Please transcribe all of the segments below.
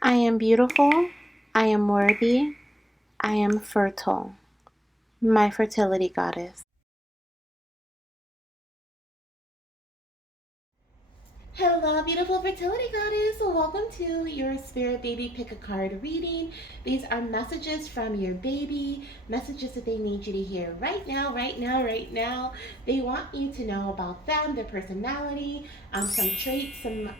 I am beautiful. I am worthy. I am fertile. My fertility goddess. Hello, beautiful fertility goddess. Welcome to your spirit baby pick a card reading. These are messages from your baby, messages that they need you to hear right now, right now, right now. They want you to know about them, their personality, some traits, some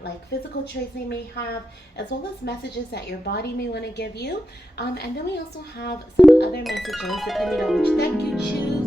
like physical traits they may have, as well as messages that your body may want to give you. And then we also have some other messages depending on which deck you choose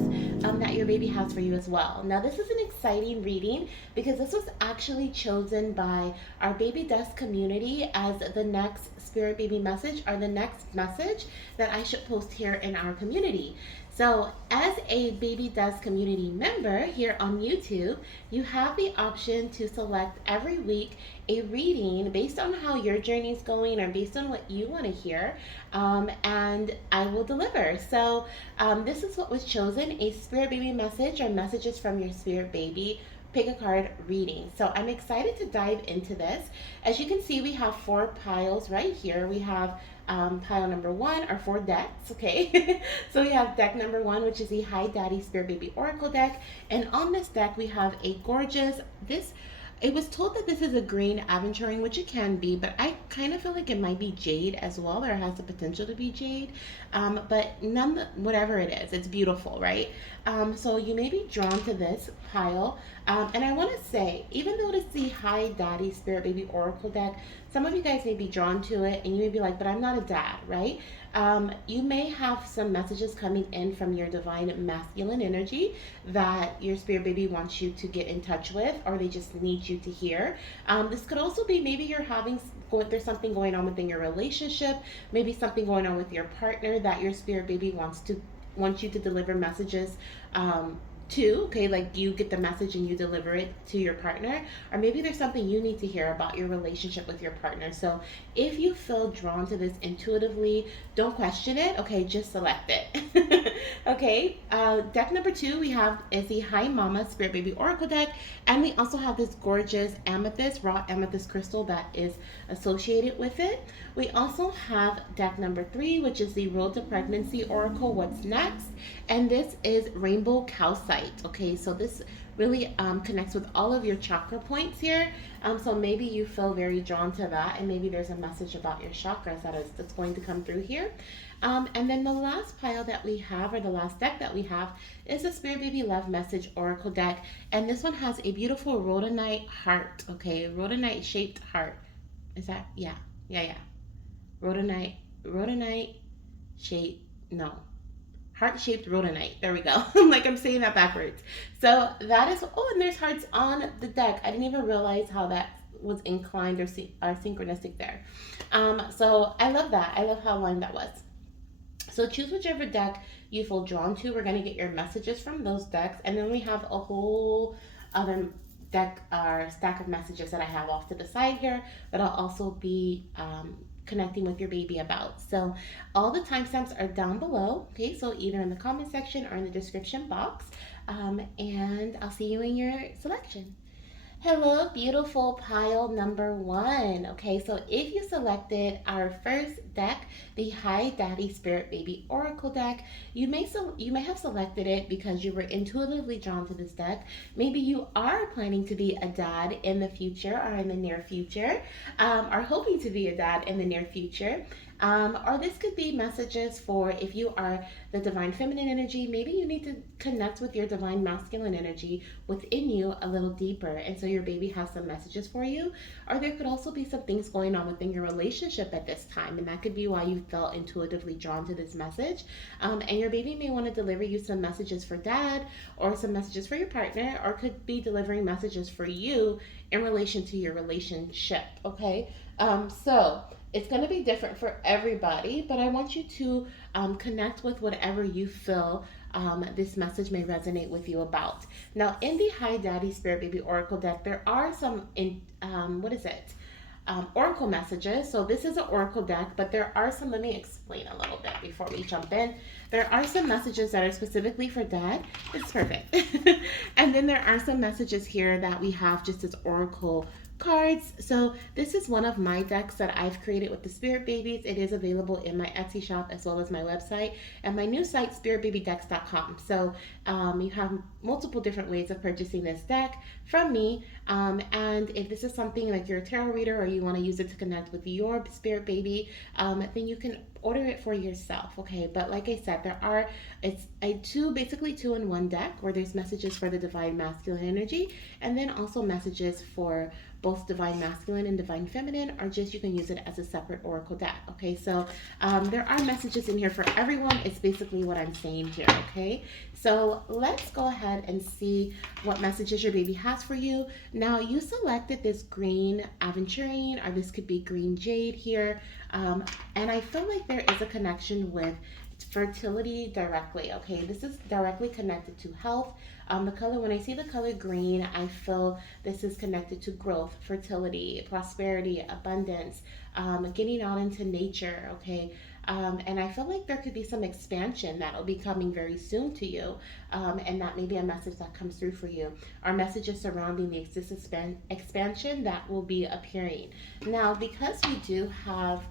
that your baby has for you as well. Now, this is an exciting reading because this was actually chosen by our baby dust community as the next spirit baby message or the next message that I should post here in our community. So, as a Baby Dust community member here on YouTube, you have the option to select every week a reading based on how your journey is going or based on what you want to hear, and I will deliver. So, this is what was chosen, a spirit baby message or messages from your spirit baby pick a card reading. So I'm excited to dive into this. As you can see, we have four piles right here. We have pile number one, or four decks, okay? So we have deck number one, which is the Hi Daddy Spirit Baby Oracle deck. And on this deck, we have a gorgeous, it was told that this is a green aventurine, which it can be, but I kind of feel like it might be jade as well, or it has the potential to be jade. But whatever it is, it's beautiful, right? So you may be drawn to this pile. And I want to say, even though it's the Hi Daddy Spirit Baby Oracle deck, some of you guys may be drawn to it and you may be like, but I'm not a dad, right? You may have some messages coming in from your divine masculine energy that your spirit baby wants you to get in touch with, or they just need you to hear. This could also be maybe you're having there's something going on within your relationship, maybe something going on with your partner that your spirit baby wants you to deliver messages to, okay, like you get the message and you deliver it to your partner, or maybe there's something you need to hear about your relationship with your partner. So if you feel drawn to this intuitively, don't question it, okay, just select it. Okay, deck number two we have is the Hi Mama Spirit Baby Oracle deck, and we also have this gorgeous amethyst, raw amethyst crystal that is associated with it. We also have deck number three, which is the Road to Pregnancy Oracle, What's Next? And this is Rainbow Calcite. Okay, so this really connects with all of your chakra points here. So maybe you feel very drawn to that, and maybe there's a message about your chakras that's going to come through here. And then the last pile that we have, or the last deck that we have, is the Spirit Baby Love Message Oracle deck. And this one has a beautiful rhodonite heart, okay? Rhodonite shaped heart. Is that? Yeah. Yeah, yeah. Rhodonite shape, no. Heart shaped rhodonite. There we go. I'm saying that backwards. So that is, oh, and there's hearts on the deck. I didn't even realize how that was inclined or synchronistic there. So I love that. I love how aligned that was. So choose whichever deck you feel drawn to. We're going to get your messages from those decks. And then we have a whole other deck or stack of messages that I have off to the side here that I'll also be connecting with your baby about. So all the timestamps are down below. Okay, so either in the comment section or in the description box. And I'll see you in your selection. Hello, beautiful pile number one. Okay, so if you selected our first deck, the Hi Daddy Spirit Baby Oracle deck, you may have selected it because you were intuitively drawn to this deck. Maybe you are planning to be a dad in the future or in the near future, or hoping to be a dad in the near future. Or this could be messages for if you are the divine feminine energy, maybe you need to connect with your divine masculine energy within you a little deeper. And so your baby has some messages for you. Or there could also be some things going on within your relationship at this time. And that could be why you felt intuitively drawn to this message. And your baby may want to deliver you some messages for dad or some messages for your partner, or could be delivering messages for you in relation to your relationship. Okay. So it's going to be different for everybody, but I want you to connect with whatever you feel this message may resonate with you about. Now, in the Hi Daddy Spirit Baby Oracle deck, there are some oracle messages. So this is an oracle deck, but there are some, let me explain a little bit before we jump in. There are some messages that are specifically for dad. It's perfect. And then there are some messages here that we have just as oracle cards. So this is one of my decks that I've created with the Spirit Babies. It is available in my Etsy shop as well as my website and my new site, spiritbabydex.com. So you have multiple different ways of purchasing this deck from me. And if this is something like you're a tarot reader or you want to use it to connect with your spirit baby, then you can order it for yourself. Okay, but like I said, it's a basically two in one deck where there's messages for the divine masculine energy and then also messages for both divine masculine and divine feminine, or just you can use it as a separate oracle deck. Okay, so there are messages in here for everyone. It's basically what I'm saying here. Okay, so let's go ahead and see what messages your baby has for you. Now, you selected this green aventurine, or this could be green jade here, and I feel like there is a connection with fertility directly. Okay, this is directly connected to health. The color, when I see the color green, I feel this is connected to growth, fertility, prosperity, abundance, getting out into nature. Okay, and I feel like there could be some expansion that will be coming very soon to you, and that may be a message that comes through for you. Our messages surrounding the expansion that will be appearing. Now, because we do have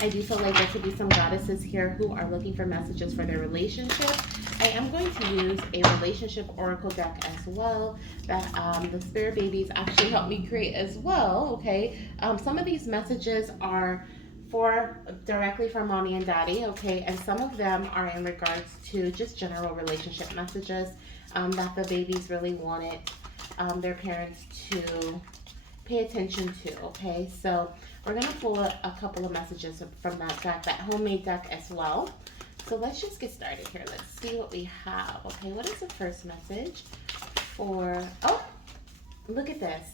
I do feel like there could be some goddesses here who are looking for messages for their relationship. I am going to use a relationship oracle deck as well that the spirit babies actually helped me create as well. Okay, some of these messages are for directly from mommy and daddy. Okay, and some of them are in regards to just general relationship messages that the babies really wanted their parents to pay attention to. Okay, so we're gonna pull a couple of messages from that deck, that homemade deck as well. So let's just get started here. Let's see what we have. Okay, what is the first message for, oh, look at this.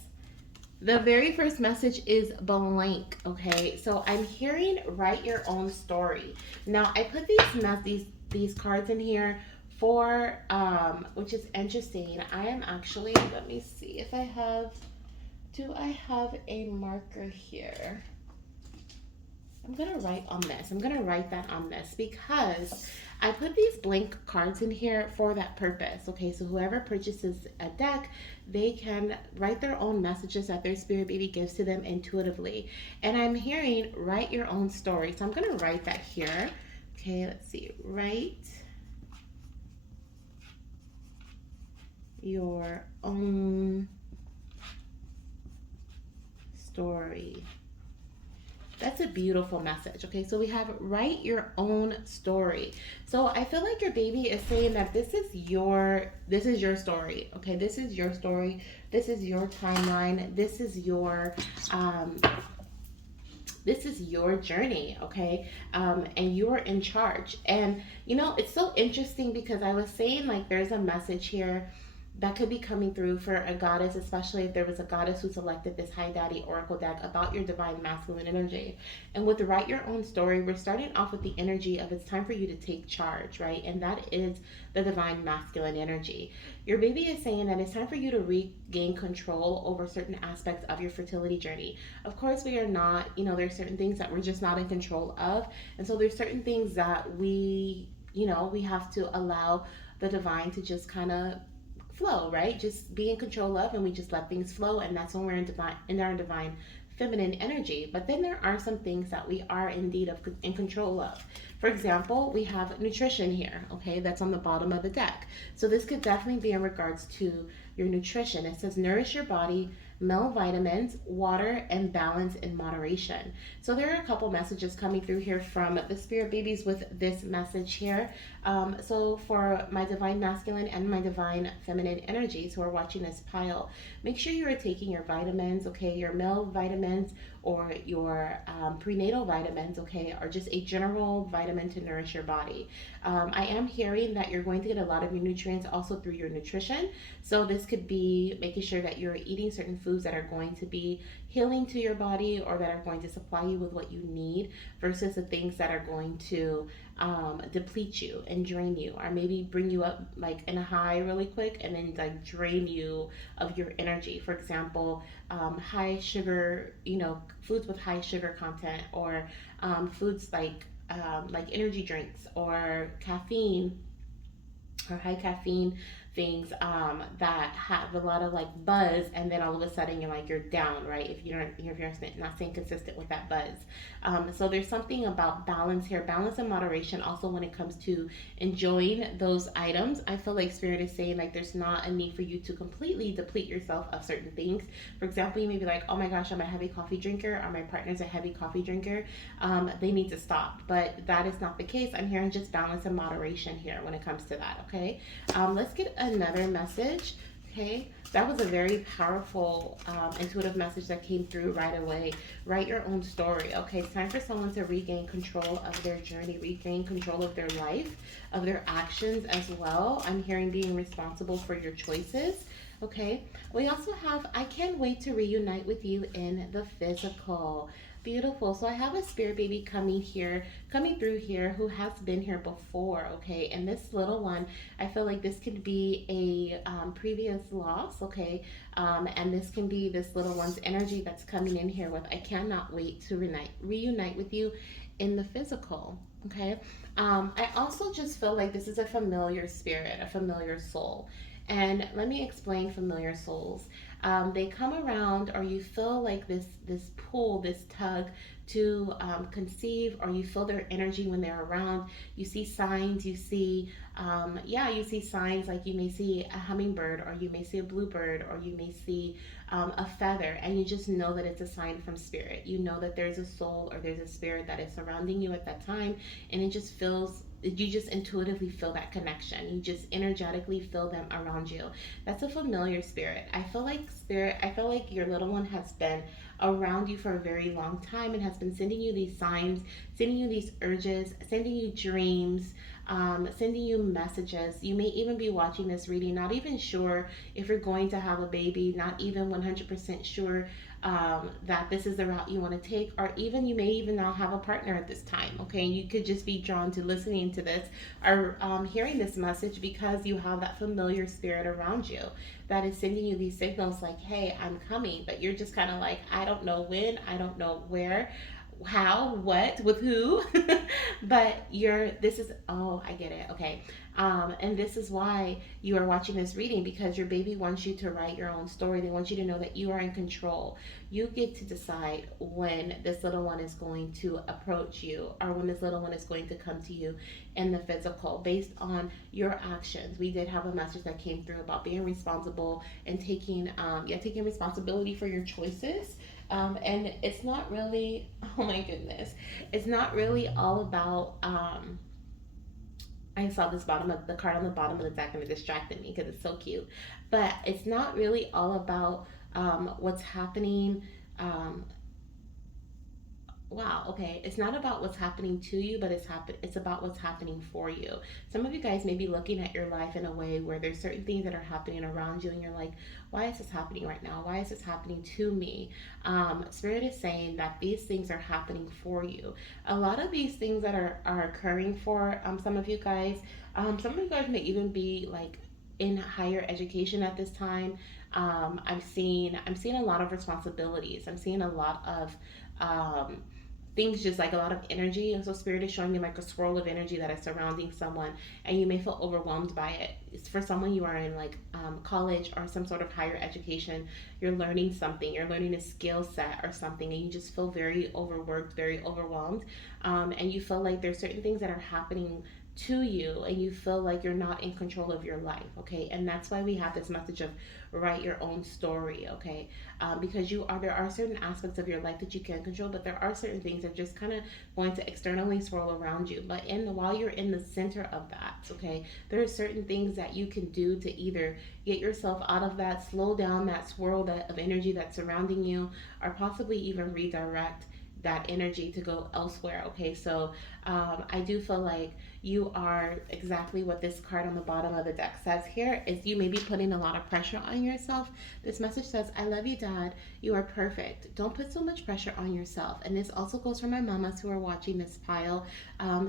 The very first message is blank. Okay, so I'm hearing write your own story. Now I put these cards in here for which is interesting. I am actually, let me see if I have, do I have a marker here? I'm gonna write on this. I'm gonna write that on this because I put these blank cards in here for that purpose. Okay, so whoever purchases a deck, they can write their own messages that their spirit baby gives to them intuitively. And I'm hearing write your own story. So I'm gonna write that here. Okay, let's see. Write your own story. That's a beautiful message. Okay, so we have write your own story. So I feel like your baby is saying that this is your story. Okay, this is your story. This is your timeline. This is your journey. Okay, and you're in charge. And it's so interesting because I was saying like there's a message here that could be coming through for a goddess, especially if there was a goddess who selected this High Daddy Oracle deck about your divine masculine energy. And with the Write Your Own Story, we're starting off with the energy of it's time for you to take charge, right? And that is the divine masculine energy. Your baby is saying that it's time for you to regain control over certain aspects of your fertility journey. Of course, we are not, there's certain things that we're just not in control of. And so there's certain things that we have to allow the divine to just kind of flow, right? Just be in control of, and we just let things flow, and that's when we're in our divine feminine energy. But then there are some things that we are indeed in control of. For example, we have nutrition here, okay? That's on the bottom of the deck. So this could definitely be in regards to your nutrition. It says nourish your body, mineral vitamins, water, and balance in moderation. So there are a couple messages coming through here from the spirit babies with this message here. So for my divine masculine and my divine feminine energies who are watching this pile, make sure you are taking your vitamins, okay, your mineral vitamins or your prenatal vitamins, okay, or just a general vitamin to nourish your body. I am hearing that you're going to get a lot of your nutrients also through your nutrition. So this could be making sure that you're eating certain foods that are going to be healing to your body or that are going to supply you with what you need versus the things that are going to deplete you and drain you, or maybe bring you up like in a high really quick and then like drain you of your energy. For example, high sugar, foods with high sugar content, or foods like energy drinks or caffeine or high caffeine things that have a lot of like buzz, and then all of a sudden you're down, right? If you're not staying consistent with that buzz. So there's something about balance here, balance and moderation. Also, when it comes to enjoying those items, I feel like Spirit is saying like there's not a need for you to completely deplete yourself of certain things. For example, you may be like, oh my gosh, I'm a heavy coffee drinker, or my partner's a heavy coffee drinker. They need to stop. But that is not the case. I'm hearing just balance and moderation here when it comes to that, okay? Let's get another message. Okay, that was a very powerful, intuitive message that came through right away. Write your own story. Okay, it's time for someone to regain control of their journey, regain control of their life, of their actions as well. I'm hearing being responsible for your choices. Okay, we also have I can't wait to reunite with you in the physical. Beautiful. So I have a spirit baby coming here, coming through here, who has been here before. Okay, and this little one, I feel like this could be a previous loss. Okay, and this can be this little one's energy that's coming in here with I cannot wait to reunite with you in the physical. Okay, I also just feel like this is a familiar spirit, a familiar soul. And let me explain familiar souls. They come around, or you feel like this pull, this tug to conceive, or you feel their energy when they're around. You see signs. You see, yeah, you see signs like you may see a hummingbird, or you may see a bluebird, or you may see a feather, and you just know that it's a sign from spirit. You know that there's a soul or there's a spirit that is surrounding you at that time, and it just feels you just intuitively feel that connection. You just energetically feel them around you. That's a familiar spirit. I feel like your little one has been around you for a very long time and has been sending you these signs, sending you these urges, sending you dreams, sending you messages. You may even be watching this reading, not even sure if you're going to have a baby, not even 100% sure that this is the route you want to take, or even you may even not have a partner at this time. Okay, you could just be drawn to listening to this, or hearing this message because you have that familiar spirit around you that is sending you these signals like, hey, I'm coming, but you're just kind of like, I don't know when, I don't know where, how, what, with who. But this is, oh, I get it. Okay. And this is why you are watching this reading, because your baby wants you to write your own story. They want you to know that you are in control. You get to decide when this little one is going to approach you, or when this little one is going to come to you in the physical based on your actions. We did have a message that came through about being responsible and taking responsibility for your choices. And it's not really, oh my goodness, it's not really all about, I saw this bottom of the card on the bottom of the deck and it distracted me because it's so cute. But it's not really all about what's happening. Um, wow, okay. It's not about what's happening to you, but it's about what's happening for you. Some of you guys may be looking at your life in a way where there's certain things that are happening around you and you're like, why is this happening right now? Why is this happening to me? Spirit is saying that these things are happening for you. A lot of these things that are occurring for some of you guys may even be like in higher education at this time. I'm seeing a lot of responsibilities. I'm seeing a lot of um, things, just like a lot of energy. And so spirit is showing me like a swirl of energy that is surrounding someone, and you may feel overwhelmed by it. It's for someone, you are in like college or some sort of higher education. You're learning something, you're learning a skill set or something, and you just feel very overworked, very overwhelmed. And you feel like there's certain things that are happening to you, and you feel like you're not in control of your life. Okay, and that's why we have this message of write your own story. Okay, because there are certain aspects of your life that you can control, but there are certain things that are just kind of going to externally swirl around you. But while you're in the center of that, okay, there are certain things that you can do to either get yourself out of that, slow down that swirl of energy that's surrounding you, or possibly even redirect that energy to go elsewhere. Okay, so I do feel like you are exactly what this card on the bottom of the deck says here is you may be putting a lot of pressure on yourself. This message says, I love you, Dad. You are perfect. Don't put so much pressure on yourself. And this also goes for my mamas who are watching this pile.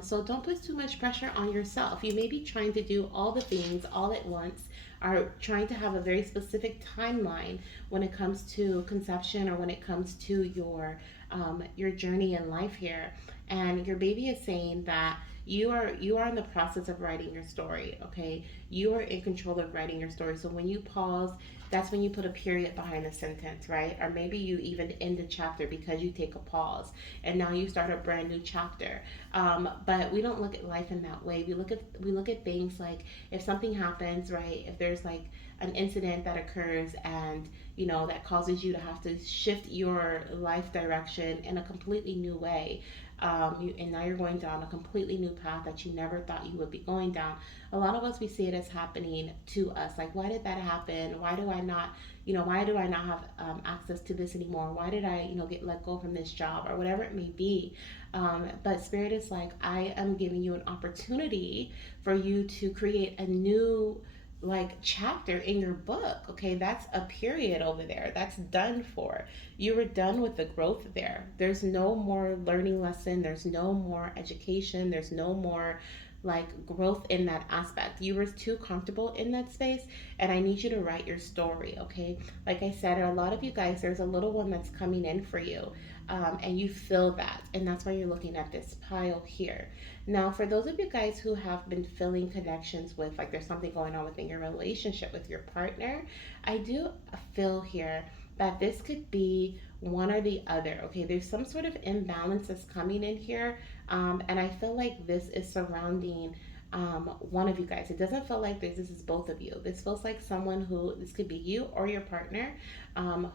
So don't put too much pressure on yourself. You may be trying to do all the things all at once, are trying to have a very specific timeline when it comes to conception, or when it comes to your journey in life here. And your baby is saying that You are in the process of writing your story, okay? You are in control of writing your story. So when you pause, that's when you put a period behind a sentence, right? Or maybe you even end a chapter because you take a pause and now you start a brand new chapter. But we don't look at life in that way. We look at things like if something happens, right? If there's like an incident that occurs and that causes you to have to shift your life direction in a completely new way, and now you're going down a completely new path that you never thought you would be going down. A lot of us, we see it as happening to us, like, why did that happen? Why do I not have access to this anymore? Why did I get let go from this job, or whatever it may be? But spirit is like, I am giving you an opportunity for you to create a new like chapter in your book. Okay, that's a period over there. That's done for. You were done with the growth there. There's no more learning lesson, there's no more education, there's no more like growth in that aspect. You were too comfortable in that space, and I need you to write your story. Okay, like I said, a lot of you guys, there's a little one that's coming in for you, and you feel that, and that's why you're looking at this pile here. Now, for those of you guys who have been feeling connections with, like, there's something going on within your relationship with your partner, I do feel here that this could be one or the other. Okay, there's some sort of imbalance that's coming in here, and I feel like this is surrounding one of you guys. It doesn't feel like this is both of you. This feels like someone who, this could be you or your partner,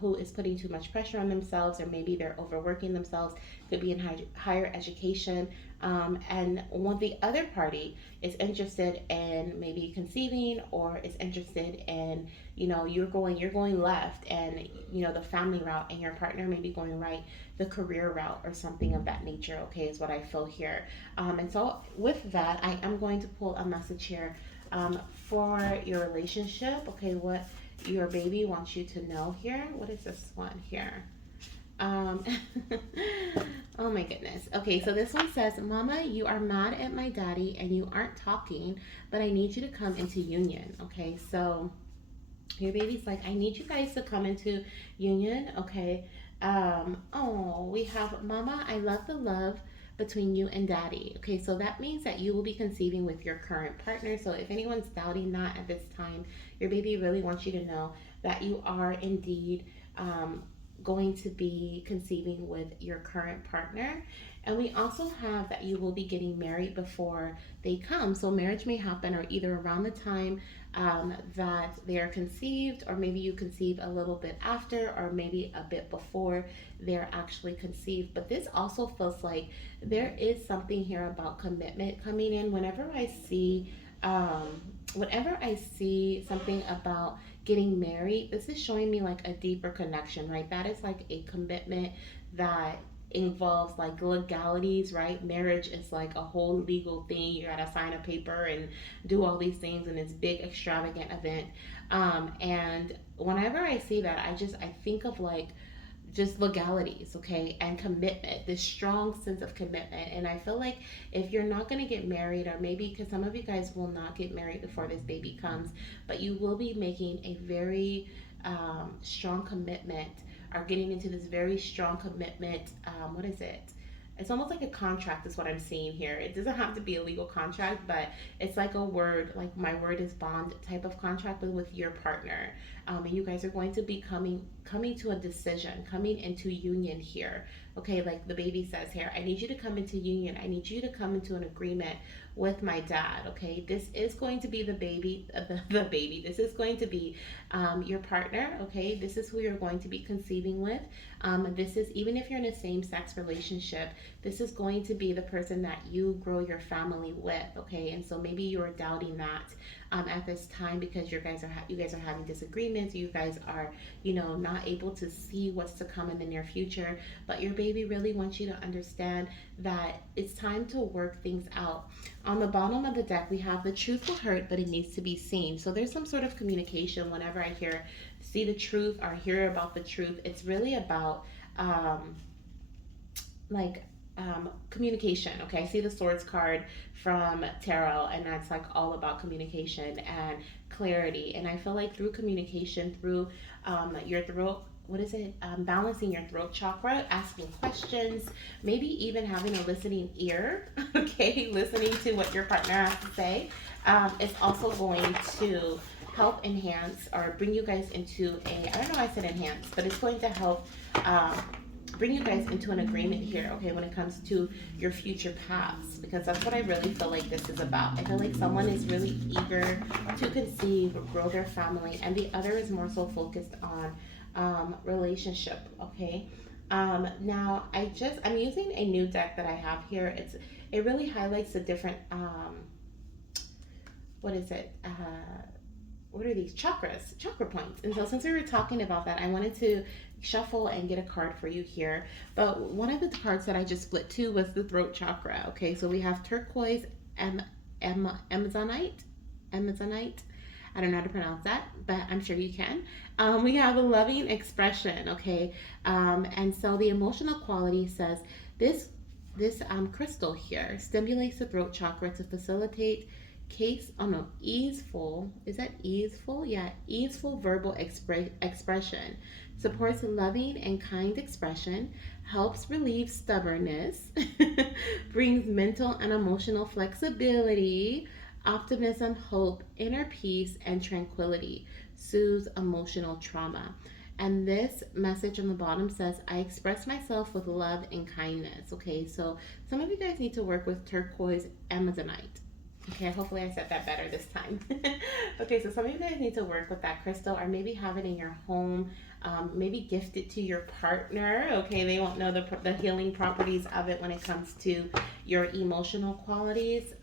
who is putting too much pressure on themselves, or maybe they're overworking themselves, could be in higher education. And one the other party is interested in maybe conceiving, or is interested in, you're going left, and the family route, and your partner may be going right, the career route, or something of that nature. Okay, is what I feel here. And so with that, I am going to pull a message here, for your relationship. Okay, what your baby wants you to know here. What is this one here? Um, oh my goodness. Okay, so this one says, Mama, you are mad at my daddy and you aren't talking, but I need you to come into union. Okay, so your baby's like, I need you guys to come into union. Okay. Oh, we have, Mama, I love the love between you and daddy. Okay, so that means that you will be conceiving with your current partner. So if anyone's doubting that at this time, your baby really wants you to know that you are indeed going to be conceiving with your current partner. And we also have that you will be getting married before they come. So marriage may happen, or either around the time that they are conceived, or maybe you conceive a little bit after, or maybe a bit before they're actually conceived. But this also feels like there is something here about commitment coming in. Um, whenever I see something about getting married, this is showing me like a deeper connection, right? That is like a commitment that involves like legalities, right? Marriage is like a whole legal thing. You gotta sign a paper and do all these things in this big extravagant event. And whenever I see that, I think of like just legalities, okay, and commitment, this strong sense of commitment. And I feel like if you're not going to get married, or maybe because some of you guys will not get married before this baby comes, but you will be making a very strong commitment, or getting into this very strong commitment. What is it? It's almost like a contract, is what I'm seeing here. It doesn't have to be a legal contract, but it's like a word, like my word is bond type of contract, but with your partner. And you guys are going to be coming to a decision, coming into union here. Okay, like the baby says here, I need you to come into union. I need you to come into an agreement with my dad. Okay, this is going to be the baby, the baby. This is going to be your partner. Okay, this is who you're going to be conceiving with. This is, even if you're in a same-sex relationship, this is going to be the person that you grow your family with. Okay, and so maybe you're doubting that at this time, because you guys are having disagreements. You guys are not able to see what's to come in the near future. But your baby really wants you to understand that it's time to work things out. On the bottom of the deck, we have the truth will hurt, but it needs to be seen. So there's some sort of communication. Whenever I see the truth, or hear about the truth, it's really about um, like communication. Okay, I see the swords card from tarot, and that's like all about communication and clarity. And I feel like through communication, through your throat what is it? Balancing your throat chakra, asking questions, maybe even having a listening ear, okay, listening to what your partner has to say. It's also going to help enhance or bring you guys into I don't know why I said enhance, but it's going to help um, bring you guys into an agreement here, okay, when it comes to your future paths, because that's what I really feel like this is about. I feel like someone is really eager to conceive, grow their family, and the other is more so focused on relationship, okay. Now I'm using a new deck that I have here. It really highlights the different what is it? What are these chakra points. And so since we were talking about that, I wanted to shuffle and get a card for you here. But one of the cards that I just split to was the throat chakra. Okay, so we have turquoise, amazonite, amazonite. I don't know how to pronounce that, but I'm sure you can. We have a loving expression. Okay, and so the emotional quality says this this crystal here stimulates the throat chakra to facilitate easeful, is that easeful, yeah, easeful verbal expression, supports loving and kind expression, helps relieve stubbornness, brings mental and emotional flexibility, optimism, hope, inner peace, and tranquility, soothes emotional trauma. And this message on the bottom says, I express myself with love and kindness. Okay, so some of you guys need to work with turquoise amazonite. Okay, hopefully I said that better this time. Okay, so some of you guys need to work with that crystal or maybe have it in your home, maybe gift it to your partner. Okay, they won't know the healing properties of it when it comes to your emotional qualities.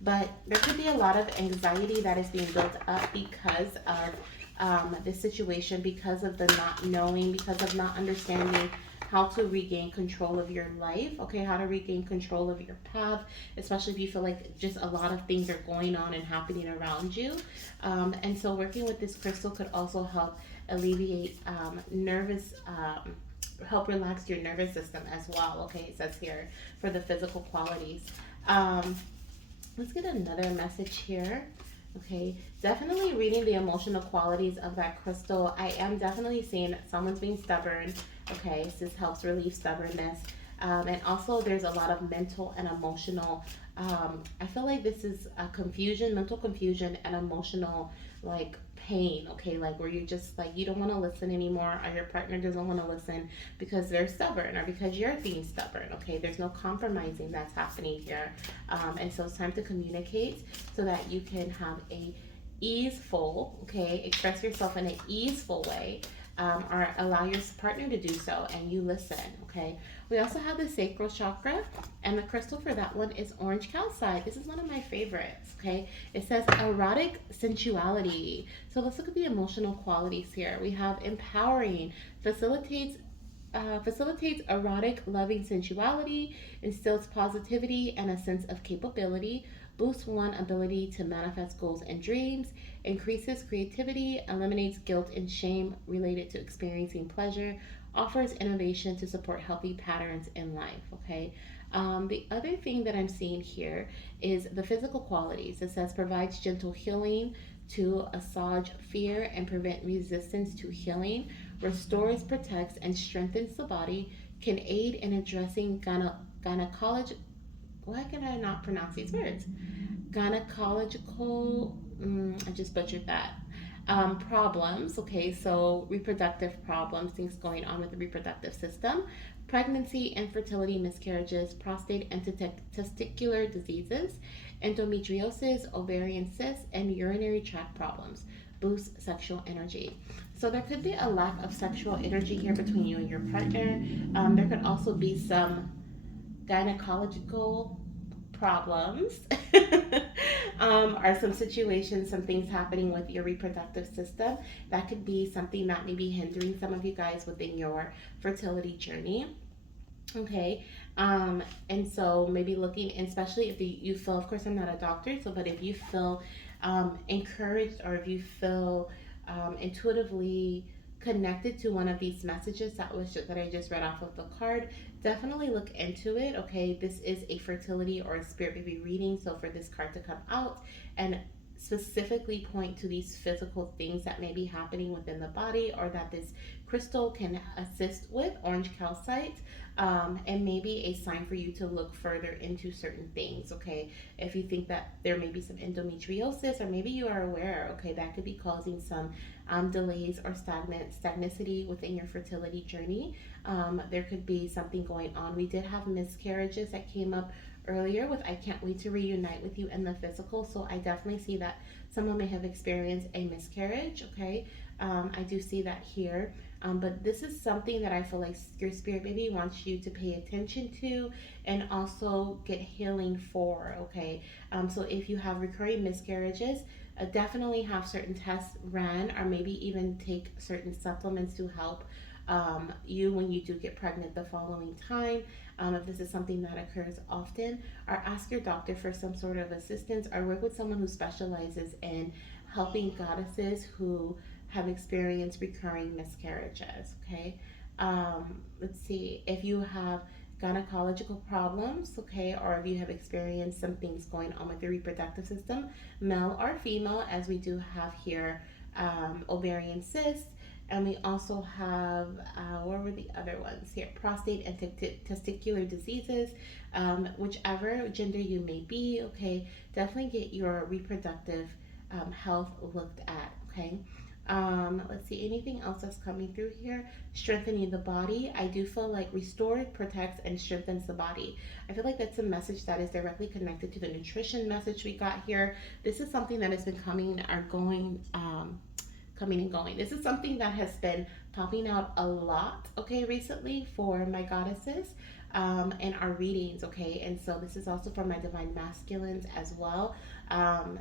But there could be a lot of anxiety that is being built up because of this situation, because of the not knowing, because of not understanding how to regain control of your life, okay, how to regain control of your path, especially if you feel like just a lot of things are going on and happening around you. And so, working with this crystal could also help alleviate help relax your nervous system as well, okay, it says here for the physical qualities. Um, let's get another message here. Okay, definitely reading the emotional qualities of that crystal. I am definitely seeing someone's being stubborn. Okay, so this helps relieve stubbornness. And also, there's a lot of mental and emotional. I feel like this is a confusion, mental confusion, and emotional like pain. Okay, like where you just like you don't want to listen anymore, or your partner doesn't want to listen because they're stubborn or because you're being stubborn. Okay, there's no compromising that's happening here, and so it's time to communicate so that you can have a easeful, okay, express yourself in an easeful way, or allow your partner to do so and you listen, okay. We also have the sacral chakra, and the crystal for that one is orange calcite. This is one of my favorites, okay. It says erotic sensuality. So let's look at the emotional qualities here. We have empowering, facilitates erotic, loving sensuality, instills positivity and a sense of capability, boosts one ability to manifest goals and dreams, increases creativity, eliminates guilt and shame related to experiencing pleasure, offers innovation to support healthy patterns in life. Okay. The other thing that I'm seeing here is the physical qualities. It says provides gentle healing to assuage fear and prevent resistance to healing, restores, protects, and strengthens the body, can aid in addressing gynecological. Why can I not pronounce these words? Gynecological, I just butchered that. Problems, okay, so reproductive problems, things going on with the reproductive system, pregnancy, infertility, miscarriages, prostate and testicular diseases, endometriosis, ovarian cysts, and urinary tract problems. Boost sexual energy. So there could be a lack of sexual energy here between you and your partner. There could also be some gynecological problems, or some situations, some things happening with your reproductive system that could be something that may be hindering some of you guys within your fertility journey. Okay. And so maybe looking, especially if you feel, of course, I'm not a doctor, so, but if you feel encouraged or if you feel intuitively connected to one of these messages that I just read off of the card, definitely look into it. Okay, this is a fertility or a spirit baby reading, so for this card to come out and specifically point to these physical things that may be happening within the body or that this crystal can assist with, orange calcite, and maybe a sign for you to look further into certain things, okay? If you think that there may be some endometriosis, or maybe you are aware, okay, that could be causing some delays or stagnicity within your fertility journey. There could be something going on. We did have miscarriages that came up earlier with I can't wait to reunite with you in the physical. So I definitely see that someone may have experienced a miscarriage, okay? I do see that here. But this is something that I feel like your spirit baby wants you to pay attention to and also get healing for, okay? So if you have recurring miscarriages, definitely have certain tests ran or maybe even take certain supplements to help you when you do get pregnant the following time. If this is something that occurs often, or ask your doctor for some sort of assistance, or work with someone who specializes in helping goddesses who have experienced recurring miscarriages. Okay, let's see if you have gynecological problems, okay, or if you have experienced some things going on with your reproductive system, male or female, as we do have here, ovarian cysts. And we also have, what were the other ones here? Prostate and testicular diseases. Whichever gender you may be, okay, definitely get your reproductive health looked at, okay? Let's see, anything else that's coming through here? Strengthening the body. I do feel like restores, protects, and strengthens the body. I feel like that's a message that is directly connected to the nutrition message we got here. This is something that has been coming or going, coming and going. This is something that has been popping out a lot, okay, recently for my goddesses and our readings, okay. And so this is also for my divine masculines as well.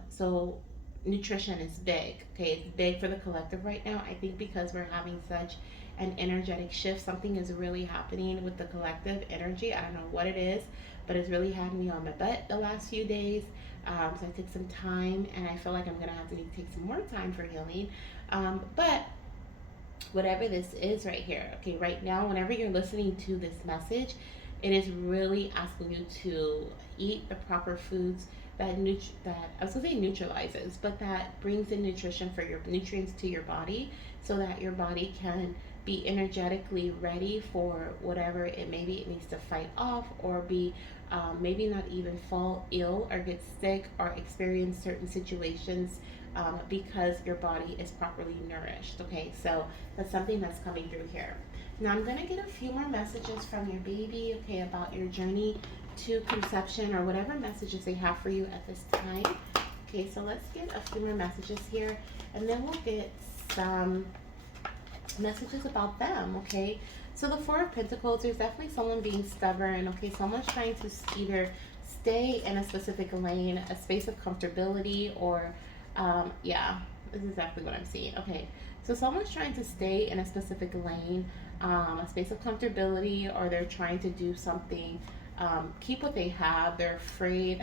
So nutrition is big, okay. It's big for the collective right now. I think because we're having such an energetic shift, something is really happening with the collective energy. I don't know what it is, but it's really had me on my butt the last few days. So I took some time, and I feel like I'm gonna have to take some more time for healing. But whatever this is right here, okay, right now, whenever you're listening to this message, it is really asking you to eat the proper foods that I was gonna say neutralizes, but that brings in nutrition for your nutrients to your body, so that your body can be energetically ready for whatever it maybe it needs to fight off, or be maybe not even fall ill or get sick or experience certain situations, because your body is properly nourished. Okay, so that's something that's coming through here. Now I'm gonna get a few more messages from your baby, okay, about your journey to conception, or whatever messages they have for you at this time. Okay, so let's get a few more messages here, and then we'll get some messages about them, okay? So the Four of Pentacles, there's definitely someone being stubborn, okay? Someone's trying to either stay in a specific lane, a space of comfortability, or, yeah, this is exactly what I'm seeing, okay? So someone's trying to stay in a specific lane, a space of comfortability, or they're trying to do something, keep what they have. They're afraid.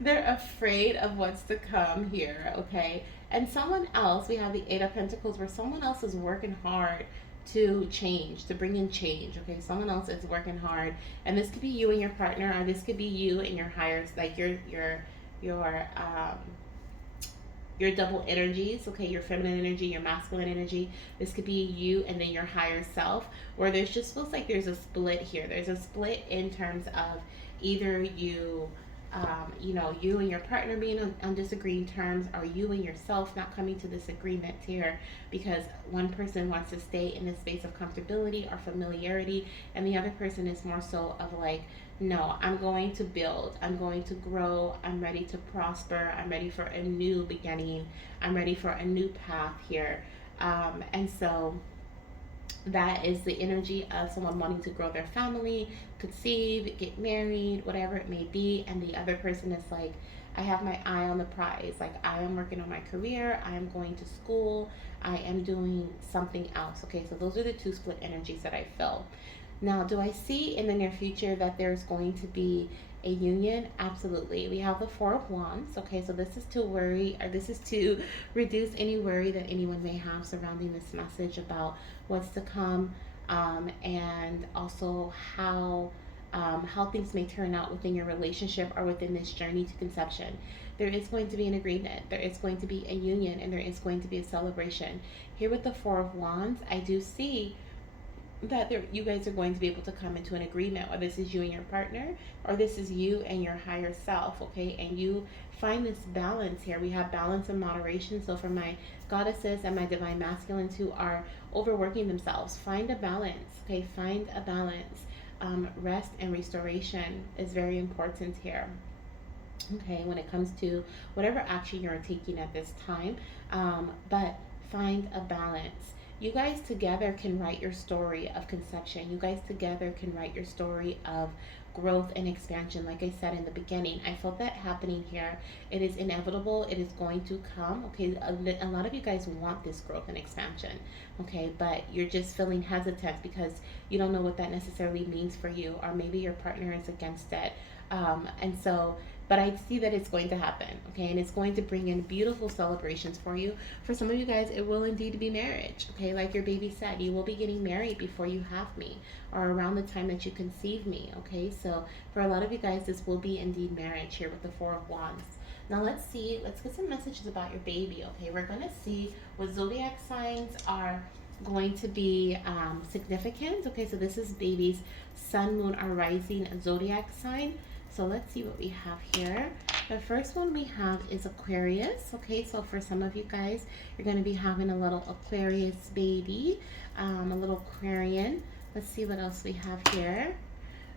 They're afraid of what's to come here, okay? And someone else, we have the Eight of Pentacles, where someone else is working hard to change, to bring in change, okay? Someone else is working hard, and this could be you and your partner, or this could be you and your higher, like your double energies, okay, your feminine energy, your masculine energy. This could be you and then your higher self, where there's just feels like there's a split here. There's a split in terms of either you, you and your partner being on disagreeing terms, or you and yourself not coming to this agreement here, because one person wants to stay in this space of comfortability or familiarity, and the other person is more so of like, no, I'm going to build, I'm going to grow, I'm ready to prosper, I'm ready for a new beginning, I'm ready for a new path here. And so that is the energy of someone wanting to grow their family, conceive, get married, whatever it may be. And the other person is like, I have my eye on the prize. Like, I am working on my career, I am going to school, I am doing something else. Okay, so those are the two split energies that I feel. Now, do I see in the near future that there's going to be a union? Absolutely. We have the Four of Wands. Okay, so this is to worry, or this is to reduce any worry that anyone may have surrounding this message about what's to come, and also how how things may turn out within your relationship or within this journey to conception. There is going to be an agreement, there is going to be a union, and there is going to be a celebration. Here with the Four of Wands, I do see that you guys are going to be able to come into an agreement, or this is you and your partner, or this is you and your higher self, okay? And you find this balance here. We have balance and moderation. So for my goddesses and my divine masculines who are overworking themselves, find a balance, okay? Find a balance. Rest and restoration is very important here, okay, when it comes to whatever action you're taking at this time. But find a balance. You guys together can write your story of conception. You guys together can write your story of growth and expansion. Like I said in the beginning, I felt that happening here. It is inevitable. It is going to come. Okay, a lot of you guys want this growth and expansion. Okay, but you're just feeling hesitant because you don't know what that necessarily means for you, or maybe your partner is against it. And so, but I see that it's going to happen, okay? And it's going to bring in beautiful celebrations for you. For some of you guys, it will indeed be marriage, okay? Like your baby said, you will be getting married before you have me, or around the time that you conceive me, okay? So for a lot of you guys, this will be indeed marriage here with the Four of Wands. Now let's see, let's get some messages about your baby, okay? We're gonna see what zodiac signs are going to be significant, okay? So this is baby's sun, moon, or rising zodiac sign. So let's see what we have here. The first one we have is Aquarius. Okay, so for some of you guys, you're going to be having a little Aquarius baby, a little Aquarian. Let's see what else we have here.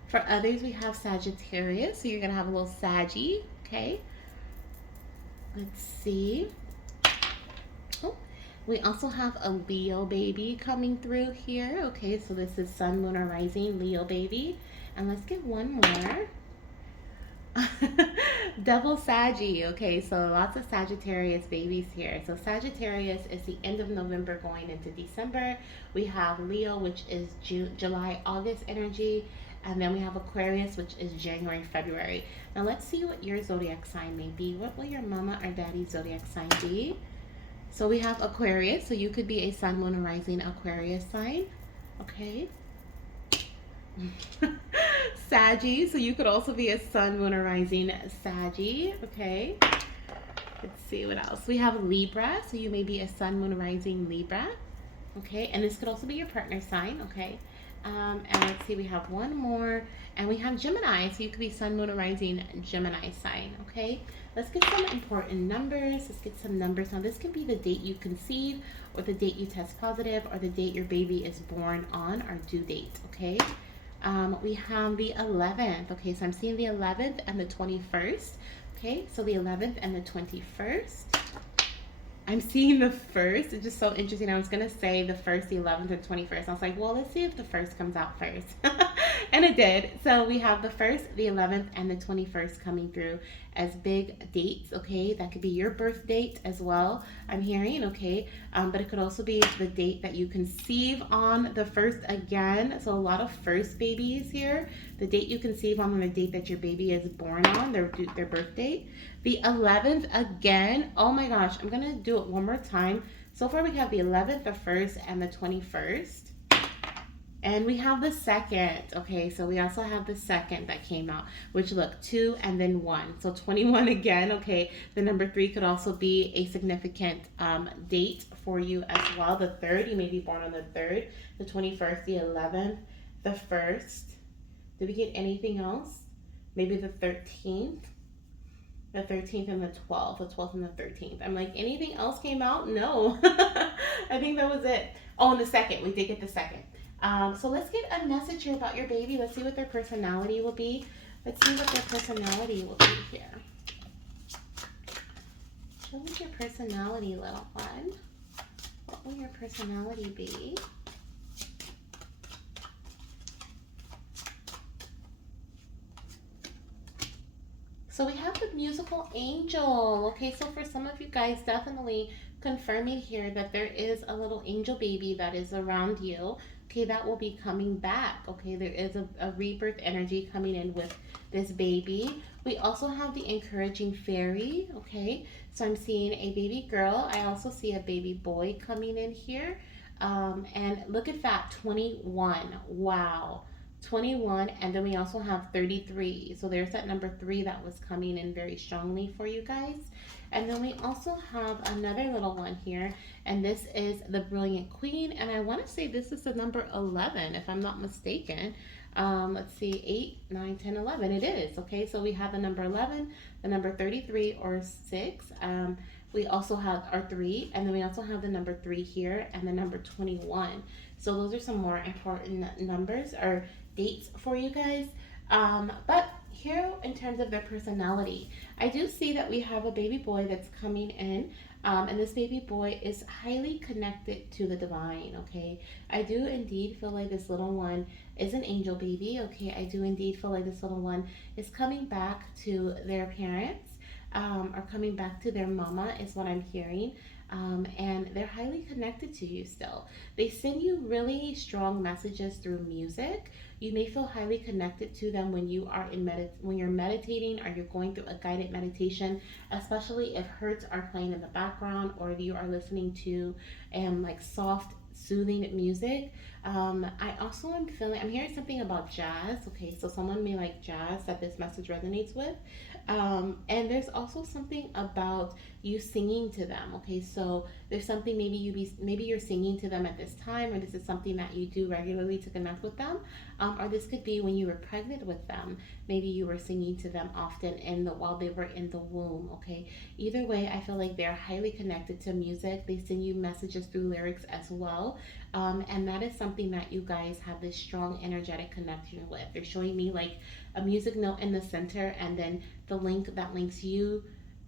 For others, we have Sagittarius. So you're going to have a little Saggy. Okay, let's see. Oh, we also have a Leo baby coming through here. Okay, so this is Sun, Moon, or Rising Leo baby. And let's get one more. Double Saggy. Okay, so lots of Sagittarius babies here. So Sagittarius is the end of November going into December. We have Leo, which is July, August energy. And then we have Aquarius, which is January, February. Now let's see what your zodiac sign may be. What will your mama or daddy's zodiac sign be? So we have Aquarius. So you could be a sun, moon, or rising Aquarius sign. Okay. Saggy, so you could also be a sun, moon, or rising Saggy. Okay, let's see what else. We have Libra, so you may be a sun, moon, or rising Libra. Okay, and this could also be your partner sign. Okay, and let's see, we have one more, and we have Gemini, so you could be sun, moon, or rising Gemini sign. Okay, let's get some important numbers. Let's get some numbers. Now this can be the date you conceive, or the date you test positive, or the date your baby is born on, or due date. Okay. We have the 11th. Okay, so I'm seeing the 11th and the 21st. Okay, so the 11th and the 21st. I'm seeing the first. It's just so interesting. I was going to say the first, the 11th, and 21st. I was like, well, let's see if the first comes out first. And it did. So we have the first, the 11th, and the 21st coming through as big dates, okay? That could be your birth date as well, I'm hearing, okay? But it could also be the date that you conceive on the first again. So a lot of first babies here. The date you conceive on and the date that your baby is born on, their birth date. The 11th again. Oh my gosh, I'm going to do it one more time. So far we have the 11th, the 1st, and the 21st. And we have the 2nd. Okay, so we also have the 2nd that came out, which look, 2 and then 1. So 21 again. Okay, the number 3 could also be a significant date for you as well. The 3rd, you may be born on the 3rd, the 21st, the 11th, the 1st. Did we get anything else? Maybe the 13th. The 13th and the 12th, the 12th and the 13th. I'm like, anything else came out? No. I think that was it. Oh, and the 2nd. We did get the 2nd. So let's get a message here about your baby. Let's see what their personality will be. Let's see what their personality will be here. Show me your personality, little one. What will your personality be? So we have the musical angel. Okay, so for some of you guys, definitely confirming here that there is a little angel baby that is around you. Okay, that will be coming back. Okay, there is a rebirth energy coming in with this baby. We also have the encouraging fairy. Okay, so I'm seeing a baby girl. I also see a baby boy coming in here. And look at that, 21. Wow. 21, and then we also have 33. So there's that number 3 that was coming in very strongly for you guys. And then we also have another little one here, and this is the Brilliant Queen. And I want to say this is the number 11, if I'm not mistaken. Let's see, 8, 9, 10, 11. It is. Okay, so we have the number 11, the number 33 or 6. We also have our 3, and then we also have the number 3 here and the number 21. So those are some more important numbers or dates for you guys. But here, in terms of their personality, I do see that we have a baby boy that's coming in. And this baby boy is highly connected to the divine, okay? I do indeed feel like this little one is an angel baby, okay? I do indeed feel like this little one is coming back to their parents, or coming back to their mama, is what I'm hearing. And they're highly connected to you still. They send you really strong messages through music. You may feel highly connected to them when you are when you're meditating or you're going through a guided meditation, especially if hertz are playing in the background or if you are listening to like soft soothing music. I also am feeling, I'm hearing something about jazz. Okay, so someone may like jazz that this message resonates with. And there's also something about you singing to them. Okay, so there's something, maybe you're singing to them at this time, or this is something that you do regularly to connect with them. Or this could be when you were pregnant with them. Maybe you were singing to them often while they were in the womb. Okay, either way, I feel like they're highly connected to music. They send you messages through lyrics as well. And that is something that you guys have this strong energetic connection with. They're showing me like a music note in the center, and then the link that links you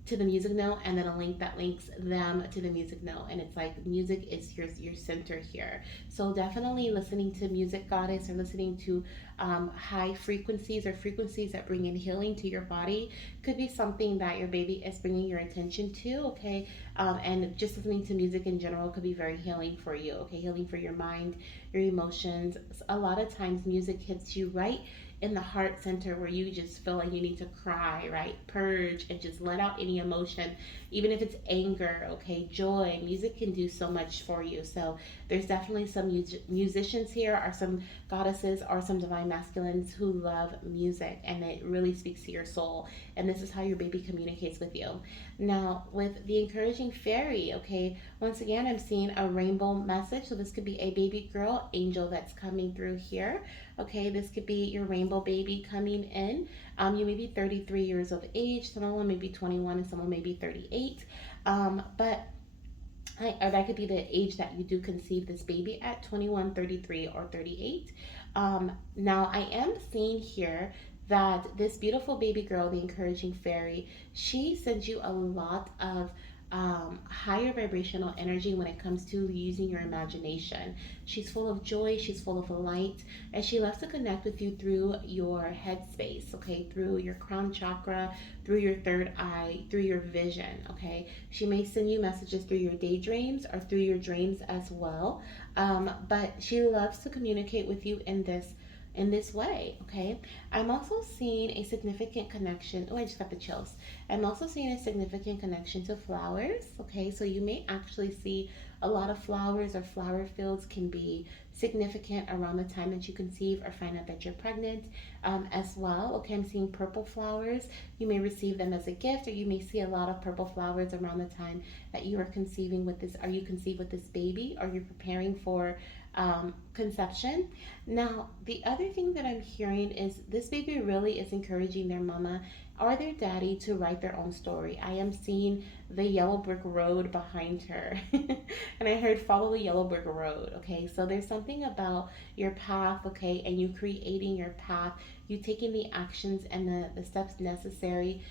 to the music note, and then a link that links them to the music note, and it's like music is your center here. So definitely listening to music, goddess, or listening to high frequencies or frequencies that bring in healing to your body could be something that your baby is bringing your attention to. Okay, and just listening to music in general could be very healing for you. Okay, healing for your mind, your emotions. A lot of times music hits you right in the heart center where you just feel like you need to cry, right? Purge and just let out any emotion, even if it's anger, okay, joy. Music can do so much for you. So there's definitely some musicians here, or some goddesses, or some divine masculines who love music, and it really speaks to your soul. And this is how your baby communicates with you. Now, with the encouraging fairy, okay, once again, I'm seeing a rainbow message. So this could be a baby girl angel that's coming through here. Okay, this could be your rainbow baby coming in. You may be 33 years of age, someone may be 21, and someone may be 38. But or that could be the age that you do conceive this baby at, 21, 33, or 38. Now, I am seeing here that this beautiful baby girl, the encouraging fairy, she sends you a lot of higher vibrational energy when it comes to using your imagination. She's full of joy, she's full of light, and she loves to connect with you through your headspace, okay, through your crown chakra, through your third eye, through your vision, okay. She may send you messages through your daydreams or through your dreams as well, but she loves to communicate with you in this way, okay? I'm also seeing a significant connection. Oh, I just got the chills. I'm also seeing a significant connection to flowers, okay? So you may actually see a lot of flowers, or flower fields can be significant around the time that you conceive or find out that you're pregnant, as well. Okay, I'm seeing purple flowers. You may receive them as a gift, or you may see a lot of purple flowers around the time that you are conceiving with this, or you conceive with this baby, or you're preparing for conception. Now, the other thing that I'm hearing is this baby really is encouraging their mama or their daddy to write their own story. I am seeing the yellow brick road behind her, and I heard follow the yellow brick road. Okay, so there's something about your path, okay, and you creating your path, you taking the actions and the steps necessary.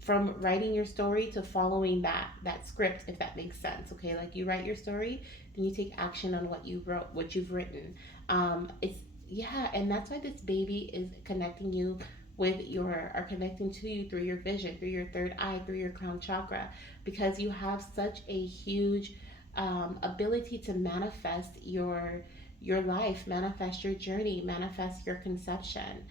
From writing your story to following that script, if that makes sense. Okay, like you write your story, then you take action on what you wrote, what you've written. It's Yeah, and that's why this baby is connecting you with your are connecting to you through your vision, through your third eye, through your crown chakra, because you have such a huge ability to manifest your life, manifest your journey, manifest your conception,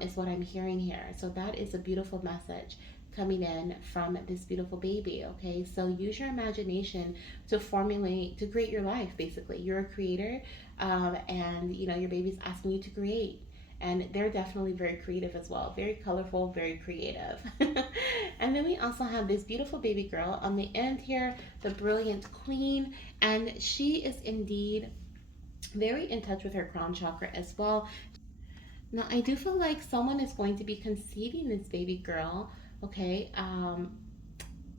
is what I'm hearing here. So that is a beautiful message. coming in from this beautiful baby. Okay, so use your imagination to formulate, to create your life. Basically, you're a creator, and you know your baby's asking you to create, and they're definitely very creative as well, very colorful, very creative. And then we also have this beautiful baby girl on the end here, the brilliant queen, and she is indeed very in touch with her crown chakra as well. Now, I do feel like someone is going to be conceiving this baby girl. Okay,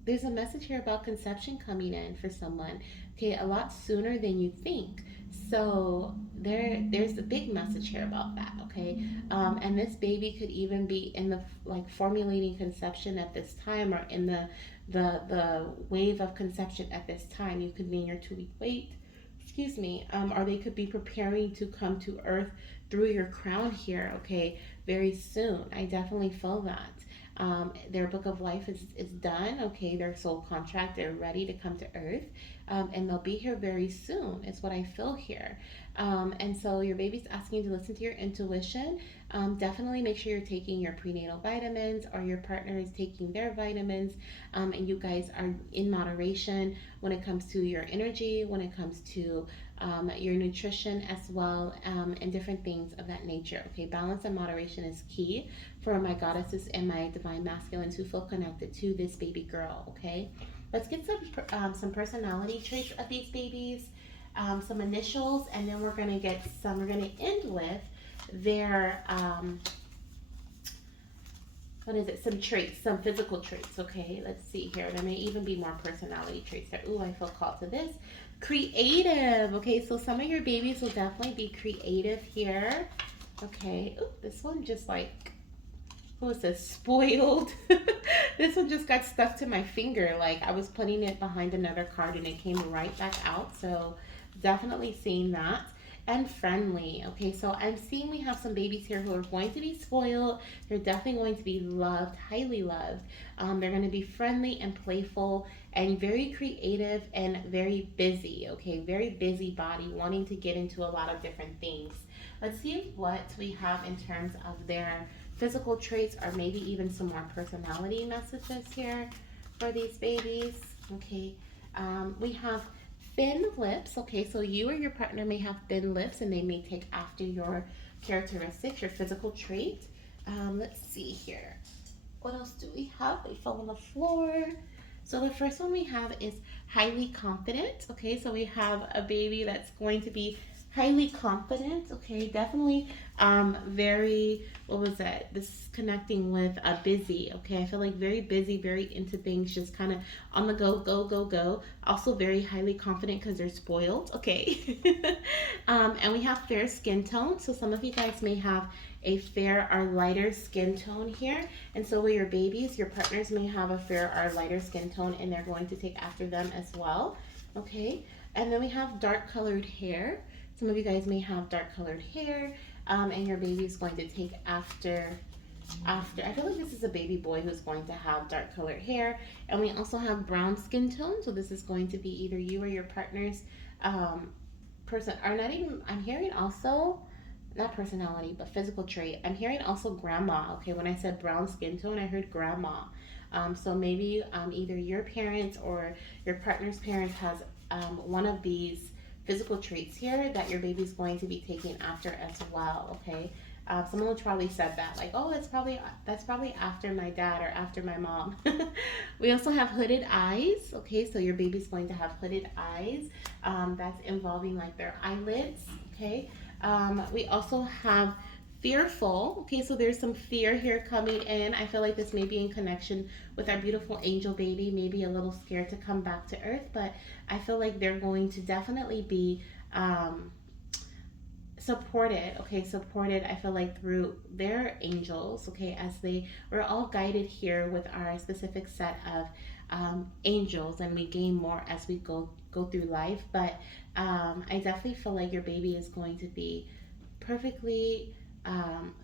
there's a message here about conception coming in for someone. Okay, a lot sooner than you think. So there's a big message here about that. Okay, and this baby could even be in the like formulating conception at this time, or in the wave of conception at this time. You could be in your 2 week wait. Excuse me. Or they could be preparing to come to Earth through your crown here. Okay, very soon. I definitely feel that. Their book of life is done. Okay, their soul contract, they're ready to come to earth, and they'll be here very soon is what I feel here. And so your baby's asking you to listen to your intuition. Definitely make sure you're taking your prenatal vitamins, or your partner is taking their vitamins, and you guys are in moderation when it comes to your energy, when it comes to your nutrition as well, and different things of that nature. Okay, balance and moderation is key for my goddesses and my divine masculines who feel connected to this baby girl. Okay, let's get some personality traits of these babies, some initials, and then we're gonna get some. We're gonna end with their what is it? Some traits, some physical traits. Okay, let's see here. There may even be more personality traits there. Ooh, I feel called to this. Creative. Okay, so some of your babies will definitely be creative here. Okay. Ooh, this one just like, who is this? Spoiled. This one just got stuck to my finger. Like I was putting it behind another card and it came right back out. So definitely seeing that. And friendly. Okay, so I'm seeing we have some babies here who are going to be spoiled. They're definitely going to be loved, highly loved. They're going to be friendly and playful and very creative and very busy. Okay, very busybody, wanting to get into a lot of different things. Let's see what we have in terms of their physical traits, or maybe even some more personality messages here for these babies. Okay, we have thin lips. Okay, so you or your partner may have thin lips, and they may take after your characteristics, your physical trait. Let's see here. What else do we have? They fell on the floor. So the first one we have is highly confident. Okay, so we have a baby that's going to be highly confident. Okay, definitely very, what was that? This is connecting with busy. Okay, I feel like very busy, very into things, just kind of on the go, go, go, go. Also very highly confident because they're spoiled. Okay. And we have fair skin tone. So some of you guys may have a fair or lighter skin tone here. And so with your babies, your partners may have a fair or lighter skin tone, and they're going to take after them as well. Okay. And then we have dark colored hair. Some of you guys may have dark colored hair, and your baby is going to take after. I feel like this is a baby boy who's going to have dark colored hair. And we also have brown skin tone. So this is going to be either you or your partner's person, or not even, I'm hearing also, not personality, but physical trait. I'm hearing also grandma. Okay, when I said brown skin tone, I heard grandma. So maybe either your parents or your partner's parents has one of these physical traits here that your baby's going to be taking after as well. Okay, someone probably said that, like, oh, that's probably after my dad or after my mom. We also have hooded eyes. Okay, so your baby's going to have hooded eyes. That's involving like their eyelids. Okay, we also have fearful. Okay, so there's some fear here coming in. I feel like this may be in connection with our beautiful angel baby, maybe a little scared to come back to earth, but I feel like they're going to definitely be supported. Okay, supported, I feel like, through their angels. Okay, as we're all guided here with our specific set of angels, and we gain more as we go through life. But I definitely feel like your baby is going to be perfectly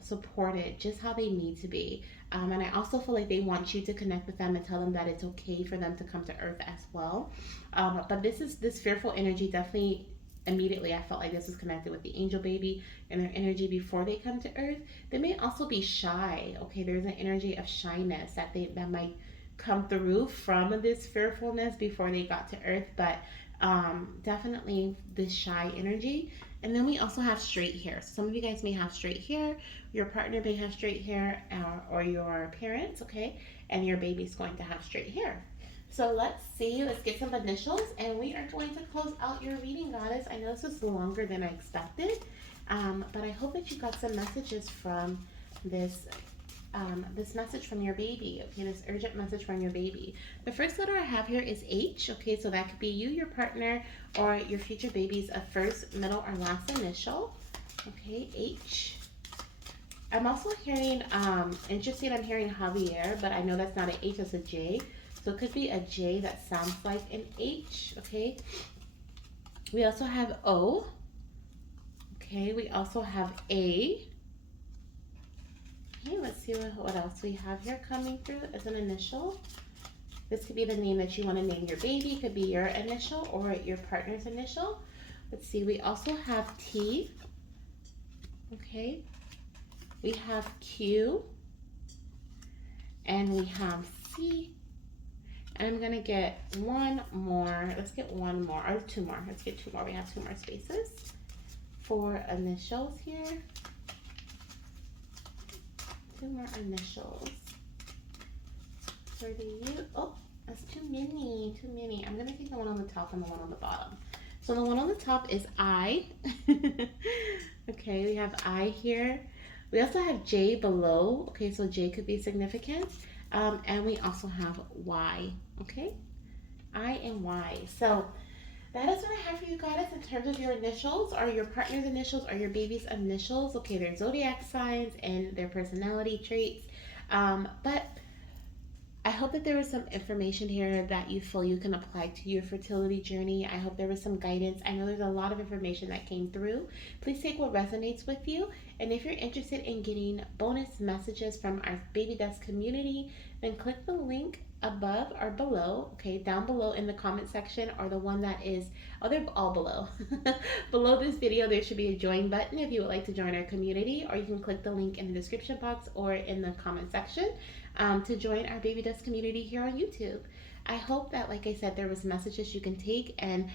supported just how they need to be. And I also feel like they want you to connect with them and tell them that it's okay for them to come to earth as well. But this fearful energy definitely immediately I felt like this was connected with the angel baby and their energy before they come to earth. They may also be shy. Okay, there's an energy of shyness that might come through from this fearfulness before they got to earth, but definitely this shy energy. And then we also have straight hair. So some of you guys may have straight hair, your partner may have straight hair, or your parents, okay, and your baby's going to have straight hair. So let's see, let's get some initials, and we are going to close out your reading, goddess. I know this is longer than I expected, but I hope that you got some messages from this this message from your baby, okay, this urgent message from your baby. The first letter I have here is H, okay, so that could be you, your partner, or your future baby's first, middle, or last initial, okay, H. I'm also hearing, interesting, I'm hearing Javier, but I know that's not an H, it's a J. So it could be a J that sounds like an H, okay? We also have O, okay? We also have A. Okay, let's see what else we have here coming through as an initial. This could be the name that you want to name your baby. It could be your initial or your partner's initial. Let's see, we also have T, okay? We have Q, and we have C. And I'm gonna get one more. Let's get one more, or two more. Let's get two more. We have two more spaces for initials here. Two more initials for the U. Oh, that's too many, too many. I'm gonna take the one on the top and the one on the bottom. So the one on the top is I. Okay, we have I here. We also have J below. Okay, so J could be significant. And we also have Y, okay? I and Y. So that is what I have for you guys in terms of your initials, or your partner's initials, or your baby's initials. Okay, their zodiac signs and their personality traits. But I hope that there was some information here that you feel you can apply to your fertility journey. I hope there was some guidance. I know there's a lot of information that came through. Please take what resonates with you. And if you're interested in getting bonus messages from our Baby Desk community, then click the link above or below, okay, down below in the comment section, or the one that is, oh, they're all below. Below this video, there should be a join button if you would like to join our community, or you can click the link in the description box or in the comment section to join our Baby Dust community here on YouTube. I hope that, like I said, there was messages you can take and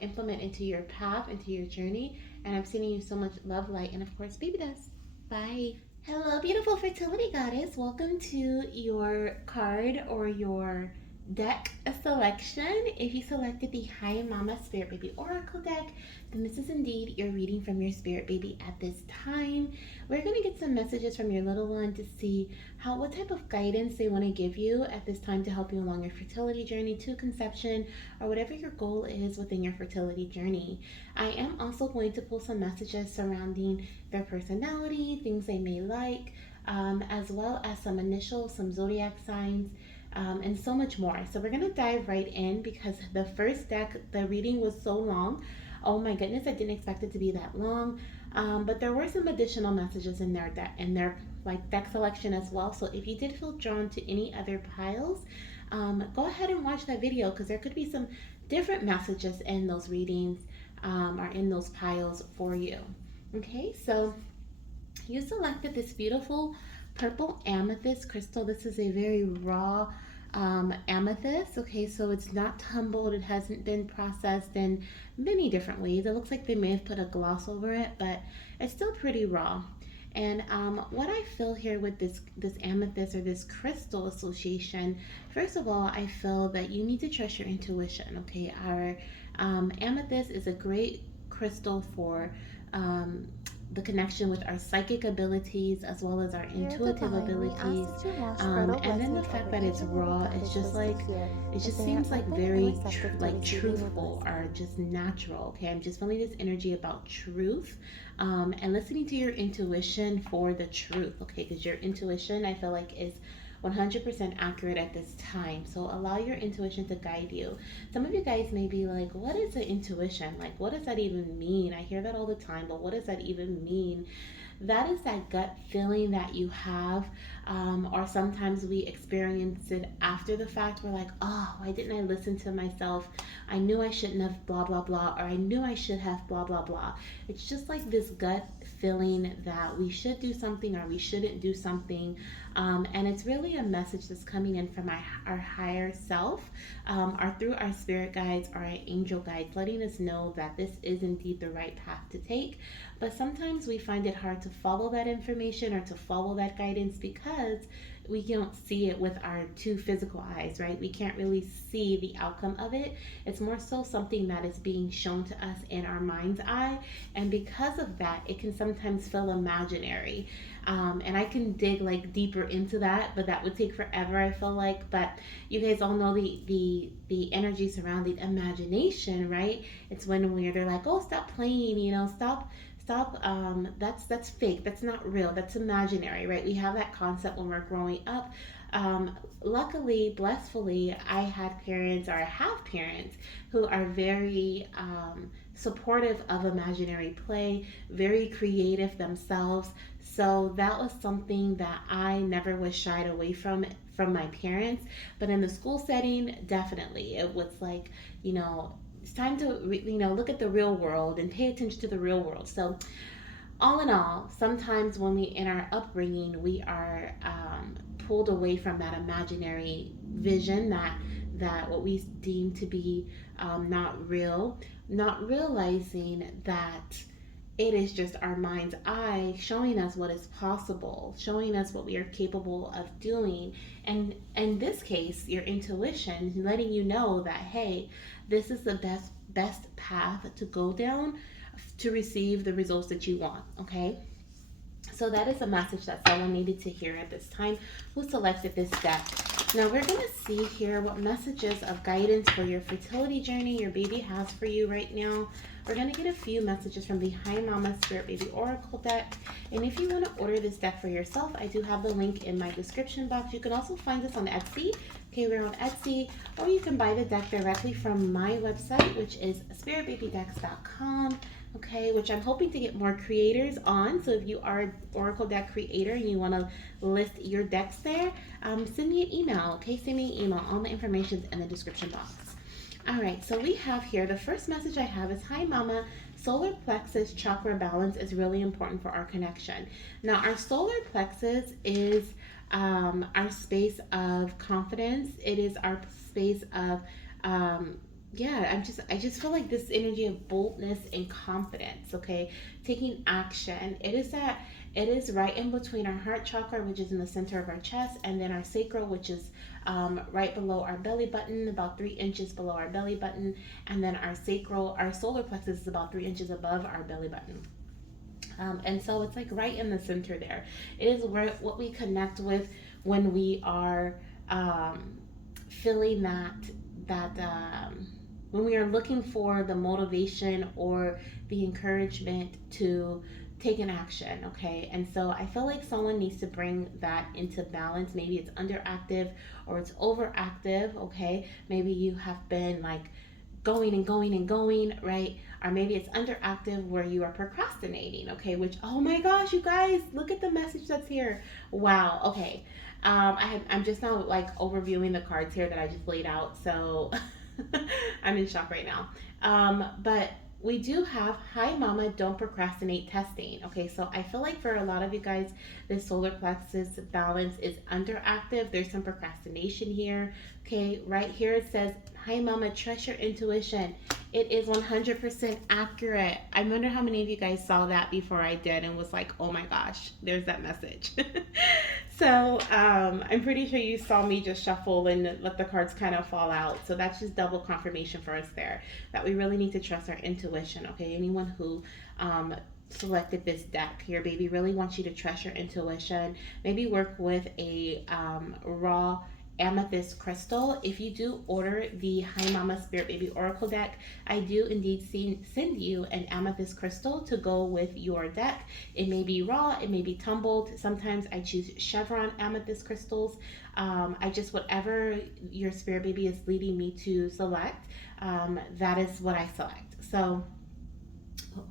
implement into your path, into your journey. And I'm sending you so much love, light, and of course, Baby Dust. Bye. Hello, beautiful fertility goddess. Welcome to your card or your deck selection. If you selected the Hi Mama Spirit Baby Oracle deck, then this is indeed your reading from your spirit baby at this time. We're going to get some messages from your little one to see what type of guidance they want to give you at this time to help you along your fertility journey to conception, or whatever your goal is within your fertility journey. I am also going to pull some messages surrounding their personality, things they may like, as well as some initials, some zodiac signs, and so much more. So we're going to dive right in, because the first deck, the reading was so long. Oh my goodness, I didn't expect it to be that long. But there were some additional messages in their like deck selection as well. So if you did feel drawn to any other piles, go ahead and watch that video, because there could be some different messages in those readings, or in those piles for you. Okay, so you selected this beautiful purple amethyst crystal. This is a very raw amethyst. Okay, so it's not tumbled, it hasn't been processed in many different ways. It looks like they may have put a gloss over it, but it's still pretty raw. And what I feel here with this amethyst, or this crystal association, first of all, I feel that you need to trust your intuition. Okay, our amethyst is a great crystal for the connection with our psychic abilities, as well as our intuitive abilities, and then the fact that it's raw, it's just like, it just seems like very truthful, or just natural. Okay, I'm just feeling this energy about truth, and listening to your intuition for the truth. Okay, because your intuition, I feel like, is 100% accurate at this time. So allow your intuition to guide you. Some of you guys may be like, what is the intuition? Like, what does that even mean? I hear that all the time, but what does that even mean? that is that gut feeling that you have, or sometimes we experience it after the fact. We're like, oh, why didn't I listen to myself? I knew I shouldn't have blah blah blah, or I knew I should have blah blah blah. It's just like this gut feeling that we should do something or we shouldn't do something, and it's really a message that's coming in from our higher self, or through our spirit guides or our angel guides, letting us know that this is indeed the right path to take. But sometimes we find it hard to follow that information or to follow that guidance because we don't see it with our two physical eyes, right? We can't really see the outcome of it. It's more so something that is being shown to us in our mind's eye. And because of that, it can sometimes feel imaginary. And I can dig like deeper into that, but that would take forever, I feel like. But you guys all know the energy surrounding imagination, right? It's when they're like, oh, stop playing, stop, that's fake, that's not real, that's imaginary, right? We have that concept when we're growing up. Luckily, blissfully, I had parents, or I have parents, who are very supportive of imaginary play, very creative themselves. So that was something that I never was shied away from my parents. But in the school setting, definitely it was like, you know it's time to look at the real world and pay attention to the real world. So all in all, sometimes when we in our upbringing we are pulled away from that imaginary vision, that what we deem to be not real, not realizing that it is just our mind's eye showing us what is possible, showing us what we are capable of doing. And in this case, your intuition letting you know that, hey, this is the best path to go down to receive the results that you want. Okay, so that is a message that someone needed to hear at this time who selected this deck. Now we're going to see here what messages of guidance for your fertility journey your baby has for you right now. We're going to get a few messages from the Hi Mama Spirit Baby Oracle deck. And if you want to order this deck for yourself, I do have the link in my description box. You can also find this on Etsy. Okay, we're on Etsy, or you can buy the deck directly from my website, which is spiritbabydex.com. Okay, which I'm hoping to get more creators on. So if you are an Oracle deck creator and you want to list your decks there, send me an email. Okay, send me an email. All the information is in the description box. All right, so we have here, the first message I have is, hi mama, solar plexus chakra balance is really important for our connection. Now our solar plexus is our space of confidence. It is our space of I just feel like this energy of boldness and confidence, okay? Taking action. It is right in between our heart chakra, which is in the center of our chest, and then our sacral, which is right below our belly button, about 3 inches below our belly button, and then our solar plexus is about 3 inches above our belly button. And so it's like right in the center there. It is where what we connect with when we are feeling that when we are looking for the motivation or the encouragement to take an action. Okay, and so I feel like someone needs to bring that into balance. Maybe it's underactive or it's overactive. Okay, maybe you have been like going and going and going, right? Or maybe it's underactive where you are procrastinating, okay? Which, oh my gosh, you guys, look at the message that's here. Wow, okay. I'm just now like overviewing the cards here that I just laid out, so I'm in shock right now. But we do have Hi Mama, Don't Procrastinate testing. Okay, so I feel like for a lot of you guys, this solar plexus balance is underactive. There's some procrastination here. Okay, right here it says, Hi Mama, trust your intuition. It is 100% accurate. I wonder how many of you guys saw that before I did and was like, oh my gosh, there's that message. So I'm pretty sure you saw me just shuffle and let the cards kind of fall out. So that's just double confirmation for us there that we really need to trust our intuition. Okay, anyone who selected this deck, your baby really wants you to trust your intuition. Maybe work with a raw amethyst crystal. If you do order the Hi Mama Spirit Baby Oracle deck, I do indeed send you an amethyst crystal to go with your deck. It may be raw, it may be tumbled. Sometimes I choose chevron amethyst crystals. I just, whatever your spirit baby is leading me to select, that is what I select. So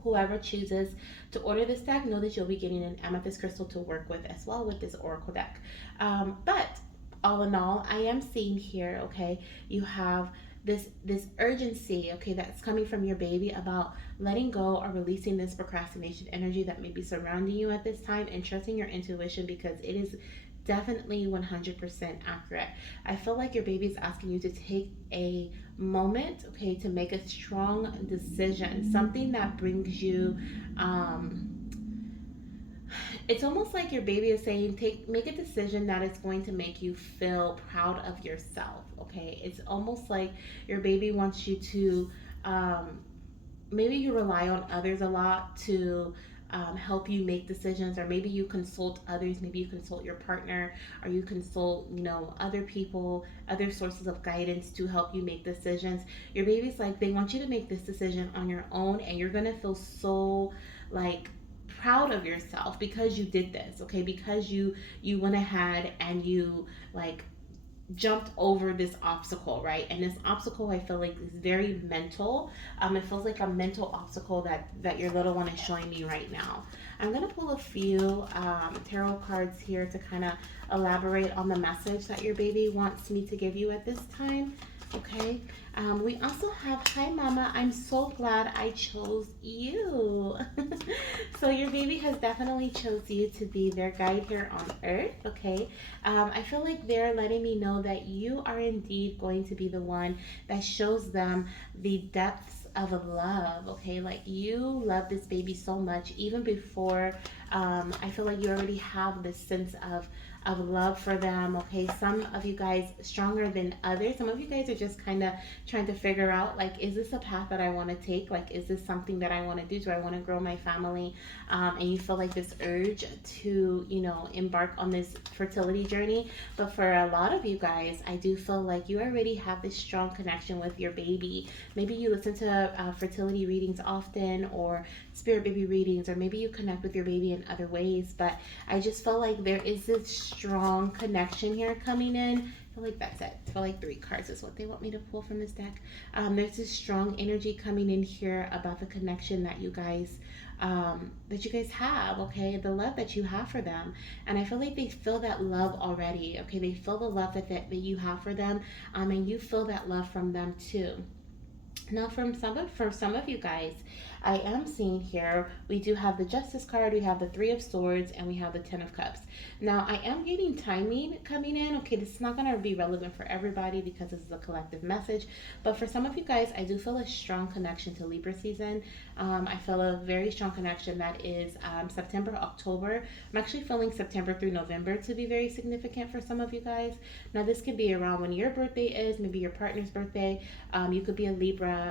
Whoever chooses to order this deck, know that you'll be getting an amethyst crystal to work with as well with this oracle deck. But all in all, I am seeing here, okay, you have this urgency, okay, that's coming from your baby about letting go or releasing this procrastination energy that may be surrounding you at this time, and trusting your intuition because it is definitely 100% accurate. I feel like your baby is asking you to take a moment, okay, to make a strong decision, something that brings you it's almost like your baby is saying make a decision that is going to make you feel proud of yourself. Okay, it's almost like your baby wants you to um, maybe you rely on others a lot to help you make decisions, or maybe you consult others, maybe you consult your partner, or you consult, other people, other sources of guidance to help you make decisions. Your baby's like, they want you to make this decision on your own, and you're gonna feel so like proud of yourself because you did this, okay, because you went ahead and you like jumped over this obstacle, right? And this obstacle, I feel like, is very mental. It feels like a mental obstacle that your little one is showing me right now. I'm gonna pull a few tarot cards here to kind of elaborate on the message that your baby wants me to give you at this time. Okay. We also have, hi mama, I'm so glad I chose you. So your baby has definitely chose you to be their guide here on earth. Okay. I feel like they're letting me know that you are indeed going to be the one that shows them the depths of love. Okay, like you love this baby so much even before. I feel like you already have this sense of love for them. Okay, some of you guys stronger than others. Some of you guys are just kind of trying to figure out, like, is this a path that I want to take? Like, is this something that I want to do? Do I want to grow my family? And you feel like this urge to, embark on this fertility journey. But for a lot of you guys, I do feel like you already have this strong connection with your baby. Maybe you listen to fertility readings often, or spirit baby readings, or maybe you connect with your baby in other ways. But I just feel like there is this strong connection here coming in. I feel like that's it. I feel like 3 cards is what they want me to pull from this deck. There's this strong energy coming in here about the connection that you guys have. Okay, the love that you have for them, and I feel like they feel that love already. Okay, they feel the love that you have for them, and you feel that love from them too. Now, for some of you guys, I am seeing here we do have the Justice card, we have the Three of Swords, and we have the Ten of Cups. Now, I am getting timing coming in. Okay, this is not going to be relevant for everybody because this is a collective message, but for some of you guys, I do feel a strong connection to Libra season. I feel a very strong connection that is September, October. I'm actually feeling September through November to be very significant for some of you guys. Now, this could be around when your birthday is, maybe your partner's birthday. You could be a Libra,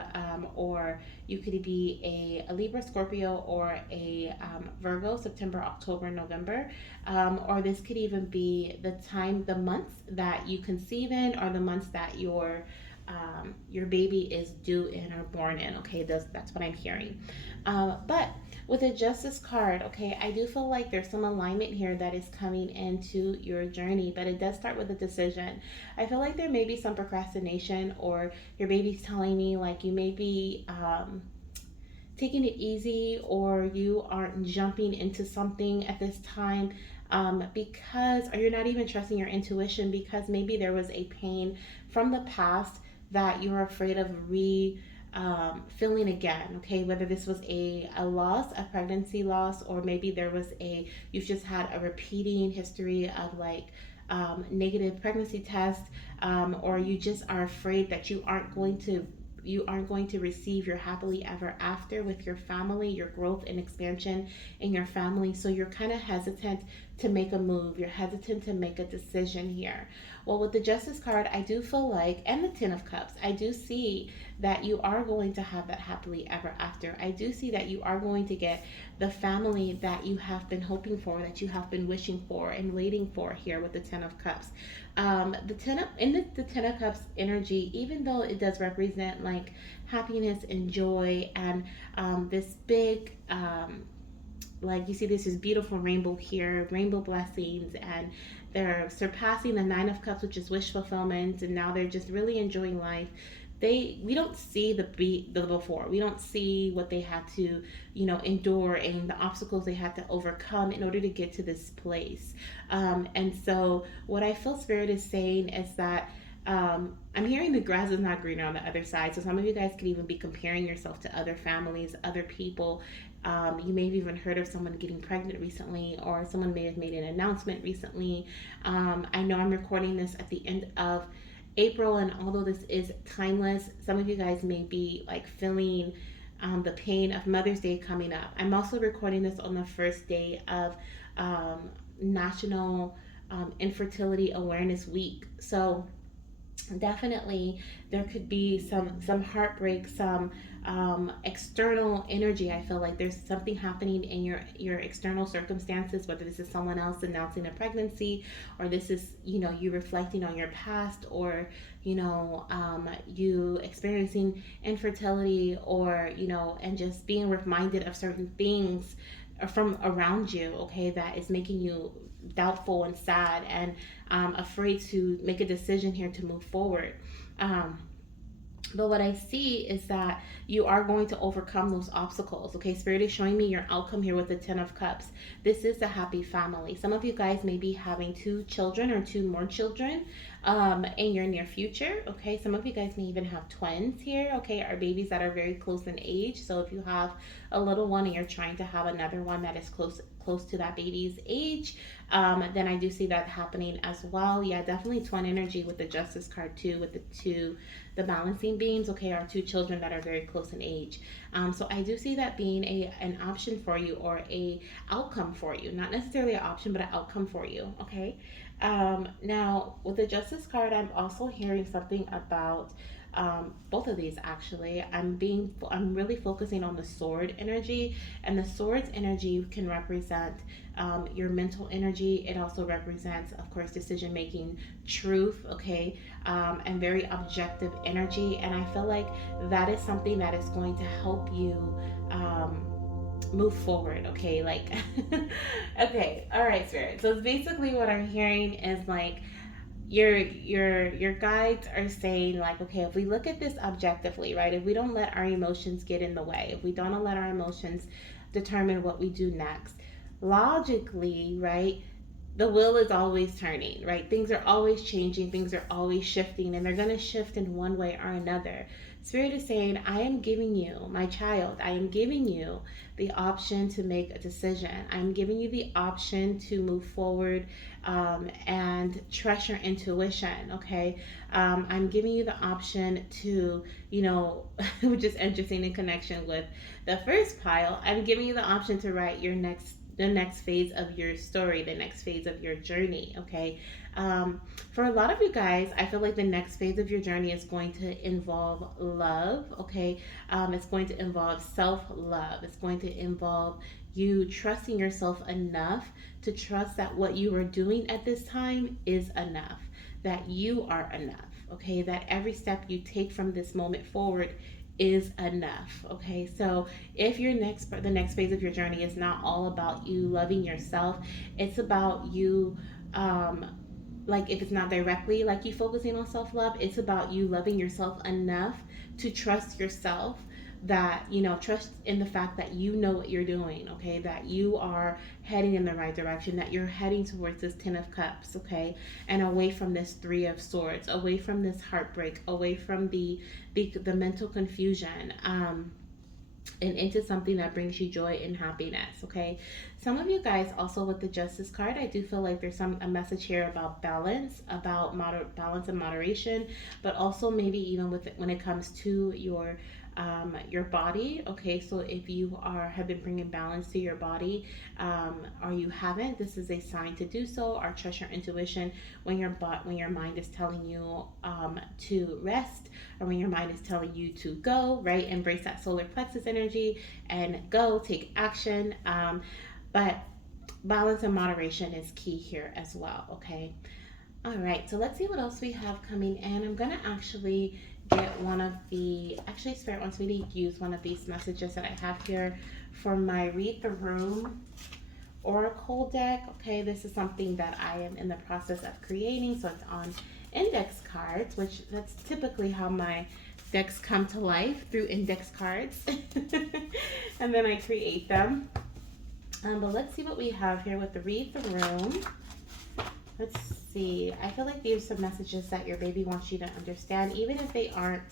or you could be a Libra, Scorpio, or a Virgo, September, October, November. Or this could even be the months that you conceive in, or the months that your baby is due in or born in. Okay, that's what I'm hearing. But with a Justice card, okay, I do feel like there's some alignment here that is coming into your journey, but it does start with a decision. I feel like there may be some procrastination, or your baby's telling me like you may be taking it easy, or you aren't jumping into something at this time, or you're not even trusting your intuition because maybe there was a pain from the past that you're afraid of feeling again. Okay, whether this was a loss, a pregnancy loss, or maybe you've just had a repeating history of like negative pregnancy tests, or you just are afraid that you aren't going to receive your happily ever after with your family, your growth and expansion in your family. So you're kind of hesitant to make a move. You're hesitant to make a decision here. Well, with the Justice card, I do feel like, and the Ten of Cups, I do see that you are going to have that happily ever after. I do see that you are going to get the family that you have been hoping for, that you have been wishing for and waiting for here with the Ten of Cups. The Ten of Cups energy, even though it does represent like happiness and joy, and this big like you see this is beautiful rainbow here, rainbow blessings, and they're surpassing the Nine of Cups, which is wish fulfillment, and now they're just really enjoying life. we don't see the before. We don't see what they had to, endure, and the obstacles they had to overcome in order to get to this place. And so what I feel Spirit is saying is that, I'm hearing the grass is not greener on the other side. So some of you guys could even be comparing yourself to other families, other people. You may have even heard of someone getting pregnant recently, or someone may have made an announcement recently. I know I'm recording this at the end of April, and although this is timeless, some of you guys may be like feeling the pain of Mother's Day coming up. I'm also recording this on the first day of National Infertility Awareness Week. So definitely there could be some heartbreak, some external energy. I feel like there's something happening in your external circumstances, whether this is someone else announcing a pregnancy, or this is, you reflecting on your past, or you experiencing infertility, or and just being reminded of certain things from around you, okay, that is making you doubtful and sad, and afraid to make a decision here to move forward. Um, but what I see is that you are going to overcome those obstacles. Okay, Spirit is showing me your outcome here with the Ten of Cups. This is a happy family. Some of you guys may be having two children or two more children in your near future. Okay, some of you guys may even have twins here. Okay, or babies that are very close in age. So if you have a little one and you're trying to have another one that is close to that baby's age, then I do see that happening as well. Yeah, definitely twin energy with the Justice card too, with the balancing beams, okay, are two children that are very close in age. So I do see that being an option for you, or a outcome for you. Not necessarily an option, but an outcome for you, okay? Now, with the Justice card, I'm also hearing something about both of these actually. I'm really focusing on the sword energy, and the sword's energy can represent your mental energy. It also represents, of course, decision making, truth, okay, and very objective energy. And I feel like that is something that is going to help you move forward, okay, like okay, all right, Spirit. So basically what I'm hearing is like your guides are saying, like, okay, if we look at this objectively, right, if we don't let our emotions get in the way, if we don't let our emotions determine what we do next, logically, right, the wheel is always turning, right? Things are always changing, things are always shifting, and they're going to shift in one way or another. Spirit is saying, I am giving you, my child, I am giving you the option to make a decision. I'm giving you the option to move forward, and trust your intuition, okay? I'm giving you the option to, which is interesting in connection with the first pile, I'm giving you the option to write the next phase of your story, the next phase of your journey, okay? For a lot of you guys, I feel like the next phase of your journey is going to involve love, okay? It's going to involve self love. It's going to involve you trusting yourself enough to trust that what you are doing at this time is enough, that you are enough, okay? That every step you take from this moment forward is enough, okay? So if the next phase of your journey is not all about you loving yourself, it's about you, um like, if it's not directly like you focusing on self-love, it's about you loving yourself enough to trust yourself, that trust in the fact that you know what you're doing, okay, that you are heading in the right direction, that you're heading towards this 10 of cups, okay, and away from this 3 of swords, away from this heartbreak, away from the mental confusion, and into something that brings you joy and happiness, okay? Some of you guys also with the Justice card, I do feel like there's a message here about balance, about balance and moderation, but also maybe even when it comes to your body, okay? So if you have been bringing balance to your body, or you haven't, this is a sign to do so. Or trust your intuition when your mind is telling you to rest, or when your mind is telling you to go, right? Embrace that solar plexus energy and go take action. But balance and moderation is key here as well, okay? All right, so let's see what else we have coming in. I'm gonna actually get actually Spirit wants me to use one of these messages that I have here for my Read the Room Oracle deck. Okay, this is something that I am in the process of creating, so it's on index cards, which that's typically how my decks come to life through index cards. And then I create them. But let's see what we have here with the Read the Room. Let's see. I feel like there's some messages that your baby wants you to understand, even if they are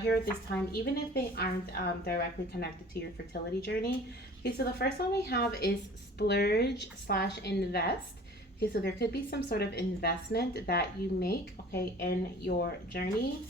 here at this time, even if they aren't directly connected to your fertility journey. Okay, so the first one we have is splurge slash invest. Okay, so there could be some sort of investment that you make, okay, in your journey.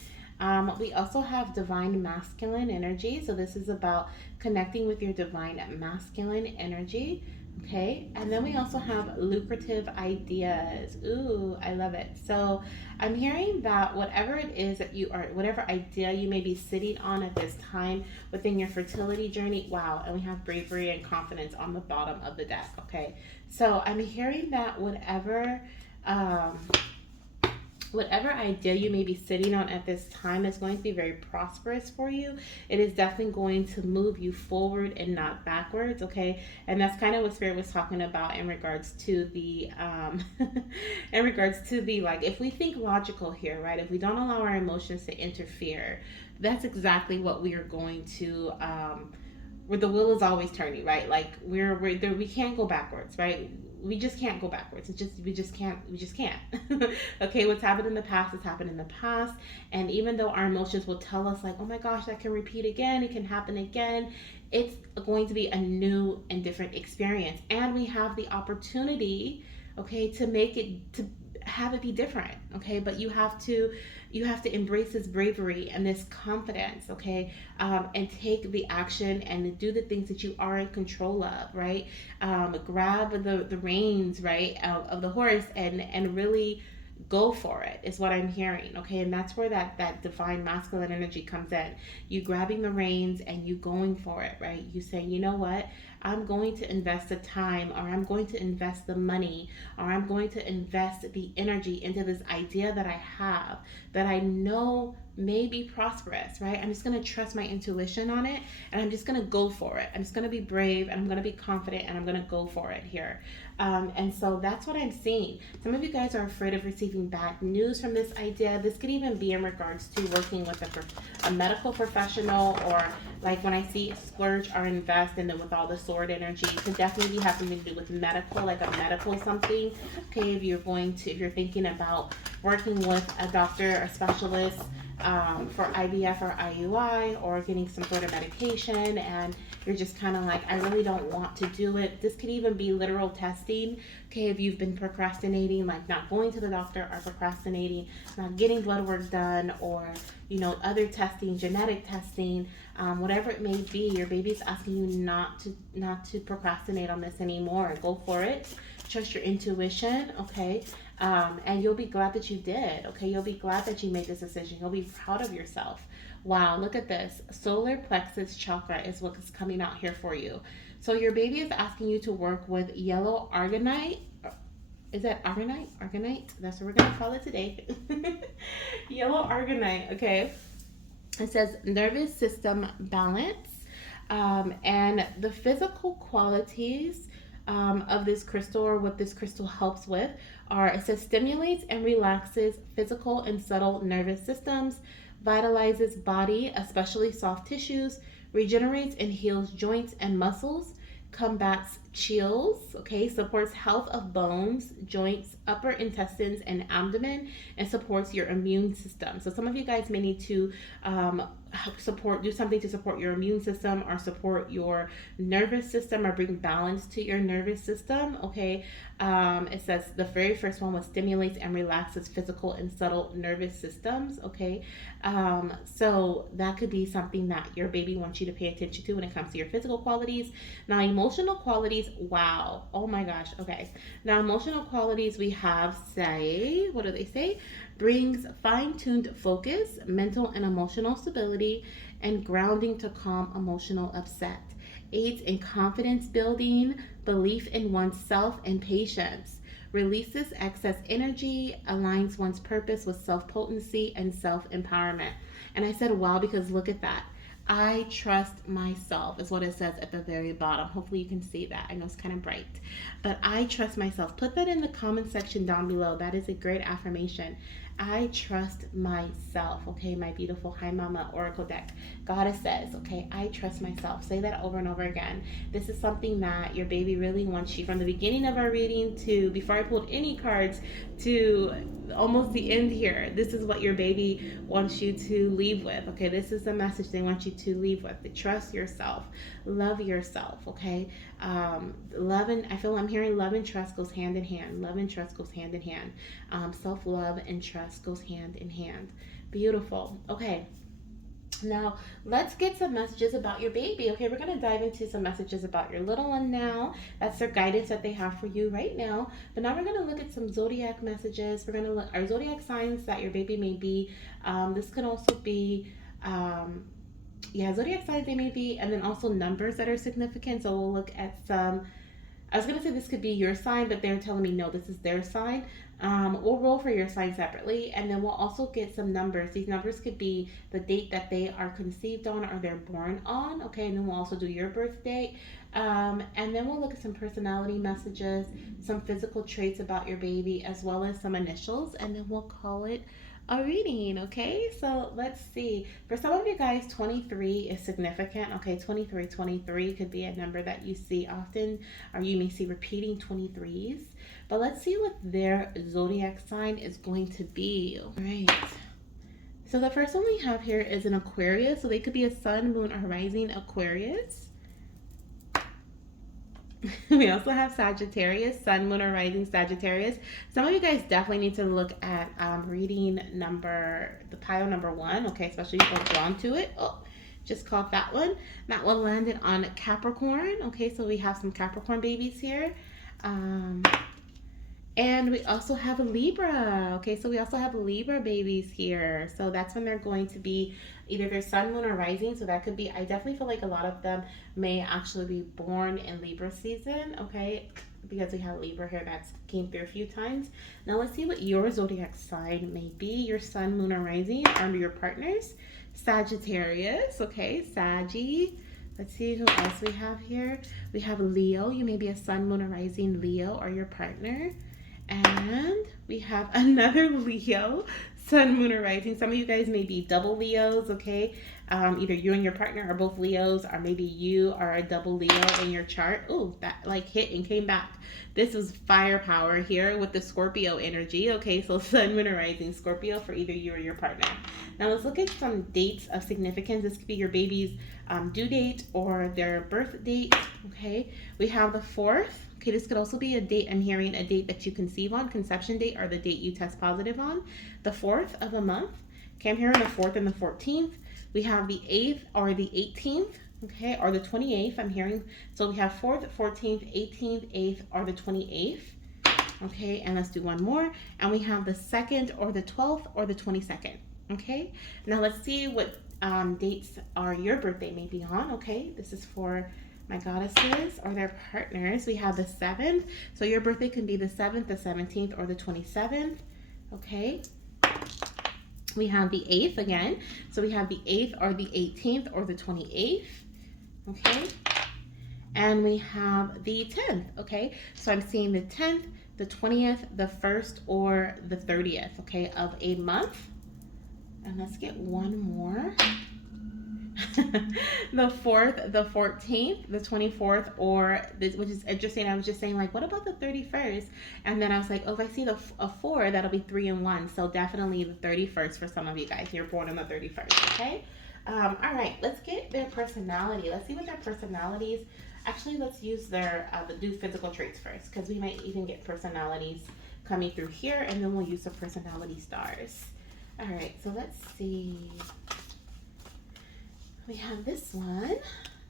We also have divine masculine energy. So this is about connecting with your divine masculine energy. Okay, and then we also have lucrative ideas. Ooh, I love it. So I'm hearing that whatever it is that you are, whatever idea you may be sitting on at this time within your fertility journey, wow, and we have bravery and confidence on the bottom of the deck. Okay, so I'm hearing that um, whatever idea you may be sitting on at this time is going to be very prosperous for you. It is definitely going to move you forward and not backwards, okay? And that's kind of what Spirit was talking about in regards to the in regards to the, like, if we think logical here, right? If we don't allow our emotions to interfere, that's exactly what we are going to where the wheel is always turning, right? Like we're there, we can't go backwards, right? We just can't go backwards. It's just we just can't. Okay, what's happened in the past has happened in the past, and even though our emotions will tell us like, oh my gosh, that can repeat again, it can happen again, it's going to be a new and different experience, and we have the opportunity, okay, to make it to have it be different, okay, but you have to embrace this bravery and this confidence, okay, and take the action and do the things that you are in control of, right? Grab the reins, right, of the horse and really go for it is what I'm hearing, okay? And that's where that divine masculine energy comes in. You grabbing the reins and you going for it, right? You saying, you know what, I'm going to invest the time, or I'm going to invest the money, or I'm going to invest the energy into this idea that I have, that I know may be prosperous, right? I'm just going to trust my intuition on it, and I'm just going to go for it. I'm just going to be brave, and I'm going to be confident, and I'm going to go for it here. And so that's what I'm seeing. Some of you guys are afraid of receiving bad news from this idea. This could even be in regards to working with a medical professional, or like when I see splurge or invest, and then with all the sword energy, it could definitely be having to do with medical, like a medical something. Okay, if you're thinking about working with a doctor or specialist for IVF or IUI, or getting some sort of medication, and you're just kind of like, I really don't want to do it. This could even be literal testing. Okay, if you've been procrastinating, like not going to the doctor, or procrastinating, not getting blood work done, or other testing, genetic testing, whatever it may be, your baby's asking you not to procrastinate on this anymore. Go for it. Trust your intuition, okay? And you'll be glad that you did, okay? You'll be glad that you made this decision. You'll be proud of yourself. Wow, look at this. Solar plexus chakra is what is coming out here for you. So your baby is asking you to work with yellow argonite. Is that argonite? Argonite? That's what we're going to call it today. Yellow argonite, okay? It says nervous system balance. And the physical qualities of this crystal, or what this crystal helps with, are, it says, stimulates and relaxes physical and subtle nervous systems, vitalizes body, especially soft tissues, regenerates and heals joints and muscles, combats chills, okay, supports health of bones, joints, upper intestines, and abdomen, and supports your immune system. So some of you guys may need to do something to support your immune system, or support your nervous system, or bring balance to your nervous system, okay? It says the very first one was stimulates and relaxes physical and subtle nervous systems, okay? So that could be something that your baby wants you to pay attention to when it comes to your physical qualities. Now, emotional qualities, wow, oh my gosh, okay. Now, emotional qualities, we have, say, what do they say? Brings fine-tuned focus, mental and emotional stability, and grounding to calm emotional upset. Aids in confidence building, belief in oneself, and patience. Releases excess energy, aligns one's purpose with self-potency and self-empowerment. And I said, wow, because look at that. I trust myself is what it says at the very bottom. Hopefully you can see that. I know it's kind of bright. But I trust myself. Put that in the comment section down below. That is a great affirmation. I trust myself. Okay, my beautiful Hi Mama Oracle deck. Goddess says, okay, I trust myself. Say that over and over again. This is something that your baby really wants you from the beginning of our reading to before I pulled any cards to almost the end here. This is what your baby wants you to leave with. Okay, this is the message they want you to leave with. Trust yourself, love yourself. Okay, love and I feel I'm hearing love and trust goes hand in hand. Love and trust goes hand in hand. Self love and trust goes hand in hand. Beautiful. Okay. Now, let's get some messages about your baby. Okay, we're going to dive into some messages about your little one now. That's their guidance that they have for you right now. But now we're going to look at some zodiac messages. We're going to look our zodiac signs that your baby may be. This could also be zodiac signs they may be, and then also numbers that are significant. So we'll look at some. I was gonna say this could be your sign, but they're telling me no, this is their sign. We'll roll for your sign separately, and then we'll also get some numbers. These numbers could be the date that they are conceived on or they're born on. Okay, and then we'll also do your birth date. And then we'll look at some personality messages, some physical traits about your baby, as well as some initials, and then we'll call it a reading. Okay, so let's see. For some of you guys, 23 is significant. Okay, 23 could be a number that you see often, or you may see repeating 23s. But let's see what their zodiac sign is going to be. All right. So the first one we have here is an Aquarius. So they could be a sun, moon, or rising Aquarius. We also have Sagittarius, sun, moon, or rising Sagittarius. Some of you guys definitely need to look at reading the pile number 1, okay, especially if you're drawn to it. Oh, just caught that one. That one landed on Capricorn, okay, so we have some Capricorn babies here. And we also have a Libra. Okay, so we also have Libra babies here. So that's when they're going to be either their sun, moon, or rising. So that could be, I definitely feel like a lot of them may actually be born in Libra season. Okay, because we have Libra here that's came through a few times. Now let's see what your zodiac sign may be. Your sun, moon, or rising are your partners. Sagittarius, okay, Saggy. Let's see who else we have here. We have Leo. You may be a sun, moon, or rising Leo or your partner. And we have another Leo, sun, moon, or rising. Some of you guys may be double Leos, okay? Either you and your partner are both Leos, or maybe you are a double Leo in your chart. Oh, that like hit and came back. This is firepower here with the Scorpio energy. Okay, so sun, moon, or rising Scorpio for either you or your partner. Now let's look at some dates of significance. This could be your baby's due date or their birth date. Okay, we have the 4th. Okay, this could also be a date. I'm hearing a date that you conceive on, conception date, or the date you test positive on. The 4th of a month. Okay, I'm hearing the 4th and the 14th. We have the 8th or the 18th. Okay, or the 28th. I'm hearing. So we have 4th, 14th, 18th, 8th, or the 28th. Okay, and let's do one more. And we have the 2nd or the 12th or the 22nd. Okay, now let's see what dates are your birthday may be on. Okay, this is for my goddesses or their partners. We have the 7th. So your birthday can be the 7th, the 17th, or the 27th. Okay. We have the 8th again. So we have the 8th or the 18th or the 28th. Okay. And we have the 10th. Okay. So I'm seeing the 10th, the 20th, the 1st, or the 30th. Okay. Of a month. And let's get one more. The 4th, the 14th, the 24th, or this, which is interesting. I was just saying, like, what about the 31st? And then I was like, oh, if I see a 4, that'll be 3 and 1. So definitely the 31st for some of you guys. You're born on the 31st, okay? All right, let's get their personality. Let's see what their personalities. Actually, let's use their do physical traits first, because we might even get personalities coming through here, and then we'll use the personality stars. All right, so let's see. We have this one.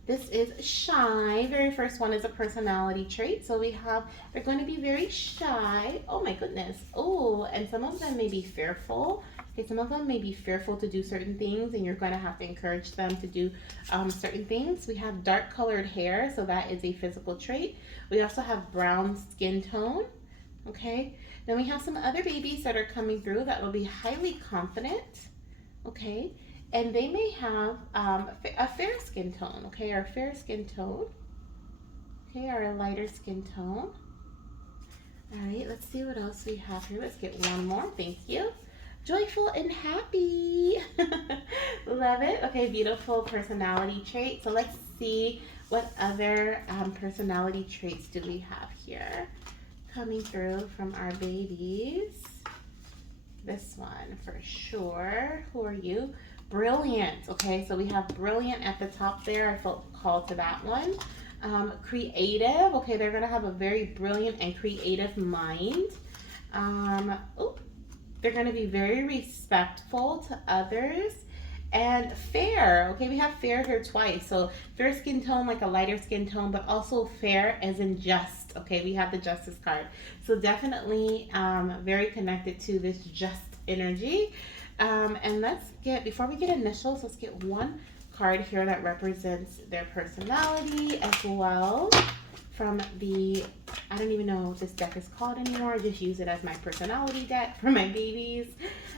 This is shy. Very first one is a personality trait. So we have, they're going to be very shy. Oh my goodness. Oh, and some of them may be fearful. Okay, some of them may be fearful to do certain things, and you're going to have to encourage them to do certain things. We have dark colored hair, so that is a physical trait. We also have brown skin tone. Okay, then we have some other babies that are coming through that will be highly confident. Okay, and they may have a fair skin tone, okay, or a fair skin tone, okay, or a lighter skin tone. All right, let's see what else we have here. Let's get one more. Thank you. joyful and happy. Love it. Okay, beautiful personality trait. So let's see what other personality traits do we have here coming through from our babies. This one for sure. Who are you? Brilliant. Okay, so we have brilliant at the top there. I felt called to that one. Creative. Okay, they're going to have a very brilliant and creative mind. Oh, they're going to be very respectful to others. And fair. Okay, we have fair here twice. So fair skin tone, like a lighter skin tone, but also fair as in just. Okay, we have the justice card. So definitely very connected to this just energy. And let's get, before we get initials, let's get one card here that represents their personality as well from the, I don't even know what this deck is called anymore. I just use it as my personality deck for my babies.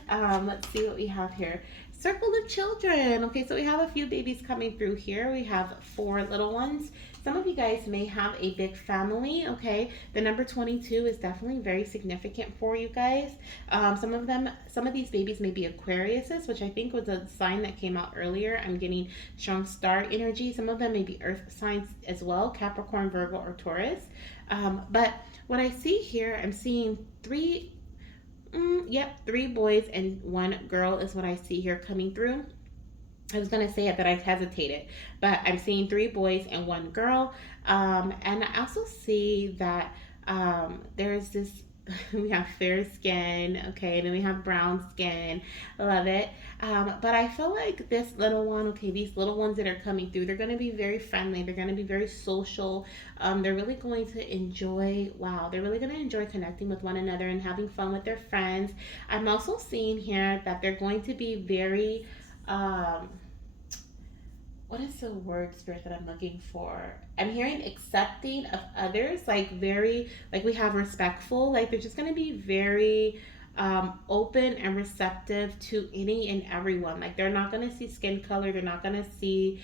Let's see what we have here. Circle of children. Okay, so we have a few babies coming through here. We have 4 little ones. Some of you guys may have a big family. Okay, the number 22 is definitely very significant for you guys. Some of these babies may be Aquariuses, which I think was a sign that came out earlier. I'm getting strong star energy. Some of them may be earth signs as well, Capricorn, Virgo, or Taurus. But what I see here, I'm seeing 3 yep, 3 boys and 1 girl is what I see here coming through. I was gonna say it, but I hesitated. But I'm seeing 3 boys and 1 girl, and I also see that there's this. We have fair skin, okay, and then we have brown skin. Love it. But I feel like this little one, okay, these little ones that are coming through, they're going to be very friendly. They're going to be very social. They're really going to enjoy, wow, they're really going to enjoy connecting with one another and having fun with their friends. I'm also seeing here that they're going to be very, um, what is the word, spirit, that I'm looking for? I'm hearing accepting of others, like very, like we have respectful, like they're just going to be very open and receptive to any and everyone. Like they're not going to see skin color, they're not going to see,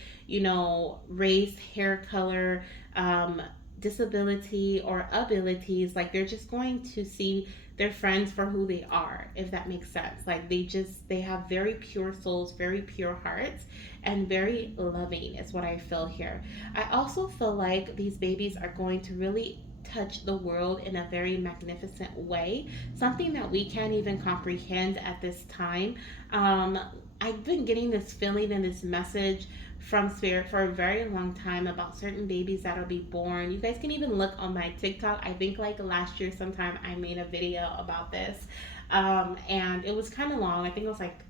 race, hair color, um, disability, or abilities. Like they're just going to see their friends for who they are, if that makes sense. Like they have very pure souls, very pure hearts, and very loving is what I feel here. I also feel like these babies are going to really touch the world in a very magnificent way, something that we can't even comprehend at this time. Um, I've been getting this feeling and this message from spirit for a very long time about certain babies that'll be born. You guys can even look on my TikTok. I think like last year sometime I made a video about this. And it was kind of long. I think it was like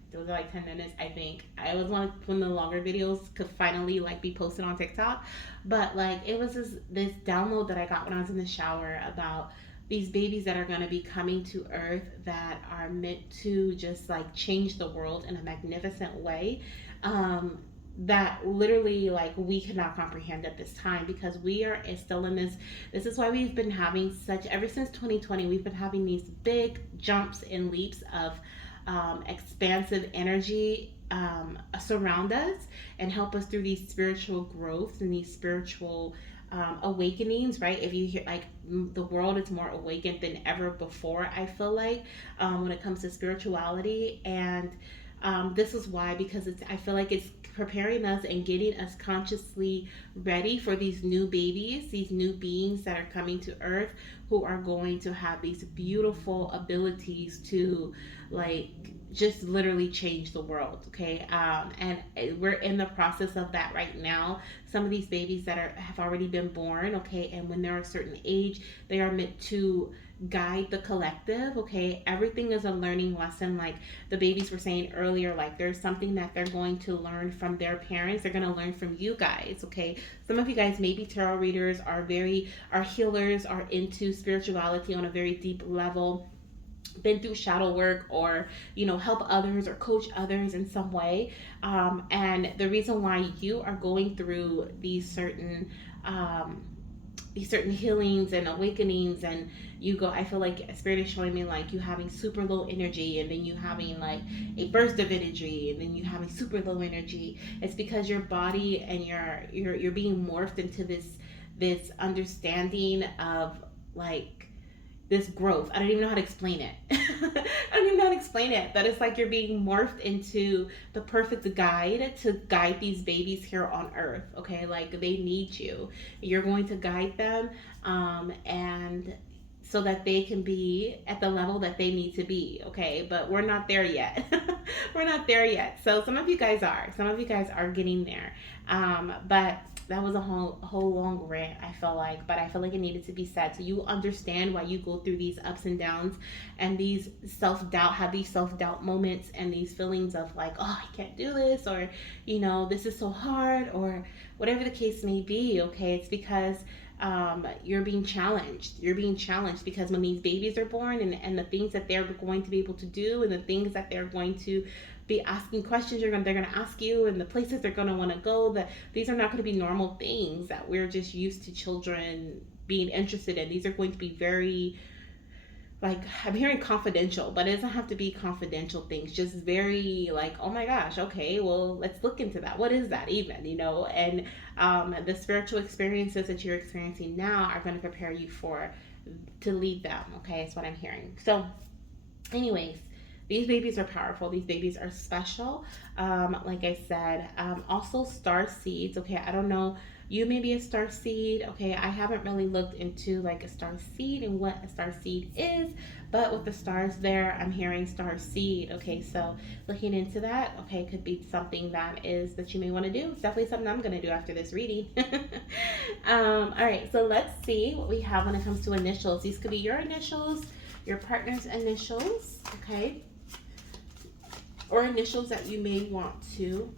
10 minutes. I think it was one of the longer videos could finally like be posted on TikTok. But like it was this download that I got when I was in the shower about these babies that are going to be coming to earth that are meant to just like change the world in a magnificent way. That literally like we cannot comprehend at this time, because we are still in this is why we've been having such, ever since 2020, we've been having these big jumps and leaps of expansive energy surround us and help us through these spiritual growths and these spiritual awakenings, right? If you hear like the world is more awakened than ever before, I feel like, when it comes to spirituality. And this is why, because I feel like it's preparing us and getting us consciously ready for these new babies, these new beings that are coming to earth, who are going to have these beautiful abilities to like just literally change the world. Okay, and we're in the process of that right now. Some of these babies that have already been born, okay, and when they're a certain age, they are meant to guide the collective. Okay, everything is a learning lesson. Like the babies were saying earlier, like there's something that they're going to learn from their parents, they're going to learn from you guys. Okay, some of you guys may be tarot readers, are healers, are into spirituality on a very deep level, been through shadow work, or help others or coach others in some way. And the reason why you are going through um, these certain healings and awakenings, and you go, I feel like spirit is showing me like you having super low energy, and then you having like a burst of energy, and then you having super low energy. It's because your body and you're being morphed into this understanding of like this growth. I don't even know how to explain it. I don't even know how to explain it, but it's like you're being morphed into the perfect guide to guide these babies here on earth. Okay, like they need you. You're going to guide them, and so that they can be at the level that they need to be. Okay, but we're not there yet. We're not there yet. So some of you guys are. Some of you guys are getting there. But that was a whole long rant, I feel like, but I feel like it needed to be said so you understand why you go through these ups and downs and these self-doubt, have these self-doubt moments and these feelings of like, oh, I can't do this, or this is so hard, or whatever the case may be. Okay, it's because you're being challenged. You're being challenged because when these babies are born, and the things that they're going to be able to do, and the things that they're going to be asking questions they're going to ask you, and the places they're going to want to go, that these are not going to be normal things that we're just used to children being interested in. These are going to be very, like, I'm hearing confidential, but it doesn't have to be confidential things, just very like, oh my gosh, okay, well, let's look into that. What is that even, and the spiritual experiences that you're experiencing now are going to prepare you for to lead them. Okay, that's what I'm hearing. So anyways, these babies are powerful. These babies are special. Like I said, also star seeds. Okay, I don't know. You may be a star seed. Okay, I haven't really looked into like a star seed and what a star seed is, but with the stars there, I'm hearing star seed. Okay, so looking into that, okay, could be something that you may want to do. It's definitely something I'm going to do after this reading. All right, so let's see what we have when it comes to initials. These could be your initials, your partner's initials, okay, or initials that you may want to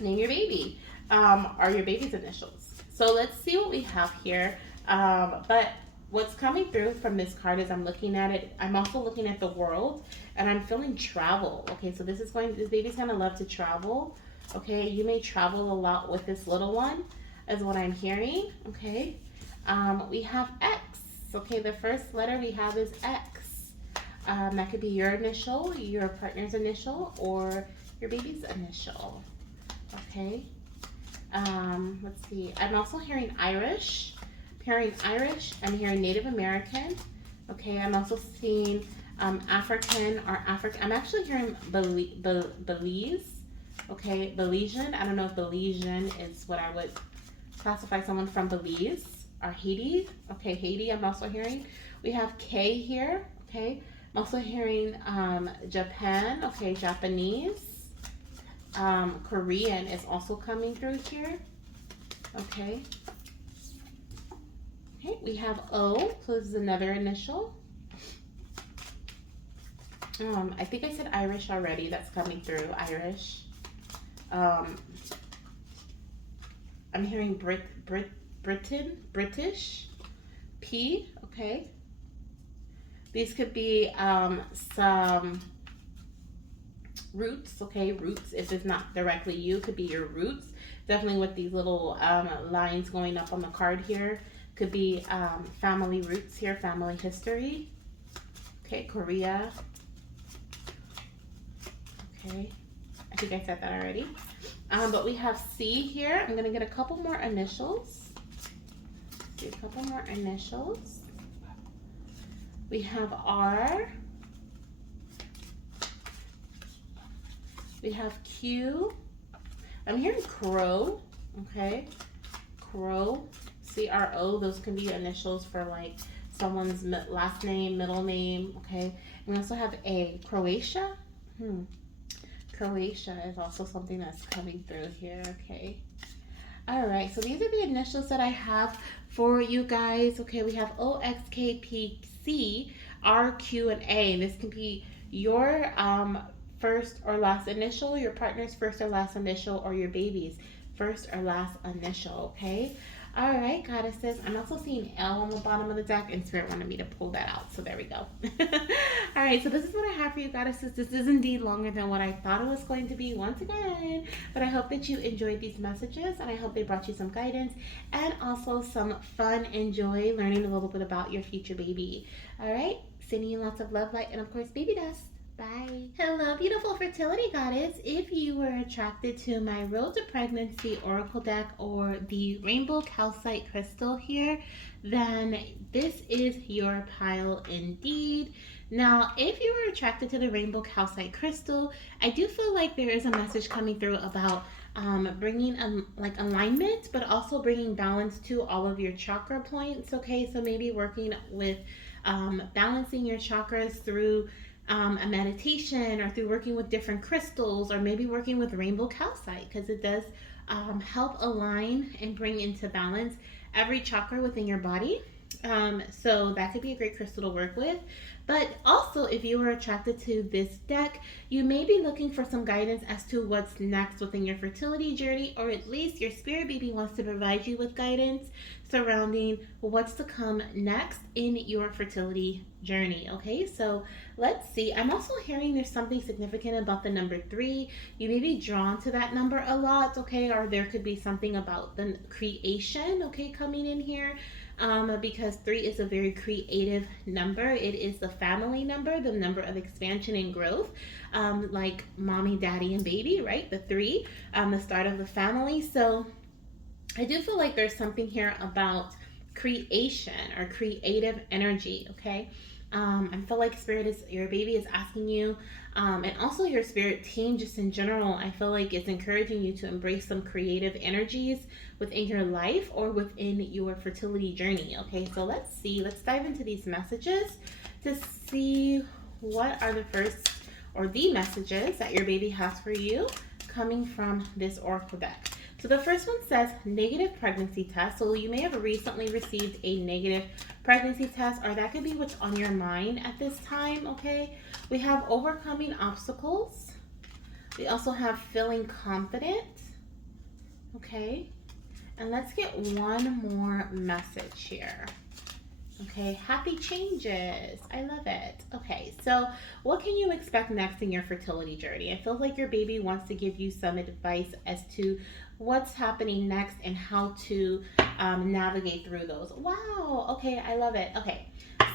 name your baby, or your baby's initials. So let's see what we have here. But what's coming through from this card is I'm looking at it. I'm also looking at the world, and I'm feeling travel. Okay, so this baby's gonna love to travel. Okay, you may travel a lot with this little one, is what I'm hearing. Okay, we have X. Okay, the first letter we have is X. That could be your initial, your partner's initial, or your baby's initial. Okay. Let's see. I'm also hearing Irish. Hearing Irish. I'm hearing Native American. Okay. I'm also seeing African or African. I'm actually hearing Belize. Okay. Belizean. I don't know if Belizean is what I would classify someone from Belize or Haiti. Okay. Haiti. I'm also hearing. We have K here. Okay. I'm also hearing Japan. Okay. Japanese. Korean is also coming through here. Okay. Okay, we have O, so this is another initial. I think I said Irish already. That's coming through, Irish. I'm hearing British. P, okay. These could be some roots, okay, roots. If it's not directly you, could be your roots. Definitely with these little lines going up on the card here, could be family roots here, family history. Okay, Korea. Okay, I think I said that already. But we have C here. I'm gonna get a couple more initials. Do a couple more initials. We have R. We have Q. I'm hearing Crow. Okay. Crow. CRO. Those can be initials for like someone's last name, middle name. Okay. And we also have A. Croatia. Croatia is also something that's coming through here. Okay. All right. So these are the initials that I have for you guys. Okay. We have O, X, K, P, C, R, Q, and A. And this can be your first or last initial, your partner's first or last initial, or your baby's first or last initial. Okay. All right, goddesses. I'm also seeing L on the bottom of the deck, and Spirit wanted me to pull that out. So there we go. All right, so this is what I have for you, goddesses. This is indeed longer than what I thought it was going to be once again. But I hope that you enjoyed these messages, and I hope they brought you some guidance and also some fun and joy learning a little bit about your future baby. All right, sending you lots of love, light, and of course, baby dust. Bye. Hello, beautiful fertility goddess. If you were attracted to my Road to Pregnancy Oracle deck or the Rainbow Calcite Crystal here, then this is your pile indeed. Now, if you were attracted to the Rainbow Calcite Crystal, I do feel like there is a message coming through about bringing like alignment, but also bringing balance to all of your chakra points. Okay, so maybe working with balancing your chakras through a meditation or through working with different crystals or maybe working with rainbow calcite because it does help align and bring into balance every chakra within your body. So that could be a great crystal to work with. But also, if you were attracted to this deck, you may be looking for some guidance as to what's next within your fertility journey, or at least your spirit baby wants to provide you with guidance surrounding what's to come next in your fertility journey. Okay, so let's see. I'm also hearing there's something significant about the number 3. You may be drawn to that number a lot, okay, or there could be something about the creation, okay, coming in here. Because 3 is a very creative number. It is the family number, the number of expansion and growth, like mommy, daddy, and baby, right? The 3, the start of the family. So I do feel like there's something here about creation or creative energy, okay? I feel like spirit is your baby is asking you, and also your spirit team, just in general. I feel like it's encouraging you to embrace some creative energies within your life or within your fertility journey. Okay, so let's see. Let's dive into these messages to see what are the first or the messages that your baby has for you coming from this oracle deck. So the first one says negative pregnancy test. So you may have recently received a negative pregnancy test, or that could be what's on your mind at this time, okay? We have overcoming obstacles. We also have feeling confident, okay? And let's get one more message here. Okay, happy changes. I love it. Okay, so what can you expect next in your fertility journey? It feels like your baby wants to give you some advice as to what's happening next and how to navigate through those. Wow, okay, I love it. Okay,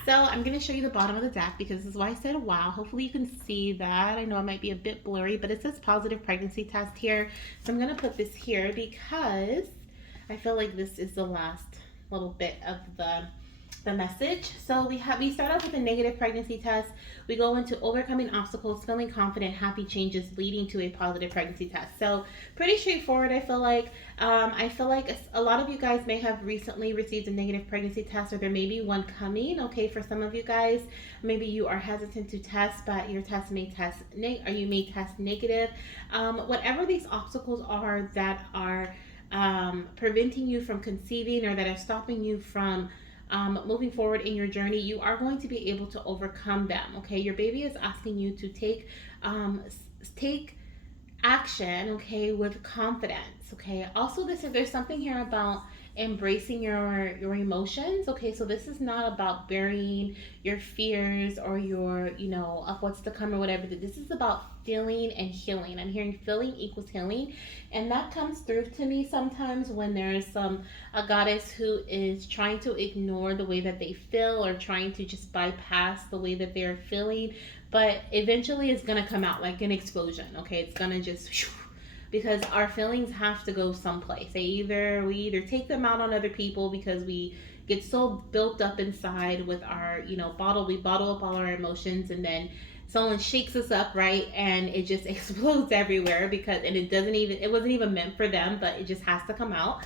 so I'm going to show you the bottom of the deck because this is why I said wow. Hopefully you can see that. I know it might be a bit blurry, but it says positive pregnancy test here. So I'm going to put this here because I feel like this is the last little bit of the message. So we start off with a negative pregnancy test. We go into overcoming obstacles, feeling confident, happy changes leading to a positive pregnancy test. So pretty straightforward. I feel like a lot of you guys may have recently received a negative pregnancy test, or there may be one coming. Okay, for some of you guys, maybe you are hesitant to test, but your test may test or you may test negative. Whatever these obstacles are that are preventing you from conceiving or that are stopping you from moving forward in your journey, you are going to be able to overcome them. Okay, your baby is asking you to take action, okay, with confidence. Okay, also there's something here about embracing your emotions. Okay, so this is not about burying your fears or your of what's to come or whatever. This is about feeling and healing. I'm hearing feeling equals healing, and that comes through to me sometimes when there's a goddess who is trying to ignore the way that they feel or trying to just bypass the way that they're feeling, but eventually it's gonna come out like an explosion. Okay, it's gonna just because our feelings have to go someplace. We either take them out on other people because we get so built up inside with our we bottle up all our emotions, and then someone shakes us up, right, and it just explodes everywhere because it wasn't even meant for them, but it just has to come out.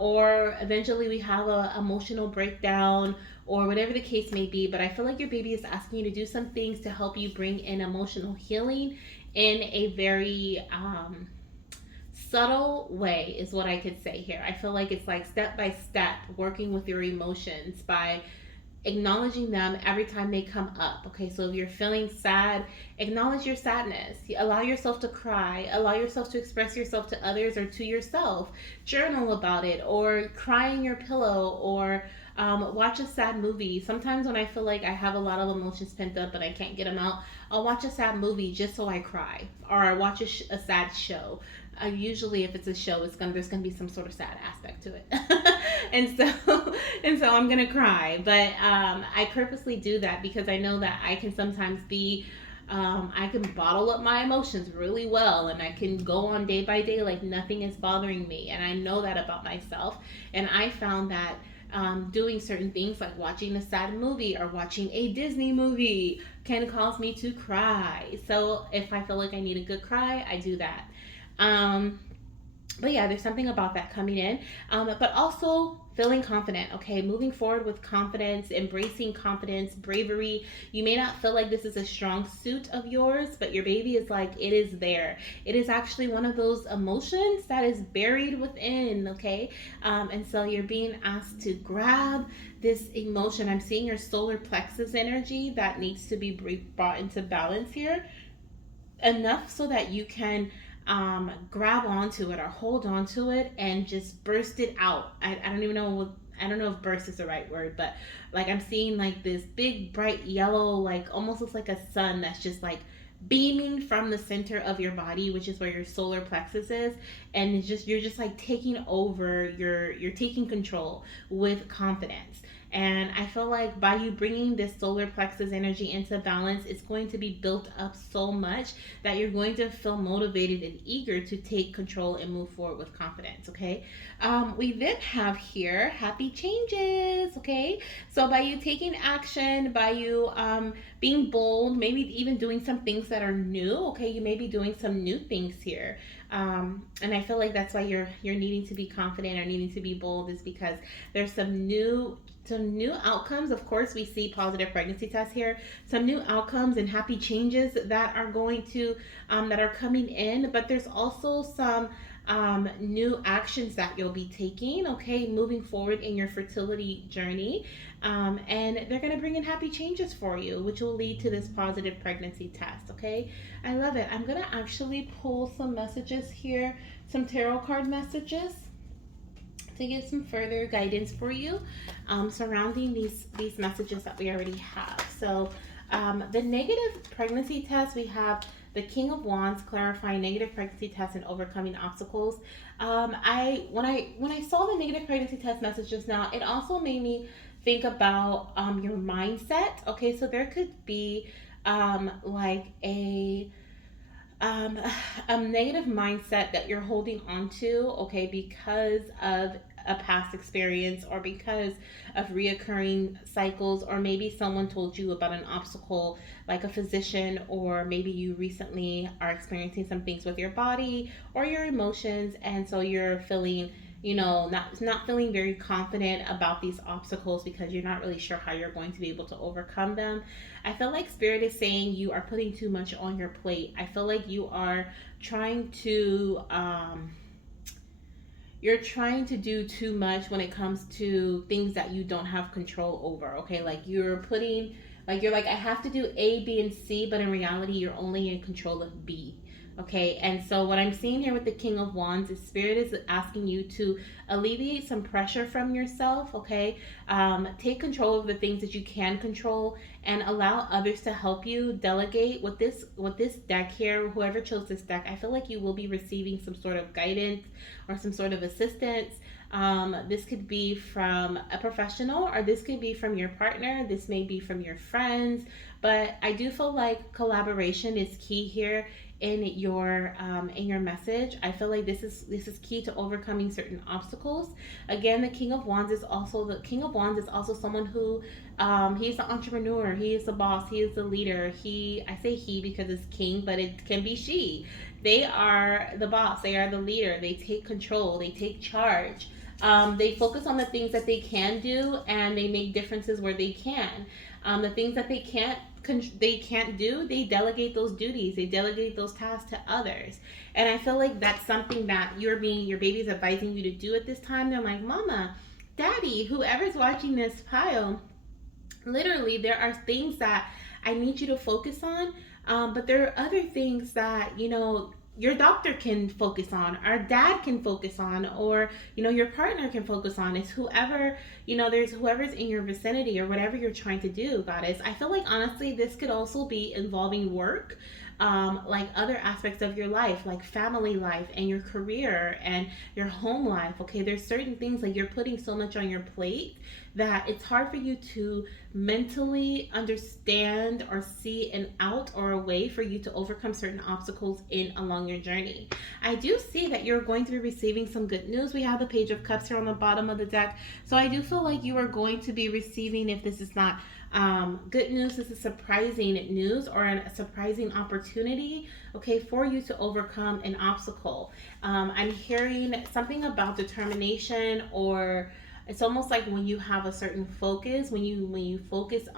Or eventually we have a emotional breakdown or whatever the case may be. But I feel like your baby is asking you to do some things to help you bring in emotional healing in a very subtle way, is what I could say here. I feel like it's like step by step working with your emotions by acknowledging them every time they come up. Okay, so if you're feeling sad, acknowledge your sadness. Allow yourself to cry. Allow yourself to express yourself to others or to yourself. Journal about it, or cry in your pillow, or watch a sad movie. Sometimes when I feel like I have a lot of emotions pent up and I can't get them out, I'll watch a sad movie just so I cry, or I watch a sad show. Usually, if it's a show, there's gonna be some sort of sad aspect to it, and so I'm gonna cry. But I purposely do that because I know that I can sometimes be I can bottle up my emotions really well, and I can go on day by day like nothing is bothering me. And I know that about myself. And I found that doing certain things like watching a sad movie or watching a Disney movie can cause me to cry. So if I feel like I need a good cry, I do that. Um, but yeah, there's something about that coming in, but also feeling confident. Okay, moving forward with confidence, embracing confidence, bravery. You may not feel like this is a strong suit of yours, but your baby is like, it is there. It is actually one of those emotions that is buried within. Okay, and so you're being asked to grab this emotion. I'm seeing your solar plexus energy that needs to be brought into balance here, enough so that you can grab onto it or hold onto it and just burst it out. I don't even know. I don't know if burst is the right word, but like I'm seeing like this big bright yellow, like almost looks like a sun that's just like beaming from the center of your body, which is where your solar plexus is, and it's just, you're just like taking over, you're taking control with confidence. And I feel like by you bringing this solar plexus energy into balance, it's going to be built up so much that you're going to feel motivated and eager to take control and move forward with confidence. Okay. We then have here happy changes. Okay. So by you taking action, by you being bold, maybe even doing some things that are new. Okay. You may be doing some new things here. And I feel like that's why you're needing to be confident or needing to be bold, is because there's some new outcomes. Of course, we see positive pregnancy tests here, some new outcomes and happy changes that are going to that are coming in, but there's also some new actions that you'll be taking, okay, moving forward in your fertility journey, and they're going to bring in happy changes for you, which will lead to this positive pregnancy test. Okay, I love it. I'm going to actually pull some messages here, some tarot card messages, to get some further guidance for you surrounding these messages that we already have. So the negative pregnancy test, we have the King of Wands, clarifying negative pregnancy tests and overcoming obstacles. When I saw the negative pregnancy test message just now, it also made me think about your mindset. Okay, so there could be like um, a negative mindset that you're holding on to, okay, because of a past experience or because of reoccurring cycles, or maybe someone told you about an obstacle, like a physician, or maybe you recently are experiencing some things with your body or your emotions, and so you're feeling, not feeling very confident about these obstacles because you're not really sure how you're going to be able to overcome them. I feel like spirit is saying you are putting too much on your plate. I feel like you are trying to you're trying to do too much when it comes to things that you don't have control over. Okay, like you're like, I have to do A, B, and C, but in reality you're only in control of B. Okay, and so what I'm seeing here with the King of Wands is spirit is asking you to alleviate some pressure from yourself. Okay, take control of the things that you can control and allow others to help you. Delegate with this deck here. Whoever chose this deck, I feel like you will be receiving some sort of guidance or some sort of assistance. This could be from a professional, or this could be from your partner. This may be from your friends, but I do feel like collaboration is key here in your message. I feel like this is key to overcoming certain obstacles. Again, the King of Wands is also someone who he's the entrepreneur, he is the boss, he is the leader. I say he because it's king, but it can be she. They are the boss, they are the leader, they take control, they take charge. They focus on the things that they can do, and they make differences where they can. The things that they can't do, they delegate those duties, they delegate those tasks to others. And I feel like that's something that your baby's advising you to do at this time. They're like, mama, daddy, whoever's watching this pile, literally there are things that I need you to focus on, but there are other things that your doctor can focus on, our dad can focus on, or your partner can focus on. It's whoever, there's whoever's in your vicinity or whatever you're trying to do, goddess. I feel like honestly this could also be involving work. like other aspects of your life, like family life and your career and your home life. Okay, there's certain things like you're putting so much on your plate that it's hard for you to mentally understand or see an out or a way for you to overcome certain obstacles in along your journey. I do see that you're going to be receiving some good news. We have the Page of Cups here on the bottom of the deck. So I do feel like you are going to be receiving, if this is not good news, this is surprising news or a surprising opportunity, okay, for you to overcome an obstacle. I'm hearing something about determination, or it's almost like when you have a certain focus, when you focus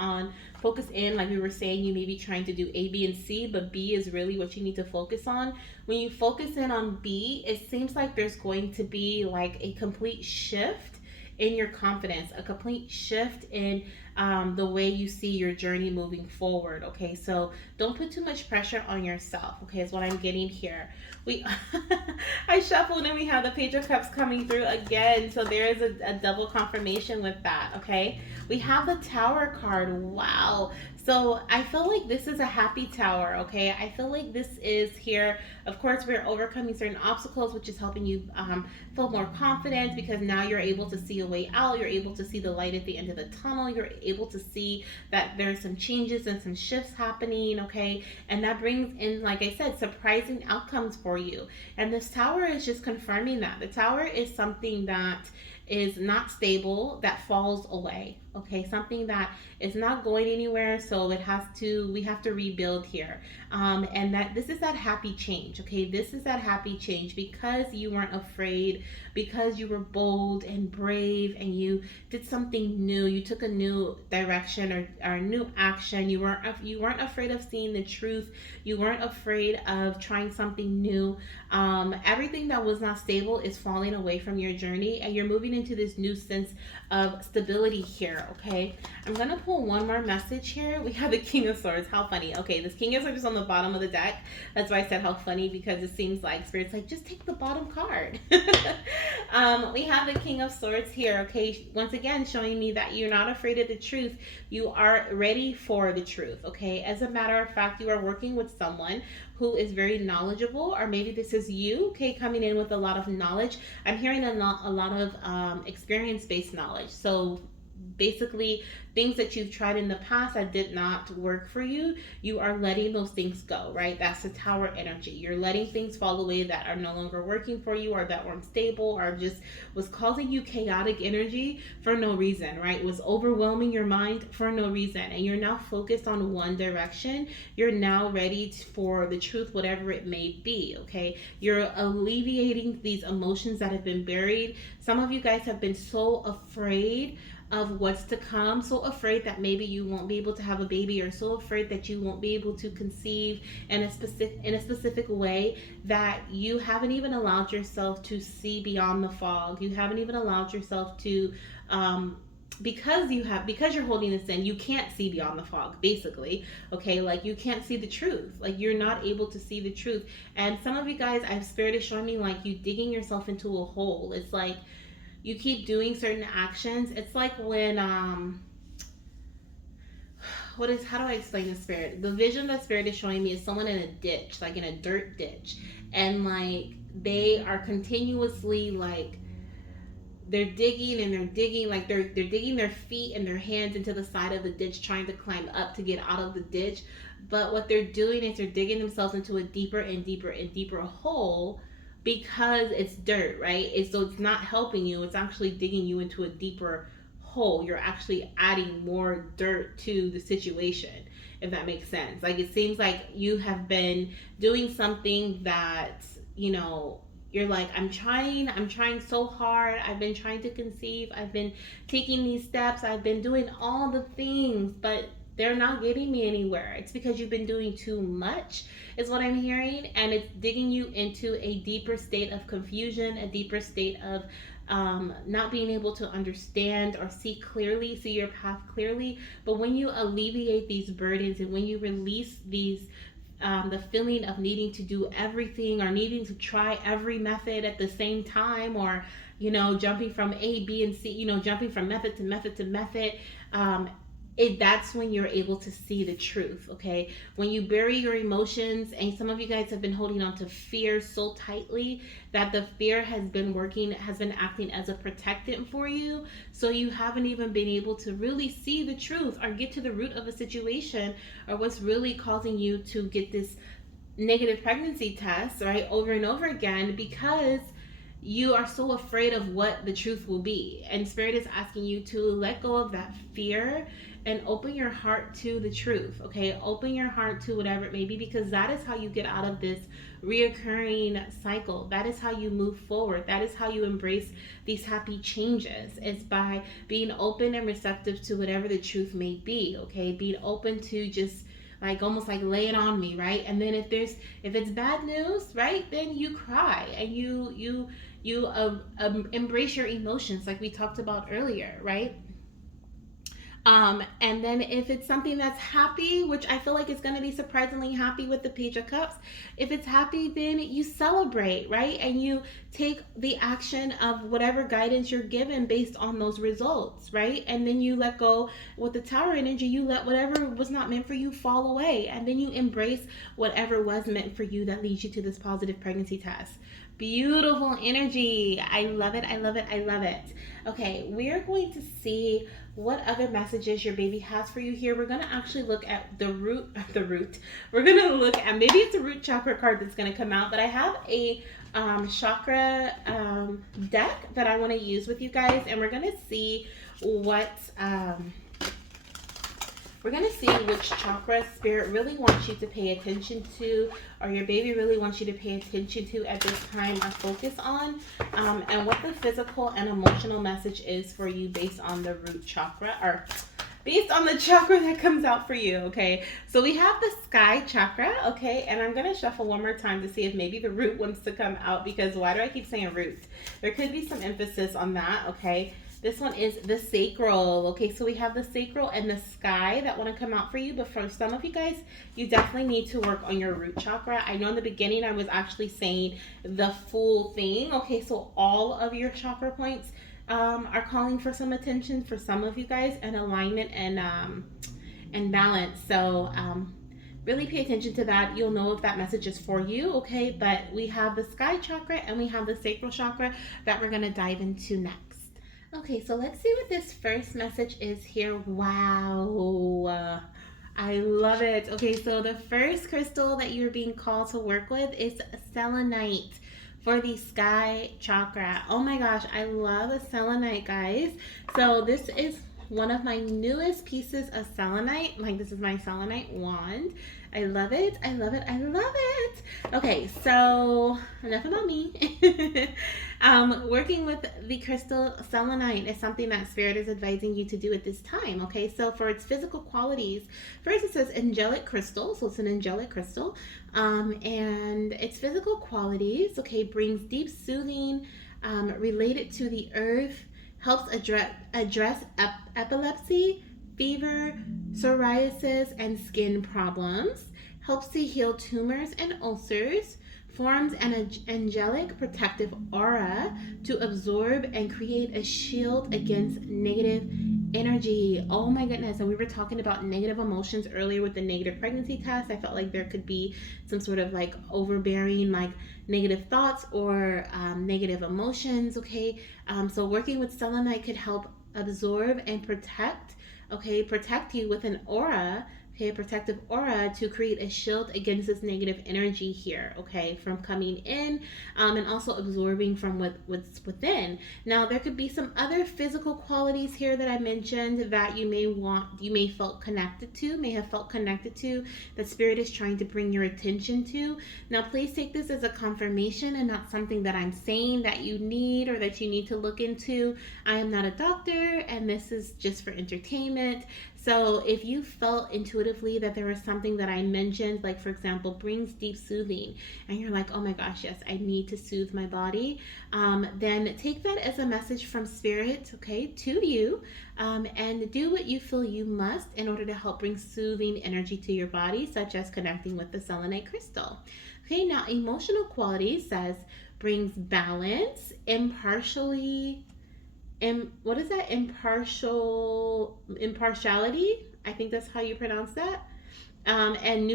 in, like we were saying, you may be trying to do A, B, and C, but B is really what you need to focus on. When you focus in on B, it seems like there's going to be like a complete shift in your confidence, a complete shift in the way you see your journey moving forward. Okay, so don't put too much pressure on yourself. Okay, is what I'm getting here. We, I shuffled and we have the Page of Cups coming through again. So there is a double confirmation with that. Okay, we have the Tower card. Wow. So I feel like this is a happy tower. Okay, I feel like this is here. Of course, we're overcoming certain obstacles, which is helping you feel more confident because now you're able to see a way out. You're able to see the light at the end of the tunnel. You're able to see that there's some changes and some shifts happening, okay? And that brings in, like I said, surprising outcomes for you. And this tower is just confirming that. The tower is something that is not stable, that falls away, okay? Something that is not going anywhere, so we have to rebuild here. And that this is that happy change, okay? This is that happy change because you weren't afraid, because you were bold and brave, and you did something new. You took a new direction, or a new action. You weren't afraid of seeing the truth. You weren't afraid of trying something new. Everything that was not stable is falling away from your journey, and you're moving into this new sense of stability here. Okay, I'm gonna pull one more message here. We have the King of Swords. How funny. Okay, this King of Swords is on the bottom of the deck. That's why I said how funny, because it seems like Spirit's like, just take the bottom card. We have the King of Swords here. Okay, once again showing me that you're not afraid of the truth. You are ready for the truth. Okay, as a matter of fact, you are working with someone who is very knowledgeable, or maybe this is you, okay, coming in with a lot of knowledge. I'm hearing a lot of experience-based knowledge. So basically, things that you've tried in the past that did not work for you, you are letting those things go, right? That's the Tower energy. You're letting things fall away that are no longer working for you, or that weren't stable, or just was causing you chaotic energy for no reason, right? Was overwhelming your mind for no reason, and you're now focused on one direction. You're now ready for the truth, whatever it may be. Okay, you're alleviating these emotions that have been buried. Some of you guys have been so afraid of what's to come, so afraid that maybe you won't be able to have a baby, or so afraid that you won't be able to conceive in a specific way, that you haven't even allowed yourself to see beyond the fog. You haven't even allowed yourself to because you're holding this in, you can't see beyond the fog, basically. Okay, like you can't see the truth, like you're not able to see the truth. And some of you guys, I've Spirit is showing me like you digging yourself into a hole. It's like you keep doing certain actions. It's like when what is how do I explain the Spirit? The vision that Spirit is showing me is someone in a ditch, like in a dirt ditch, and like they are continuously like they're digging and they're digging, like they're digging their feet and their hands into the side of the ditch, trying to climb up to get out of the ditch. But what they're doing is they're digging themselves into a deeper and deeper and deeper hole, because it's dirt, right? So it's not helping you. It's actually digging you into a deeper hole. You're actually adding more dirt to the situation, if that makes sense. Like it seems like you have been doing something that, you know, you're like, I'm trying so hard. I've been trying to conceive. I've been taking these steps. I've been doing all the things, but they're not getting me anywhere. It's because you've been doing too much, is what I'm hearing. And it's digging you into a deeper state of confusion, a deeper state of not being able to understand or see your path clearly. But when you alleviate these burdens, and when you release the feeling of needing to do everything, or needing to try every method at the same time, or jumping from A, B, and C, jumping from method to method to method, that's when you're able to see the truth. Okay, when you bury your emotions, and some of you guys have been holding on to fear so tightly that the fear has been acting as a protectant for you, so you haven't even been able to really see the truth or get to the root of a situation, or what's really causing you to get this negative pregnancy tests, right, over and over again, because you are so afraid of what the truth will be. And Spirit is asking you to let go of that fear and open your heart to the truth. Okay, open your heart to whatever it may be, because that is how you get out of this reoccurring cycle. That is how you move forward. That is how you embrace these happy changes, is by being open and receptive to whatever the truth may be. Okay, being open to just like almost like lay it on me, right? And then if it's bad news, right, then you cry and you embrace your emotions like we talked about earlier, right? And then if it's something that's happy, which I feel like it's going to be surprisingly happy with the Page of Cups, if it's happy, then you celebrate, right? And you take the action of whatever guidance you're given based on those results, right? And then you let go with the Tower energy, you let whatever was not meant for you fall away. And then you embrace whatever was meant for you that leads you to this positive pregnancy test. Beautiful energy. I love it. I love it. I love it. Okay, we're going to see what other messages your baby has for you here. We're going to actually look at the root. The root. We're going to look at, maybe it's a root chakra card that's going to come out, but I have a chakra deck that I want to use with you guys, and we're going to see what we're going to see which chakra Spirit really wants you to pay attention to, or your baby really wants you to pay attention to at this time or focus on, and what the physical and emotional message is for you based on the root chakra, or based on the chakra that comes out for you. Okay, so we have the sky chakra. Okay, and I'm going to shuffle one more time to see if maybe the root wants to come out, because why do I keep saying root? There could be some emphasis on that. Okay, this one is the sacral. Okay, so we have the sacral and the sky that want to come out for you. But for some of you guys, you definitely need to work on your root chakra. I know in the beginning I was actually saying the full thing. Okay, so all of your chakra points are calling for some attention for some of you guys, and alignment and balance. So really pay attention to that. You'll know if that message is for you. Okay, but we have the sky chakra and we have the sacral chakra that we're going to dive into next. Okay, so let's see what this first message is here. Wow. I love it. Okay, so the first crystal that you're being called to work with is selenite for the sky chakra. Oh my gosh, I love a selenite, guys. So this is one of my newest pieces of selenite. Like, this is my selenite wand. I love it. I love it. I love it. Okay, so enough about me. Working with the crystal selenite is something that Spirit is advising you to do at this time. Okay, so for its physical qualities, first it says angelic crystal, so it's an angelic crystal, and its physical qualities, okay, brings deep soothing, related to the earth, helps address epilepsy, fever, psoriasis, and skin problems, helps to heal tumors and ulcers, forms an angelic protective aura to absorb and create a shield against negative energy. Oh my goodness. And we were talking about negative emotions earlier with the negative pregnancy test. I felt like there could be some sort of like overbearing, like negative thoughts or negative emotions. Okay. So working with selenite could help absorb and protect you with an aura, okay, a protective aura to create a shield against this negative energy here, okay, from coming in, and also absorbing from what's within. Now, there could be some other physical qualities here that I mentioned that you may have felt connected to, that Spirit is trying to bring your attention to. Now, please take this as a confirmation and not something that I'm saying that you need or that you need to look into. I am not a doctor, and this is just for entertainment. So if you felt intuitively that there was something that I mentioned, like for example, brings deep soothing, and you're like, oh my gosh, yes, I need to soothe my body, then take that as a message from Spirit, okay, to you, and do what you feel you must in order to help bring soothing energy to your body, such as connecting with the selenite crystal. Okay, now emotional quality says brings balance, impartially what is that? Impartiality. I think that's how you pronounce that. And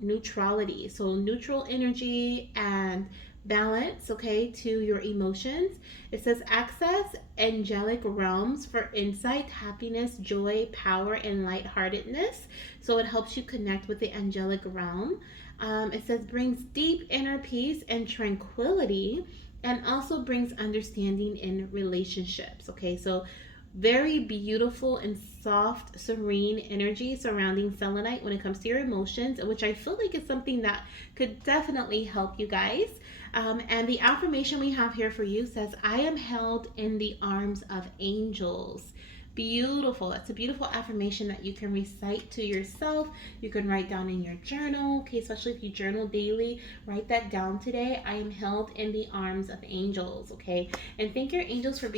neutrality. So neutral energy and balance, okay, to your emotions. It says access angelic realms for insight, happiness, joy, power, and lightheartedness. So it helps you connect with the angelic realm. It says brings deep inner peace and tranquility, and also brings understanding in relationships. Okay, so very beautiful and soft, serene energy surrounding selenite when it comes to your emotions, which I feel like is something that could definitely help you guys. And the affirmation we have here for you says, I am held in the arms of angels. Beautiful. That's a beautiful affirmation that you can recite to yourself. You can write down in your journal. Okay, especially if you journal daily, write that down today. I am held in the arms of angels. Okay, and thank your angels for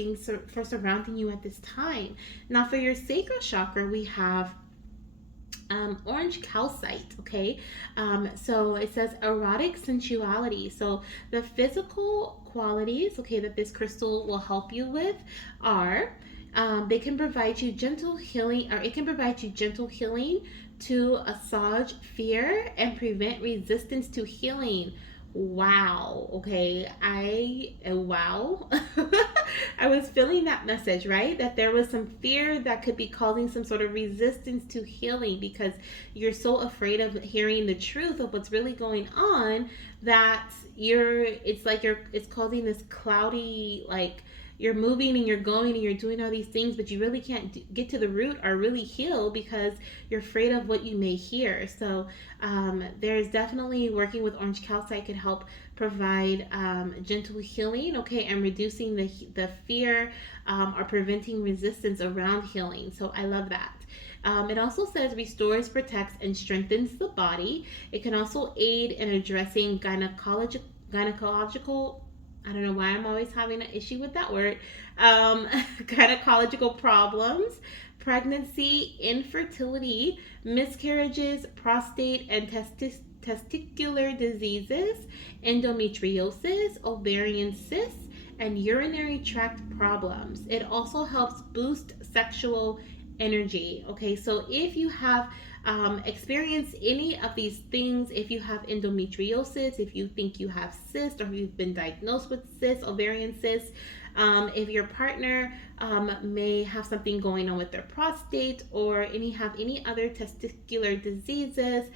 for surrounding you at this time. Now, for your sacral chakra, we have orange calcite. Okay, so it says erotic sensuality. So the physical qualities, okay, that this crystal will help you with are they can provide you gentle healing, or it can provide you gentle healing to assuage fear and prevent resistance to healing. Wow. Okay. Wow. I was feeling that message, right? That there was some fear that could be causing some sort of resistance to healing because you're so afraid of hearing the truth of what's really going on that it's causing this cloudy, like, you're moving and you're going and you're doing all these things, but you really can't get to the root or really heal because you're afraid of what you may hear. So there's definitely working with orange calcite could help provide gentle healing, okay, and reducing the fear or preventing resistance around healing. So I love that. It also says restores, protects, and strengthens the body. It can also aid in addressing gynecological, I don't know why I'm always having an issue with that word. Gynecological problems, pregnancy, infertility, miscarriages, prostate and testicular diseases, endometriosis, ovarian cysts, and urinary tract problems. It also helps boost sexual energy. Okay, so if you have experienced any of these things, if you have endometriosis, if you think you have cysts, or if you've been diagnosed with cysts, ovarian cysts, if your partner may have something going on with their prostate, or have any other testicular diseases,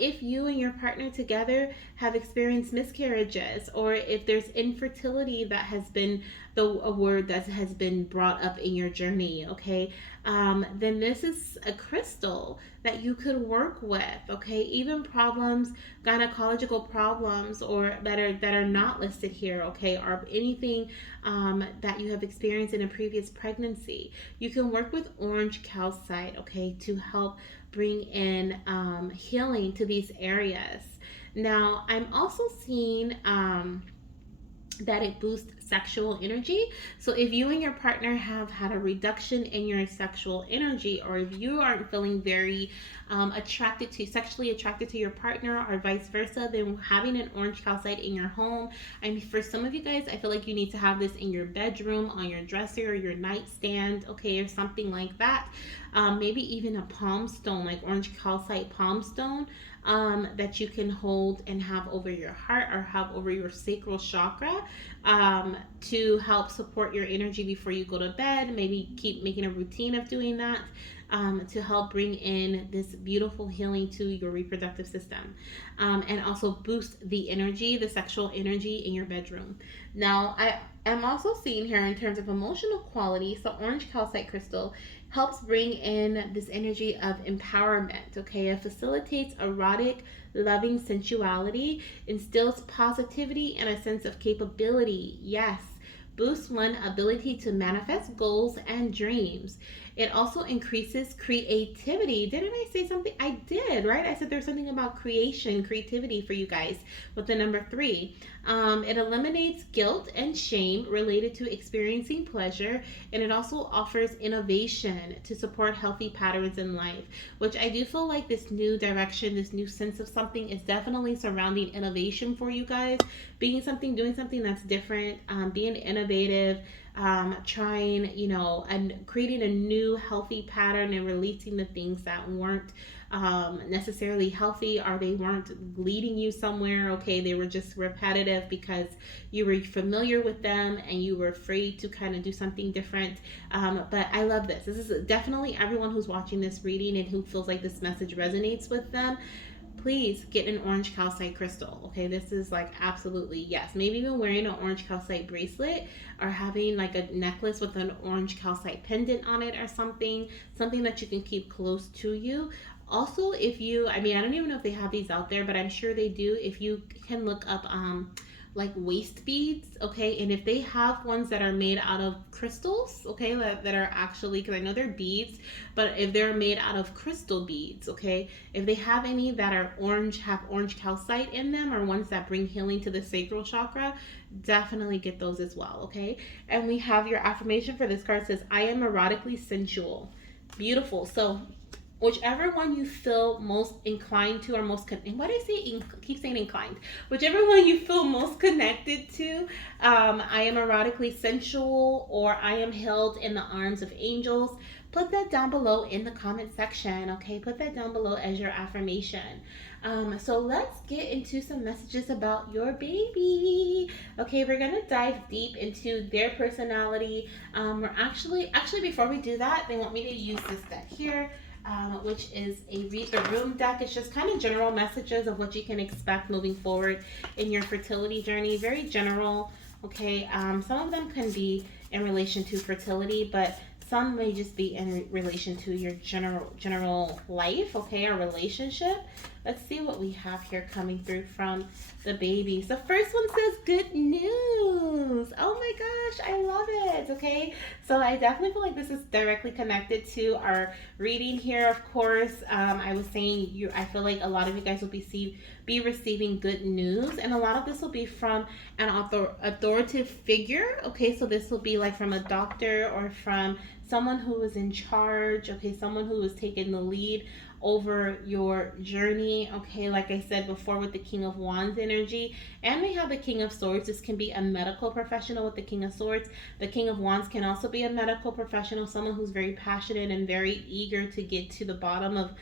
if you and your partner together have experienced miscarriages, or if there's infertility that has been a word that has been brought up in your journey, okay, then this is a crystal that you could work with, okay? Even problems, gynecological problems, or that are not listed here, okay, or anything that you have experienced in a previous pregnancy, you can work with orange calcite, okay, to help bring in healing to these areas. Now, I'm also seeing that it boosts sexual energy. So if you and your partner have had a reduction in your sexual energy, or if you aren't feeling very sexually attracted to your partner, or vice versa, then having an orange calcite in your home, I mean, for some of you guys, I feel like you need to have this in your bedroom, on your dresser, or your nightstand, okay, or something like that. Maybe even a palm stone, like orange calcite palm stone, that you can hold and have over your heart, or have over your sacral chakra, to help support your energy before you go to bed. Maybe keep making a routine of doing that, to help bring in this beautiful healing to your reproductive system, and also boost the energy, the sexual energy in your bedroom. Now, I am also seeing here in terms of emotional quality, so orange calcite crystal helps bring in this energy of empowerment, okay? It facilitates erotic, loving sensuality, instills positivity and a sense of capability. Yes, boosts one's ability to manifest goals and dreams. It also increases creativity. Didn't I say something? I did, right? I said there's something about creation, creativity for you guys with the number three. It eliminates guilt and shame related to experiencing pleasure, and it also offers innovation to support healthy patterns in life, which I do feel like this new direction, this new sense of something is definitely surrounding innovation for you guys. Doing something that's different, being innovative, trying, and creating a new healthy pattern and releasing the things that weren't necessarily healthy, or they weren't leading you somewhere. Okay, they were just repetitive because you were familiar with them and you were afraid to kind of do something different. But I love this. This is definitely everyone who's watching this reading and who feels like this message resonates with them. Please get an orange calcite crystal. Okay, this is like absolutely yes. Maybe even wearing an orange calcite bracelet or having like a necklace with an orange calcite pendant on it or something that you can keep close to you. Also, if you, I mean, I don't even know if they have these out there, but I'm sure they do. If you can look up like waist beads, okay, and if they have ones that are made out of crystals, okay, that are actually, because I know they're beads, but if they're made out of crystal beads, okay, if they have any that are orange, have orange calcite in them, or ones that bring healing to the sacral chakra, definitely get those as well, okay. And we have your affirmation for this card. It says, I am erotically sensual. Beautiful. So whichever one you feel most inclined to, or most why do I say keep saying inclined, whichever one you feel most connected to. I am erotically sensual, or I am held in the arms of angels. Put that down below in the comment section. Okay, put that down below as your affirmation. So let's get into some messages about your baby. Okay, we're gonna dive deep into their personality. We're actually before we do that, they want me to use this deck here, which is a read the room deck. It's just kind of general messages of what you can expect moving forward in your fertility journey. Very general. Okay, some of them can be in relation to fertility, but some may just be in relation to your general life, okay, or relationship. Let's see what we have here coming through from the babies. The first one says good news. Oh my gosh, I love it. Okay, so I definitely feel like this is directly connected to our reading here. Of course, I was saying I feel like a lot of you guys will be receiving good news, and a lot of this will be from an authoritative figure. Okay, so this will be like from a doctor or from someone who is in charge. Okay, someone who is taking the lead over your journey. Okay, like I said before, with the King of Wands energy, and we have the King of Swords. This can be a medical professional with the King of Swords. The King of Wands can also be a medical professional, someone who's very passionate and very eager to get to the bottom of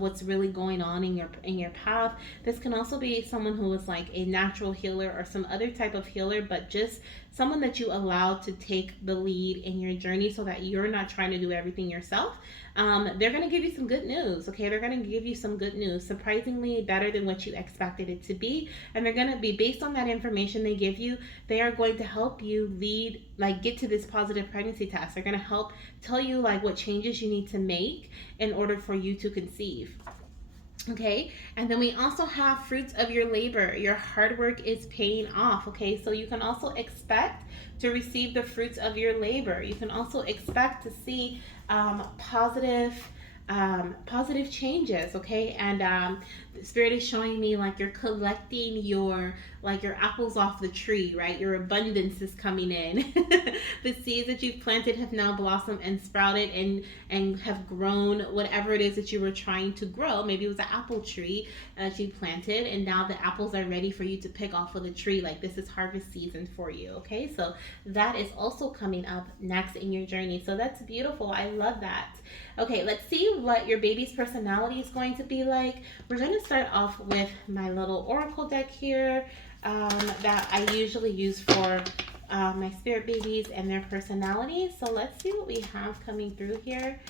what's really going on in your path. This can also be someone who is like a natural healer or some other type of healer, but just someone that you allow to take the lead in your journey so that you're not trying to do everything yourself. They're going to give you some good news. Okay, they're going to give you some good news, surprisingly better than what you expected it to be. And they're going to be based on that information they give you. They are going to help you get to this positive pregnancy test. They're going to help tell you like what changes you need to make in order for you to conceive. Okay, and then we also have fruits of your labor. Your hard work is paying off. Okay, so you can also expect to receive the fruits of your labor. You can also expect to see positive changes. Okay, and the spirit is showing me like you're collecting your apples off the tree, right? Your abundance is coming in. The seeds that you've planted have now blossomed and sprouted and have grown whatever it is that you were trying to grow. Maybe it was an apple tree that you planted, and now the apples are ready for you to pick off of the tree. Like this is harvest season for you. Okay, so that is also coming up next in your journey. So that's beautiful. I love that. Okay, let's see what your baby's personality is going to be like. We're going to start off with my little oracle deck here, that I usually use for my spirit babies and their personalities. So let's see what we have coming through here.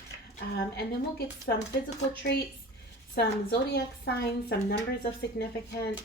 And then we'll get some physical traits, some zodiac signs, some numbers of significance,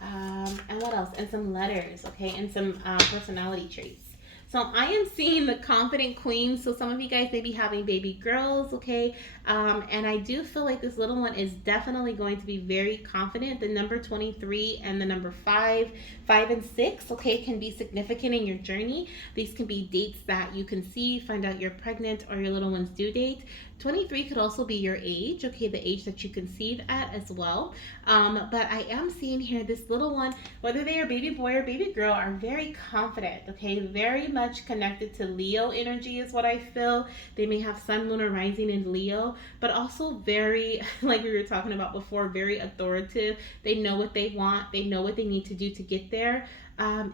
and what else? And some letters, okay? And some personality traits. So I am seeing the confident queen. So some of you guys may be having baby girls, okay? And I do feel like this little one is definitely going to be very confident. The number 23 and the number 5 and 6, okay, can be significant in your journey. These can be dates that you can see, find out you're pregnant, or your little one's due date. 23 could also be your age, okay, the age that you conceive at as well. But I am seeing here this little one, whether they are baby boy or baby girl, are very confident, okay, very much connected to Leo energy is what I feel. They may have sun, moon, or rising in Leo, but also very, like we were talking about before, very authoritative. They know what they want, they know what they need to do to get there.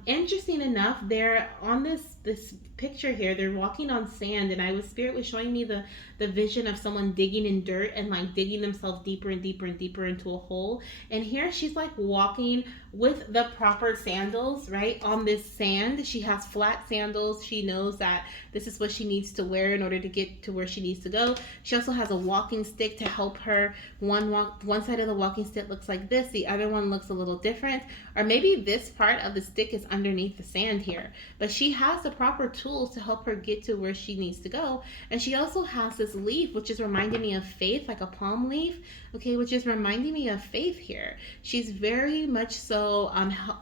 Interesting enough, they're on this picture here. They're walking on sand, and I was spirit was showing me the vision of someone digging in dirt and like digging themselves deeper and deeper and deeper into a hole. And here she's like walking with the proper sandals, right, on this sand. She has flat sandals. She knows that this is what she needs to wear in order to get to where she needs to go. She also has a walking stick to help her. One side of the walking stick looks like this. The other one looks a little different. Or maybe this part of the stick is underneath the sand here. But she has the proper tools to help her get to where she needs to go. And she also has this leaf, which is reminding me of faith, like a palm leaf, okay, which is reminding me of faith here. She's very much so,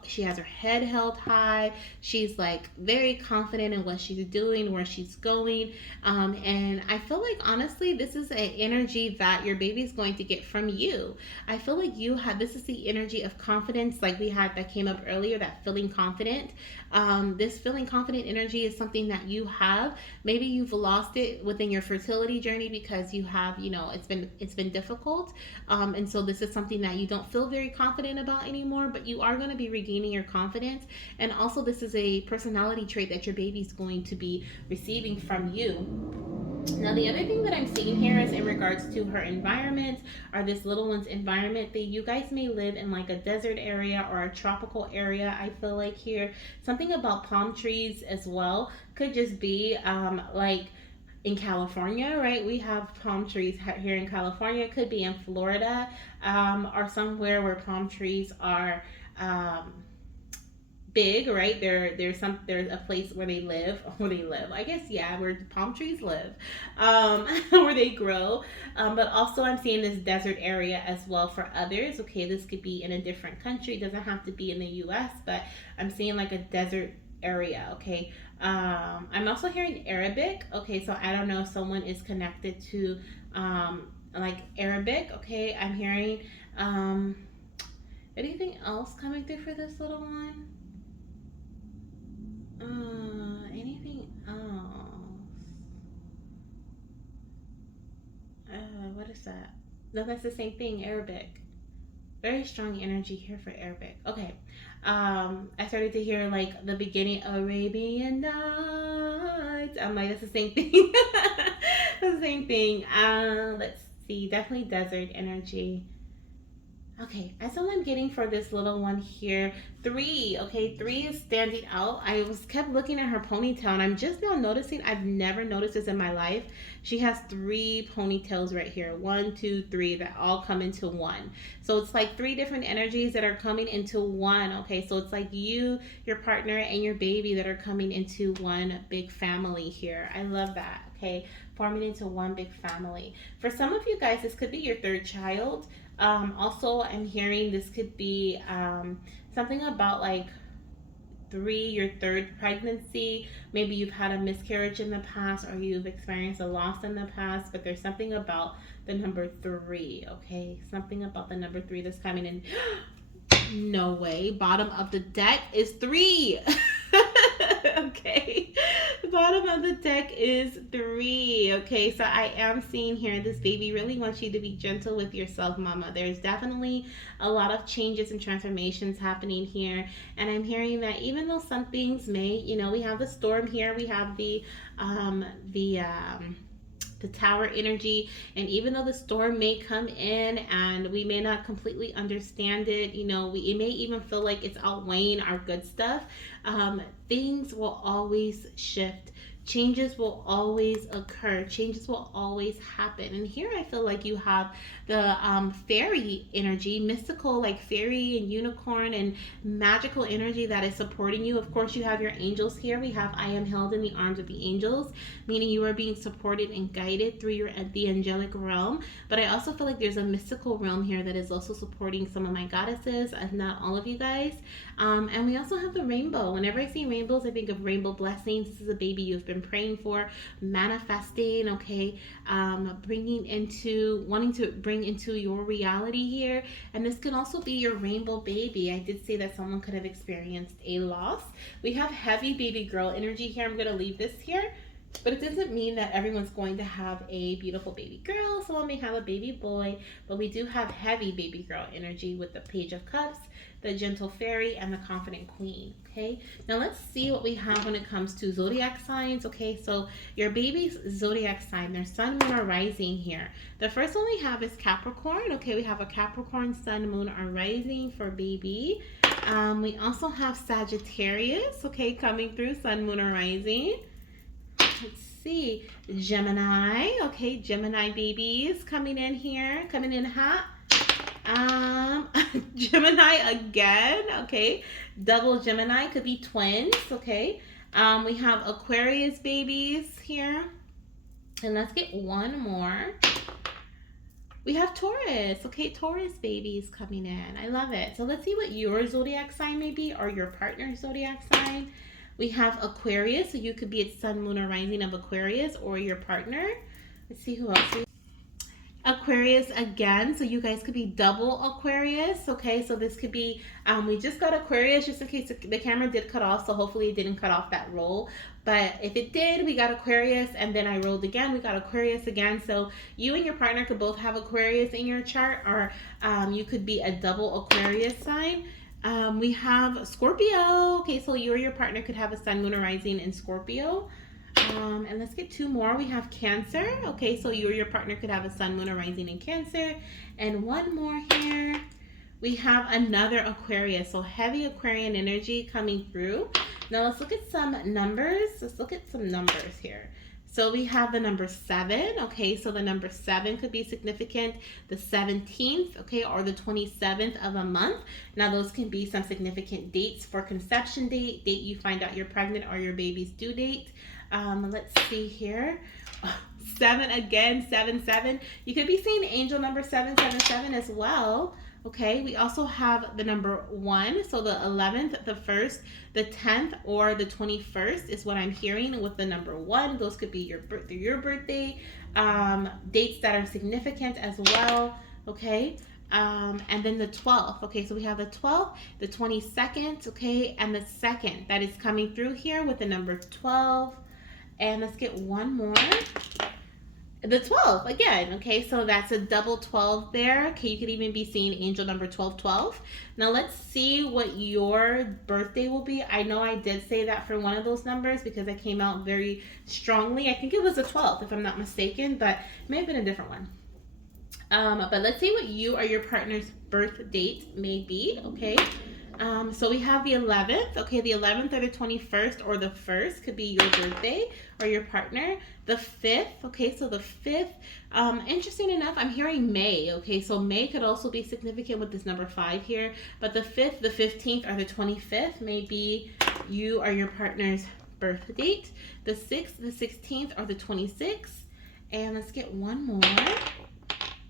she has her head held high. She's like very confident in what she's doing, where she's going. And I feel like, honestly, this is an energy that your baby's going to get from you. I feel like you have, this is the energy of confidence, like we had that came up earlier, that feeling confident. This feeling confident energy is something that you have. Maybe you've lost it within your fertility journey because you have, it's been difficult. And so this is something that you don't feel very confident about anymore, but you are going to be regaining your confidence. And also, this is a personality trait that your baby's going to be receiving from you. Now, the other thing that I'm seeing here is in regards to her environment, or this little one's environment. That you guys may live in like a desert area or a tropical area. I feel like here something about palm trees as well could just be like in California, right? We have palm trees here in California. It could be in Florida, or somewhere where palm trees are. Big, right? There's a place where they live, I guess, yeah, where palm trees live, where they grow. But also, I'm seeing this desert area as well for others. Okay, this could be in a different country. It doesn't have to be in the U.S., but I'm seeing like a desert area. Okay. I'm also hearing Arabic. Okay, so I don't know if someone is connected to like Arabic. Okay, I'm hearing anything else coming through for this little one. Anything else? What is that? No, that's the same thing. Arabic. Very strong energy here for Arabic. Okay. I started to hear like the beginning Arabian Nights. I'm like, that's the same thing. That's the same thing. Let's see. Definitely desert energy. Okay, that's all I'm getting for this little one here. Three, okay, three is standing out. I was kept looking at her ponytail, and I'm just now noticing. I've never noticed this in my life. She has three ponytails right here. One, two, three, that all come into one. So it's like three different energies that are coming into one. Okay, so it's like you, your partner, and your baby that are coming into one big family here. I love that. Okay, forming into one big family. For some of you guys, this could be your third child. Also, I'm hearing this could be something about like three, your third pregnancy. Maybe you've had a miscarriage in the past, or you've experienced a loss in the past, but there's something about the number three, okay? Something about the number three that's coming in. No way. Bottom of the deck is three. Okay. The bottom of the deck is three. Okay. So I am seeing here this baby really wants you to be gentle with yourself, mama. There's definitely a lot of changes and transformations happening here. And I'm hearing that even though some things may, we have the storm here, we have the tower energy, and even though the storm may come in and we may not completely understand it, it may even feel like it's outweighing our good stuff. Things will always shift. Changes will always occur. Changes will always happen. And here I feel like you have the fairy energy, mystical, like fairy and unicorn and magical energy that is supporting you. Of course, you have your angels here. We have I am held in the arms of the angels, meaning you are being supported and guided through the angelic realm. But I also feel like there's a mystical realm here that is also supporting some of my goddesses, and not all of you guys. And we also have the rainbow. Whenever I see rainbows, I think of rainbow blessings. This is a baby you've been praying for, manifesting, okay, wanting to bring into your reality here. And this can also be your rainbow baby. I did say that someone could have experienced a loss. We have heavy baby girl energy here. I'm going to leave this here. But it doesn't mean that everyone's going to have a beautiful baby girl. Someone may have a baby boy, but we do have heavy baby girl energy with the Page of Cups, the Gentle Fairy, and the Confident Queen. Okay, now let's see what we have when it comes to zodiac signs. Okay, so your baby's zodiac sign, their sun, moon, or rising here. The first one we have is Capricorn. Okay, we have a Capricorn sun, moon, or rising for baby. We also have Sagittarius, okay, coming through, sun, moon, or rising. Let's see, Gemini. Okay, Gemini babies coming in here, coming in hot. Gemini again. Okay, double Gemini, could be twins. Okay, we have Aquarius babies here, and let's get one more. We have Taurus. Okay, Taurus babies coming in. I love it. So let's see what your zodiac sign may be, or your partner's zodiac sign. We have Aquarius, so you could be at sun, moon, or rising of Aquarius, or your partner. Let's see who else. Aquarius again, so you guys could be double Aquarius. Okay, so this could be, we just got Aquarius just in case the camera did cut off, so hopefully it didn't cut off that roll. But if it did, we got Aquarius, and then I rolled again, we got Aquarius again. So you and your partner could both have Aquarius in your chart, or you could be a double Aquarius sign. We have Scorpio. Okay, so you or your partner could have a sun, moon, or rising in Scorpio. And let's get two more. We have Cancer. Okay, so you or your partner could have a sun, moon, or rising in Cancer. And one more here. We have another Aquarius. So heavy Aquarian energy coming through. Now let's look at some numbers. Let's look at some numbers here. So we have the number 7. Okay, so the number 7 could be significant. The 17th, okay, or the 27th of a month. Now those can be some significant dates for conception date, date you find out you're pregnant, or your baby's due date. Let's see here. 7 again, 7. You could be seeing angel number 777 as well. Okay, we also have the number 1, so the 11th, the 1st, the 10th, or the 21st is what I'm hearing with the number 1. Those could be your birthday, dates that are significant as well. Okay, and then the 12th. Okay, so we have the 12th, the 22nd, okay, and the 2nd that is coming through here with the number 12. And let's get one more. The 12 again. Okay, so that's a double 12 there. Okay, you could even be seeing angel number 1212. Now let's see what your birthday will be. I know I did say that for one of those numbers because it came out very strongly. I think it was a 12 if I'm not mistaken, but it may have been a different one. But let's see what you or your partner's birth date may be. Okay, so we have the 11th. Okay, the 11th or the 21st or the 1st could be your birthday or your partner. The 5th. Okay, so the 5th. Interesting enough, I'm hearing May. Okay, so May could also be significant with this number 5 here. But the 5th, the 15th, or the 25th may be you or your partner's birth date. The 6th, the 16th, or the 26th. And let's get one more.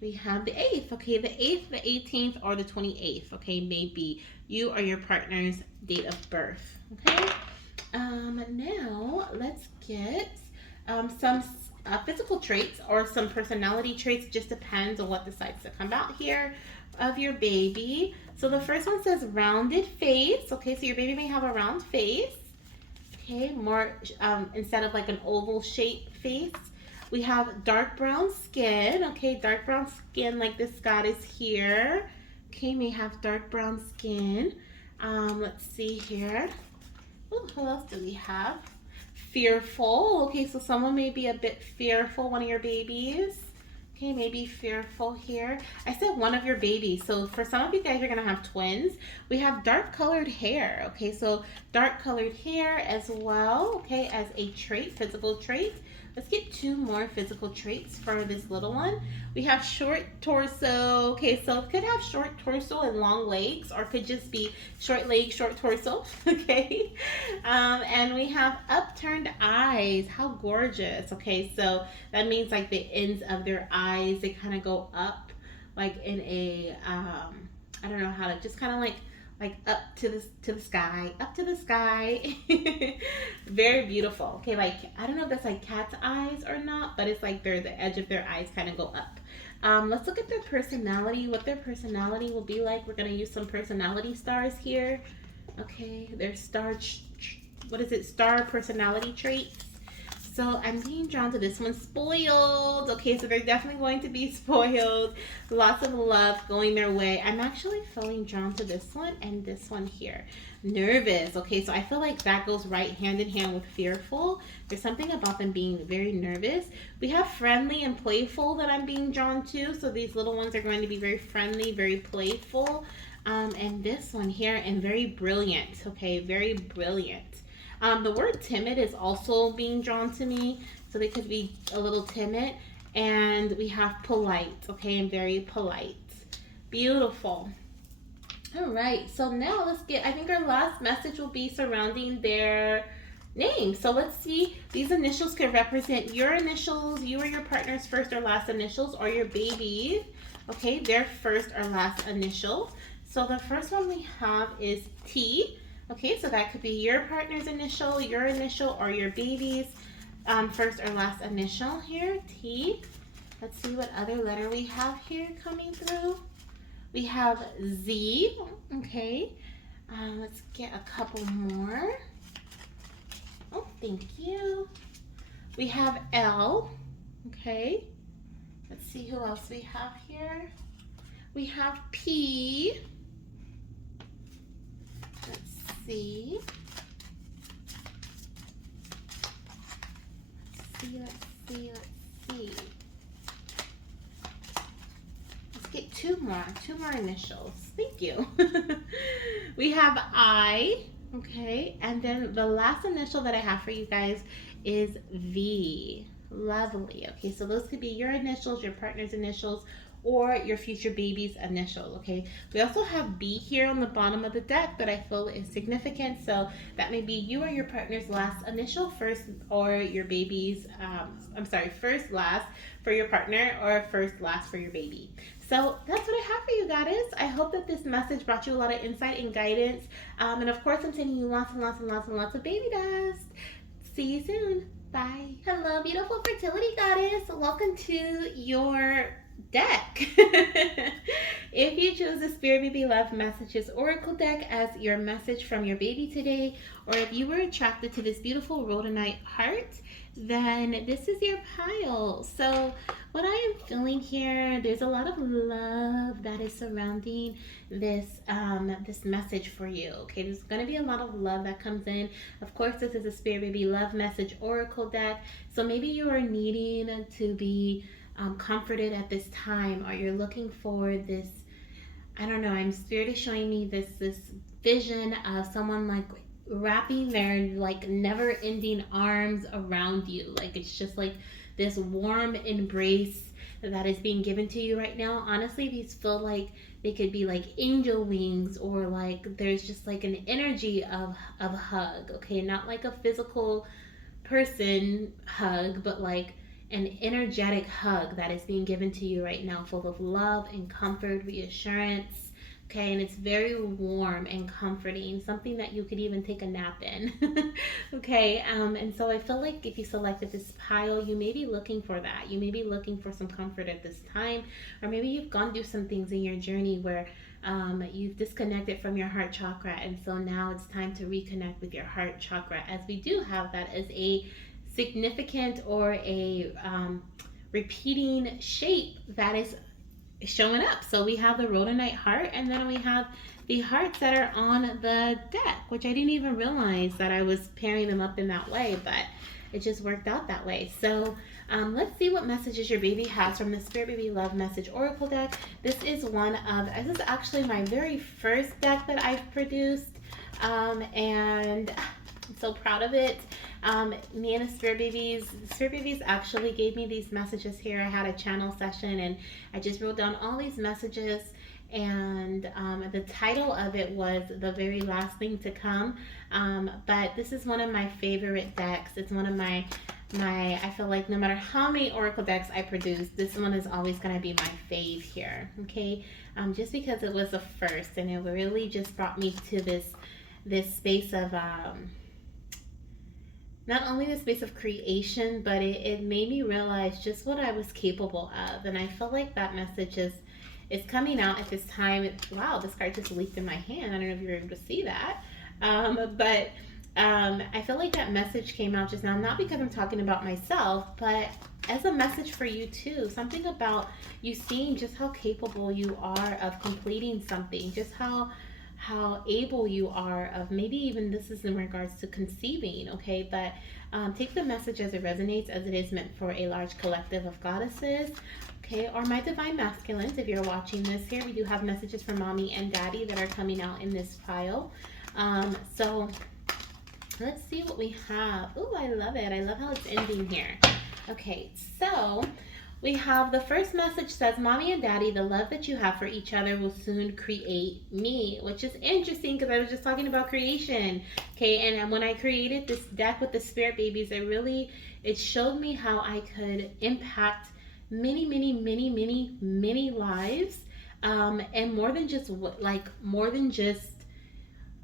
We have the 8th. Okay, the 8th, the 18th, or the 28th. Okay, maybe you or your partner's date of birth. Okay, now let's get some physical traits or some personality traits. Just depends on what decides to come out here of your baby. So the first one says rounded face. Okay, so your baby may have a round face. Okay, more instead of like an oval shaped face. We have dark brown skin. Okay, dark brown skin like this goddess here. Okay, may have dark brown skin. Let's see here. Ooh, who else do we have? Fearful. Okay, so someone may be a bit fearful, one of your babies. Okay, maybe fearful here. I said one of your babies. So for some of you guys, you're going to have twins. We have dark colored hair. Okay, so dark colored hair as well. Okay, as a trait, physical trait. Let's get two more physical traits for this little one. We have short torso. Okay, so it could have short torso and long legs, or it could just be short legs, short torso. Okay, and we have upturned eyes. How gorgeous. Okay, so that means like the ends of their eyes, they kind of go up, like in a I don't know how to, just kind of like up to the sky, up to the sky. Very beautiful. Okay, like I don't know if that's like cat's eyes or not, but it's like the edge of their eyes kind of go up. Let's look at their personality, what their personality will be like. We're gonna use some personality stars here. Okay, their star, what is it? Star personality traits. so I'm being drawn to this one, spoiled. Okay, so they're definitely going to be spoiled. Lots of love going their way. I'm actually feeling drawn to this one and this one here. Nervous. Okay, so I feel like that goes right hand in hand with fearful. There's something about them being very nervous. We have friendly and playful that I'm being drawn to. So these little ones are going to be very friendly, very playful. And this one here, and very brilliant. Okay, very brilliant. The word timid is also being drawn to me, so they could be a little timid. And we have polite, okay, and very polite. Beautiful. All right, so now let's get, I think our last message will be surrounding their name. So let's see, these initials could represent your initials, you or your partner's first or last initials, or your baby, okay, their first or last initial. So the first one we have is T. Okay, so that could be your partner's initial, or your baby's first or last initial here, T. Let's see what other letter we have here coming through. We have Z, okay. Let's get a couple more. Oh, thank you. We have L, okay. Let's see who else we have here. We have P. Let's see. Let's see. Let's get two more initials. Thank you. We have I, okay, and then the last initial that I have for you guys is V. Lovely. Okay, so those could be your initials, your partner's initials, or your future baby's initial. Okay, we also have B here on the bottom of the deck that I feel is significant, so that may be you or your partner's last initial first, or your baby's first last for your partner, or first last for your baby. So that's what I have for you guys. I hope that this message brought you a lot of insight and guidance, and of course I'm sending you lots and lots of baby dust. See you soon. Bye. Hello, beautiful fertility goddess. Welcome to your deck. If you chose the Spirit Baby Love Messages Oracle deck as your message from your baby today, or if you were attracted to this beautiful rhodonite heart, then this is your pile. So what I am feeling here, there's a lot of love that is surrounding this this message for you. Okay, there's going to be a lot of love that comes in. Of course, this is a Spirit Baby Love Message Oracle deck, so maybe you are needing to be comforted at this time, or you're looking for this, I don't know, Spirit is showing me this vision of someone like wrapping their like never ending arms around you. Like it's just like this warm embrace that is being given to you right now. Honestly, these feel like they could be like angel wings, or like there's just like an energy of a hug. Okay, not like a physical person hug, but like an energetic hug that is being given to you right now, full of love and comfort, reassurance. Okay, and it's very warm and comforting, something that you could even take a nap in. Okay, and so I feel like if you selected this pile, you may be looking for that. You may be looking for some comfort at this time, or maybe you've gone through some things in your journey where you've disconnected from your heart chakra, and so now it's time to reconnect with your heart chakra, as we do have that as a significant or a repeating shape that is showing up. So we have the rhodonite heart, and then we have the hearts that are on the deck, which I didn't even realize that I was pairing them up in that way, but it just worked out that way. So let's see what messages your baby has from the Spirit Baby Love Message Oracle deck. This is this is actually my very first deck that I've produced, and I'm so proud of it. Me and the Spirit Babies actually gave me these messages here. I had a channel session, and I just wrote down all these messages, and the title of it was The Very Last Thing to Come. But this is one of my favorite decks. It's one of my I feel like no matter how many oracle decks I produce, this one is always going to be my fave here. Okay, just because it was the first, and it really just brought me to this space of not only the space of creation, but it made me realize just what I was capable of. And I felt like that message is coming out at this time. Wow, this card just leaked in my hand. I don't know if you were able to see that. But I feel like that message came out just now, not because I'm talking about myself, but as a message for you too. Something about you seeing just how capable you are of completing something, just how able you are of, maybe even this is in regards to conceiving, okay? But take the message as it resonates, as it is meant for a large collective of goddesses, okay? Or my divine masculines, if you're watching this here, we do have messages from mommy and daddy that are coming out in this file. So let's see what we have. Ooh, I love it. I love how it's ending here. Okay, so we have the first message says, Mommy and Daddy, the love that you have for each other will soon create me, which is interesting because I was just talking about creation. Okay, and when I created this deck with the spirit babies, it showed me how I could impact many lives. And more than just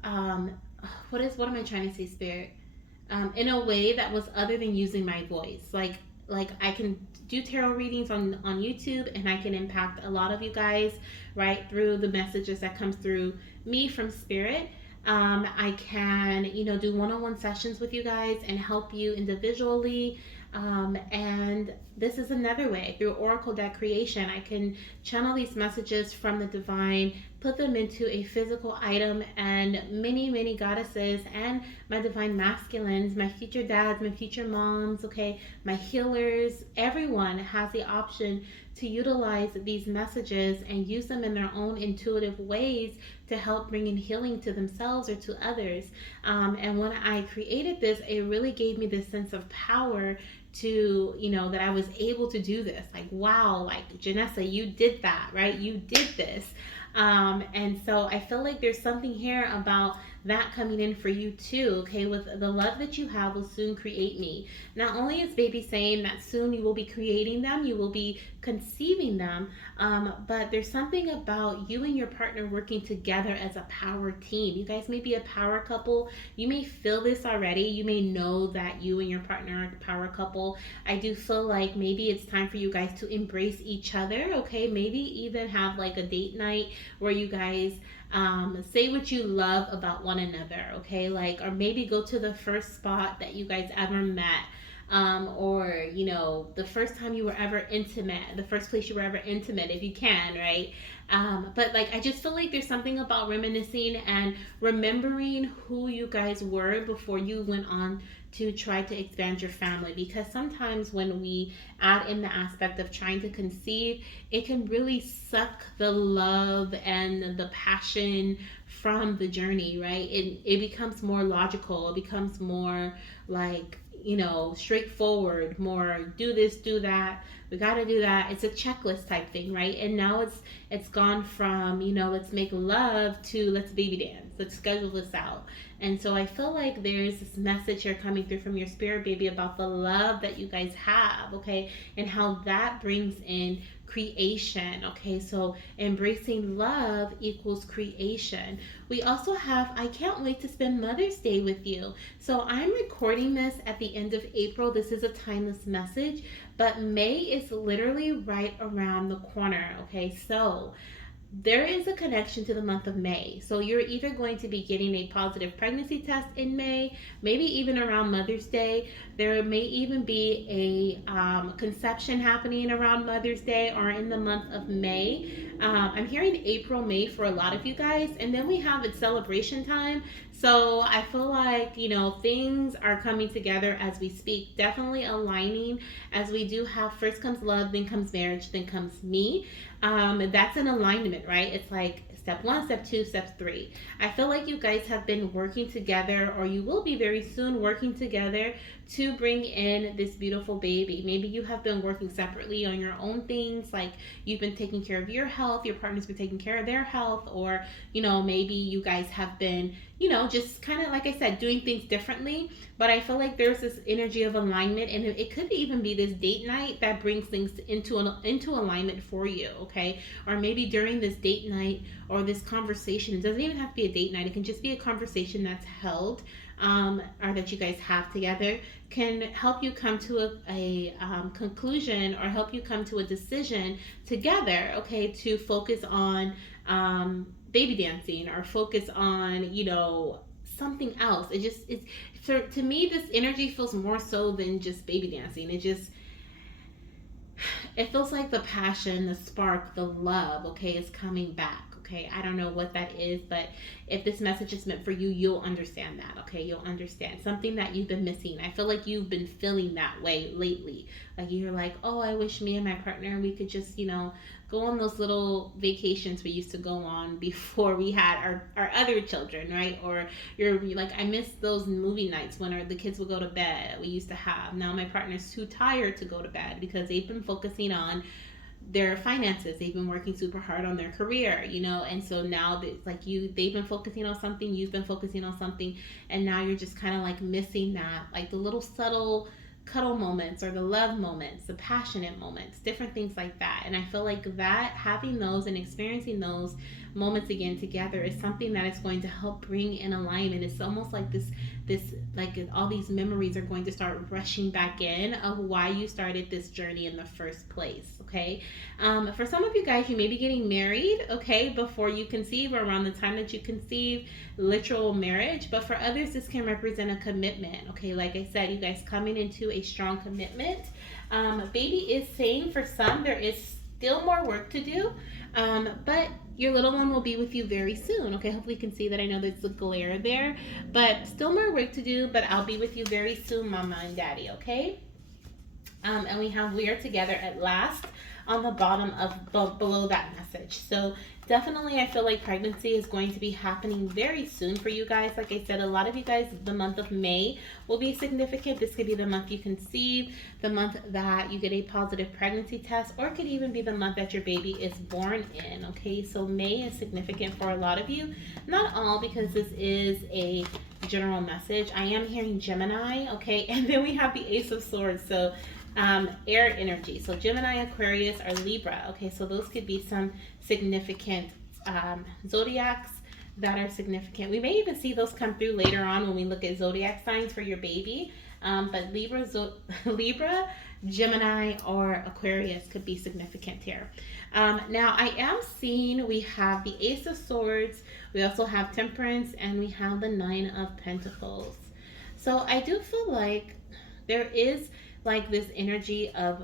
um, what am I trying to say, Spirit? In a way that was other than using my voice. Like I can do tarot readings on YouTube, and I can impact a lot of you guys right through the messages that comes through me from Spirit. I can, do one-on-one sessions with you guys and help you individually. And this is another way through Oracle deck creation. I can channel these messages from the divine, put them into a physical item, and many goddesses and my divine masculines, my future dads, my future moms, okay, my healers, everyone has the option to utilize these messages and use them in their own intuitive ways to help bring in healing to themselves or to others. And when I created this, it really gave me this sense of power to, that I was able to do this. Like, wow, like Janessa, you did that, right? You did this. And so I feel like there's something here about that coming in for you too, okay? With the love that you have will soon create me. Not only is baby saying that soon you will be creating them, you will be conceiving them, but there's something about you and your partner working together as a power team. You guys may be a power couple. You may feel this already. You may know that you and your partner are a power couple. I do feel like maybe it's time for you guys to embrace each other, okay? Maybe even have like a date night where you guys say what you love about one another, okay? Like, or maybe go to the first spot that you guys ever met. Or the first time you were ever intimate, the first place you were ever intimate, if you can, right? But like, I just feel like there's something about reminiscing and remembering who you guys were before you went on to try to expand your family, because sometimes when we add in the aspect of trying to conceive, it can really suck the love and the passion from the journey, right? It becomes more logical, it becomes more like, straightforward, more do this, do that, we got to do that. It's a checklist type thing, right? And now it's gone from, let's make love to let's baby dance, let's schedule this out. And so I feel like there's this message here coming through from your spirit baby about the love that you guys have, okay? And how that brings in creation, okay? So embracing love equals creation. We also have, I can't wait to spend Mother's Day with you. So I'm recording this at the end of April. This is a timeless message, but May is literally right around the corner, okay? So there is a connection to the month of May. So you're either going to be getting a positive pregnancy test in May, maybe even around Mother's Day. There may even be a conception happening around Mother's Day or in the month of May. I'm hearing April, May for a lot of you guys. And then we have it's celebration time. So I feel like, things are coming together as we speak, definitely aligning, as we do have first comes love, then comes marriage, then comes me. That's an alignment, right? It's like step one, step two, step three. I feel like you guys have been working together, or you will be very soon working together to bring in this beautiful baby. Maybe you have been working separately on your own things, like you've been taking care of your health, your partner's been taking care of their health, or maybe you guys have been, just kind of, like I said, doing things differently. But I feel like there's this energy of alignment, and it could even be this date night that brings things into alignment for you, okay? Or maybe during this date night or this conversation, it doesn't even have to be a date night. It can just be a conversation that's held, or that you guys have together, can help you come to a conclusion, or help you come to a decision together, okay, to focus on baby dancing, or focus on, something else. It just it's to me, this energy feels more so than just baby dancing. It feels like the passion, the spark, the love, okay, is coming back. Okay, I don't know what that is, but if this message is meant for you, you'll understand that. Okay, you'll understand something that you've been missing. I feel like you've been feeling that way lately. Like you're like, oh, I wish me and my partner we could just, go on those little vacations we used to go on before we had our other children, right? Or you're like, I miss those movie nights when the kids would go to bed we used to have. Now my partner's too tired to go to bed because they've been focusing on their finances. They've been working super hard on their career, and so now it's like they've been focusing on something, you've been focusing on something, and now you're just kind of like missing that, like the little subtle cuddle moments or the love moments, the passionate moments, different things like that. And I feel like that having those and experiencing those moments again together is something that is going to help bring in alignment. It's almost like this like all these memories are going to start rushing back in of why you started this journey in the first place. Okay, for some of you guys, you may be getting married, okay, before you conceive or around the time that you conceive, literal marriage. But for others, this can represent a commitment, okay. Like I said, you guys coming into a strong commitment. Baby is saying for some there is still more work to do, but your little one will be with you very soon. Okay, hopefully you can see that. I know there's a glare there, but still more work to do, but I'll be with you very soon, mama and daddy. Okay. And we have we are together at last on the bottom of below that message. So definitely I feel like pregnancy is going to be happening very soon for you guys. Like I said, a lot of you guys, the month of May will be significant. This could be the month you conceive, the month that you get a positive pregnancy test, or it could even be the month that your baby is born in. Okay, so May is significant for a lot of you, not all, because this is a general message. I am hearing Gemini, okay, and then we have the Ace of Swords. So air energy. So Gemini, Aquarius, or Libra. Okay, so those could be some significant zodiacs that are significant. We may even see those come through later on when we look at zodiac signs for your baby. But Libra, Gemini, or Aquarius could be significant here. Now, I am seeing we have the Ace of Swords, we also have Temperance, and we have the Nine of Pentacles. So I do feel like there is like this energy of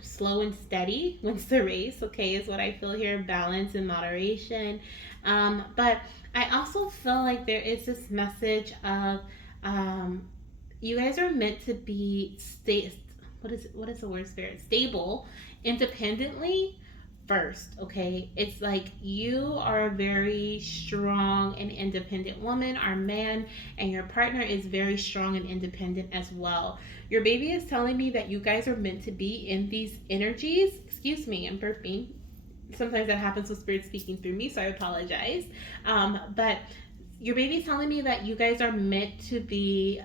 slow and steady wins the race, okay, is what I feel here. Balance and moderation. But I also feel like there is this message of you guys are meant to be what is the word, spirit, stable independently first. Okay, it's like you are a very strong and independent woman or man, and your partner is very strong and independent as well. Your baby is telling me that you guys are meant to be in these energies. Excuse me, I'm burping. Sometimes that happens with spirit speaking through me, so I apologize. But your baby's telling me that you guys are meant to be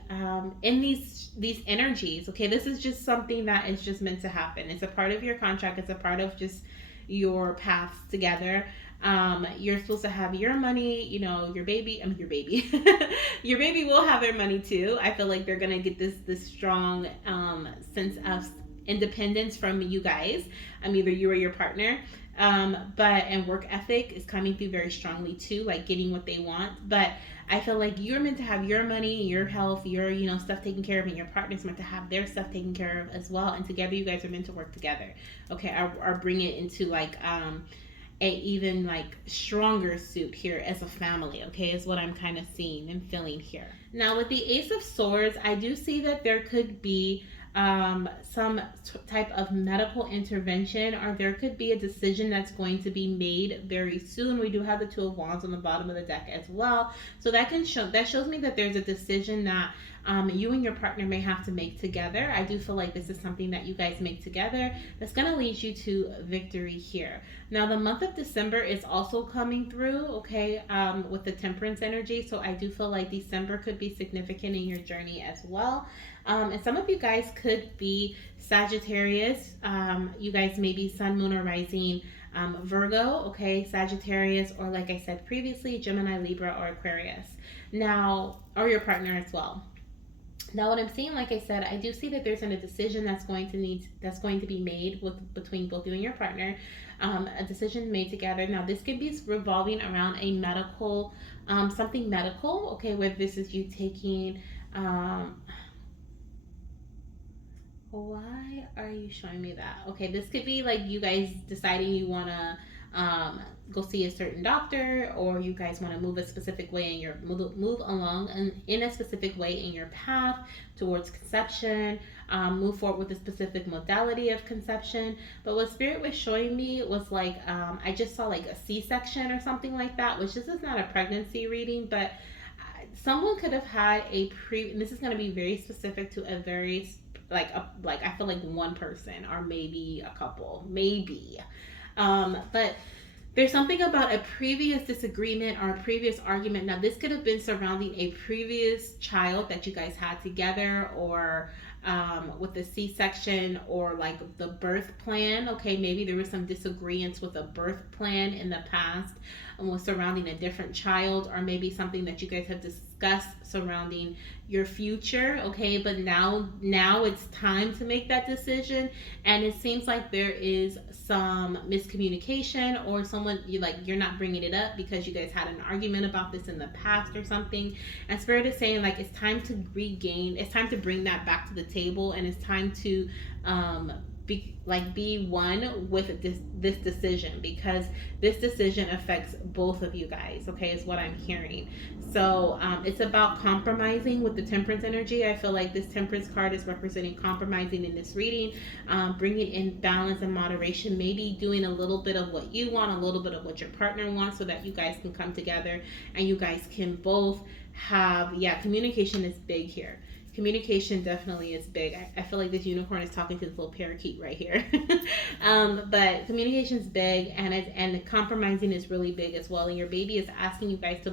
in these energies. Okay, this is just something that is just meant to happen. It's a part of your contract. It's a part of just your paths together. You're supposed to have your money, your baby, your baby, your baby will have their money too. I feel like they're gonna get this strong sense of independence from you guys. Either you or your partner. And work ethic is coming through very strongly too, like getting what they want. But I feel like you're meant to have your money, your health, your stuff taken care of, and your partner's meant to have their stuff taken care of as well. And together, you guys are meant to work together. Okay, or bring it into like a even like stronger suit here as a family. Okay, is what I'm kind of seeing and feeling here. Now with the Ace of Swords, I do see that there could be some type of medical intervention, or there could be a decision that's going to be made very soon. We do have the Two of Wands on the bottom of the deck as well, so that shows me that there's a decision that you and your partner may have to make together. I do feel like this is something that you guys make together that's going to lead you to victory here. Now the month of December is also coming through, okay, with the Temperance energy, so I do feel like December could be significant in your journey as well. And some of you guys could be Sagittarius. You guys may be Sun, Moon, or Rising Virgo, okay, Sagittarius, or like I said previously, Gemini, Libra, or Aquarius. Now, or your partner as well. Now, what I'm seeing, like I said, I do see that there's a decision that's going to be made with between both you and your partner, a decision made together. Now, this could be revolving around a medical, something medical. Okay, where this is you taking. Um, why are you showing me that? Okay, this could be like you guys deciding you want to go see a certain doctor, or you guys want to move a specific way in your move along and in a specific way in your path towards conception. Move forward with a specific modality of conception. But what spirit was showing me was like I just saw like a C-section or something like that, which this is not a pregnancy reading, but someone could have had a pre. This is going to be very specific to a very like I feel like one person or maybe a couple, maybe. But there's something about a previous disagreement or a previous argument. Now, this could have been surrounding a previous child that you guys had together, or with the C-section, or like the birth plan. Okay, maybe there was some disagreements with a birth plan in the past, was surrounding a different child, or maybe something that you guys have discussed surrounding your future. Okay, but now it's time to make that decision, and it seems like there is some miscommunication, or someone you're not bringing it up because you guys had an argument about this in the past or something, and spirit is saying like it's time to regain, it's time to bring that back to the table, and it's time to be one with this decision, because this decision affects both of you guys. Okay, is what I'm hearing. So it's about compromising with the temperance energy. I feel like this temperance card is representing compromising in this reading, bringing in balance and moderation, maybe doing a little bit of what you want, a little bit of what your partner wants, so that you guys can come together and you guys can both have, yeah, communication is big here. Communication definitely is big. I feel like this unicorn is talking to this little parakeet right here. But communication is big, and compromising is really big as well. And your baby is asking you guys to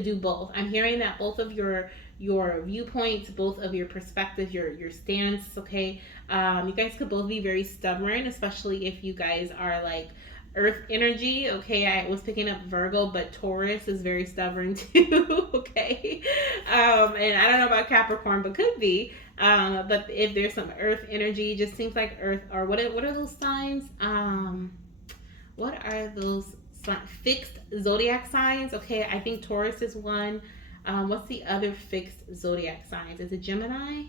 do both. I'm hearing that both of your viewpoints, both of your perspectives, your stance. Okay, you guys could both be very stubborn, especially if you guys are like earth energy. Okay, I was picking up Virgo, but Taurus is very stubborn too. Okay, and I don't know about Capricorn, but could be. But if there's some earth energy, it just seems like earth. Or what are those signs? What are those fixed zodiac signs? Okay, I think Taurus is one. What's the other fixed zodiac signs? Is it Gemini?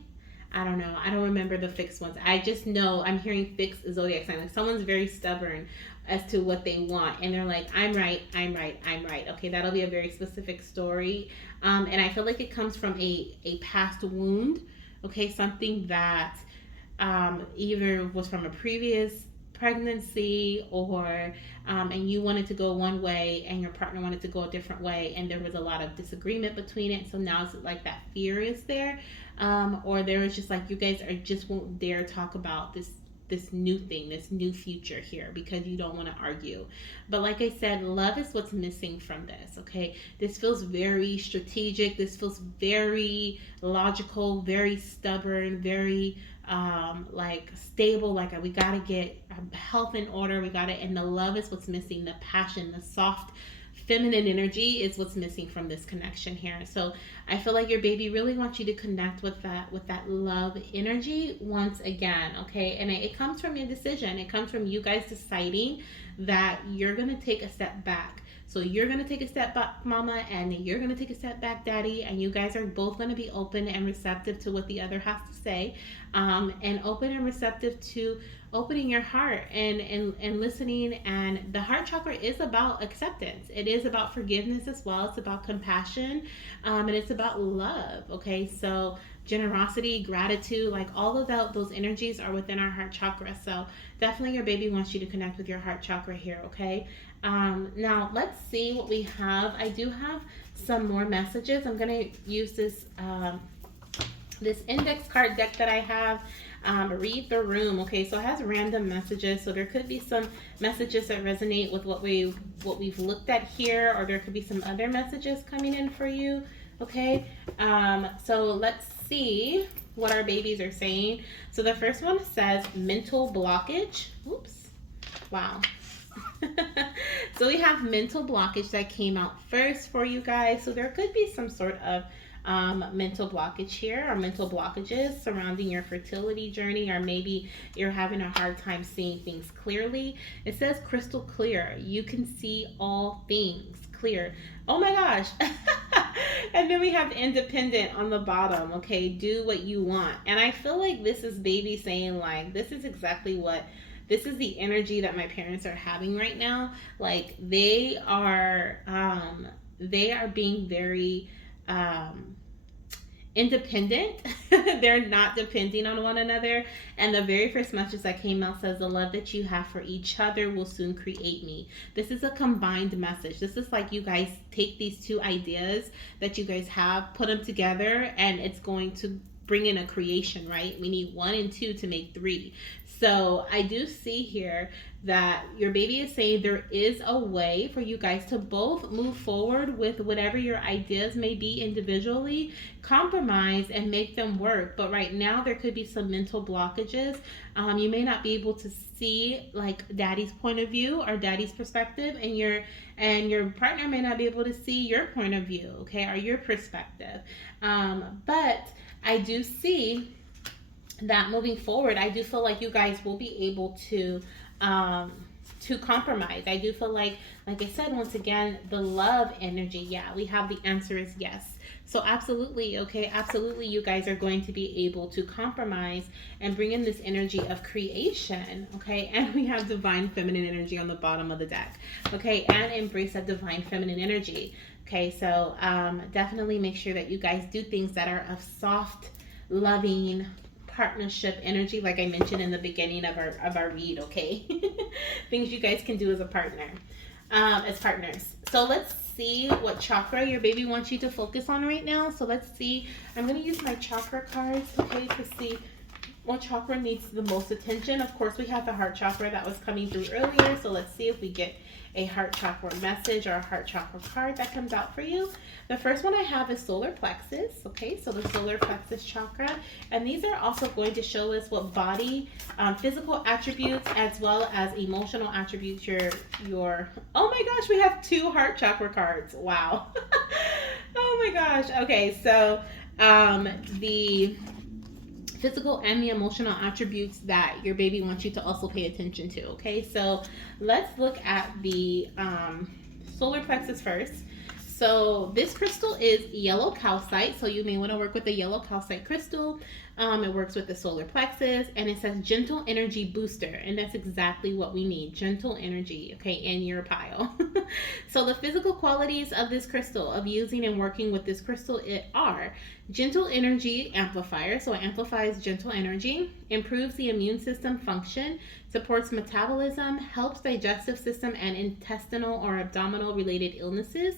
I don't know. I don't remember the fixed ones. I just know I'm hearing fixed zodiac signs. Like someone's very stubborn as to what they want, and they're like, I'm right, I'm right, I'm right. Okay, that'll be a very specific story. And I feel like it comes from a past wound. Okay, something that either was from a previous pregnancy, or and you wanted to go one way and your partner wanted to go a different way, and there was a lot of disagreement between it. So now it's like that fear is there, or there was just like you guys are just won't dare talk about this new thing, this new future here, because you don't want to argue. But like I said, love is what's missing from this. Okay, this feels very strategic, this feels very logical, very stubborn, very like stable, like we got to get health in order, we got it. And the love is what's missing, the passion, the soft feminine energy is what's missing from this connection here. So I feel like your baby really wants you to connect with that love energy once again. Okay, and it comes from your decision, it comes from you guys deciding that you're going to take a step back. So you're going to take a step back, mama, and you're going to take a step back, daddy, and you guys are both going to be open and receptive to what the other has to say, and open and receptive to opening your heart and listening. And the heart chakra is about acceptance, it is about forgiveness as well, it's about compassion, and it's about love. Okay, so generosity, gratitude, like all of those energies are within our heart chakra. So definitely your baby wants you to connect with your heart chakra here. Okay, now let's see what we have. I do have some more messages. I'm going to use this index card deck that I have. Read the room. Okay, so it has random messages, so there could be some messages that resonate with what we've looked at here, or there could be some other messages coming in for you. Okay, so let's see what our babies are saying. So the first one says mental blockage. Oops, wow. So we have mental blockage that came out first for you guys. So there could be some sort of mental blockage here, or mental blockages surrounding your fertility journey, or maybe you're having a hard time seeing things clearly. It says crystal clear. You can see all things clear. Oh my gosh. And then we have independent on the bottom. Okay, do what you want. And I feel like this is baby saying, like, this is exactly what, this is the energy that my parents are having right now. Like, they are being very independent. They're not depending on one another. And the very first message that came out says, the love that you have for each other will soon create me. This is a combined message. This is like you guys take these two ideas that you guys have, put them together, and it's going to bring in a creation, right? We need one and two to make three. So I do see here that your baby is saying there is a way for you guys to both move forward with whatever your ideas may be individually, compromise and make them work. But right now there could be some mental blockages. You may not be able to see like daddy's point of view or daddy's perspective, and your partner may not be able to see your point of view, okay, or your perspective. But I do see that moving forward, I do feel like you guys will be able um, to compromise. I do feel like I said, once again, the love energy. Yeah, we have the answer is yes. So absolutely, okay, absolutely, you guys are going to be able to compromise and bring in this energy of creation, okay? And we have divine feminine energy on the bottom of the deck, okay? And embrace that divine feminine energy. Okay, so definitely make sure that you guys do things that are of soft, loving partnership energy, like I mentioned in the beginning of our read, okay? Things you guys can do as a partner, as partners. So let's see what chakra your baby wants you to focus on right now. So let's see. I'm going to use my chakra cards, okay, to see what chakra needs the most attention. Of course, we have the heart chakra that was coming through earlier. So let's see if we get a heart chakra message or a heart chakra card that comes out for you. The first one I have is solar plexus. Okay, so the solar plexus chakra. And these are also going to show us what body, physical attributes, as well as emotional attributes your oh my gosh, we have two heart chakra cards. Wow. Oh my gosh. Okay, so the physical and the emotional attributes that your baby wants you to also pay attention to. Okay, so let's look at the solar plexus first. So this crystal is yellow calcite, so you may want to work with the yellow calcite crystal. It works with the solar plexus, and it says gentle energy booster, and that's exactly what we need, gentle energy, okay, in your pile. So the physical qualities of this crystal, of using and working with this crystal, are gentle energy amplifier, so it amplifies gentle energy, improves the immune system function, supports metabolism, helps digestive system and intestinal or abdominal related illnesses,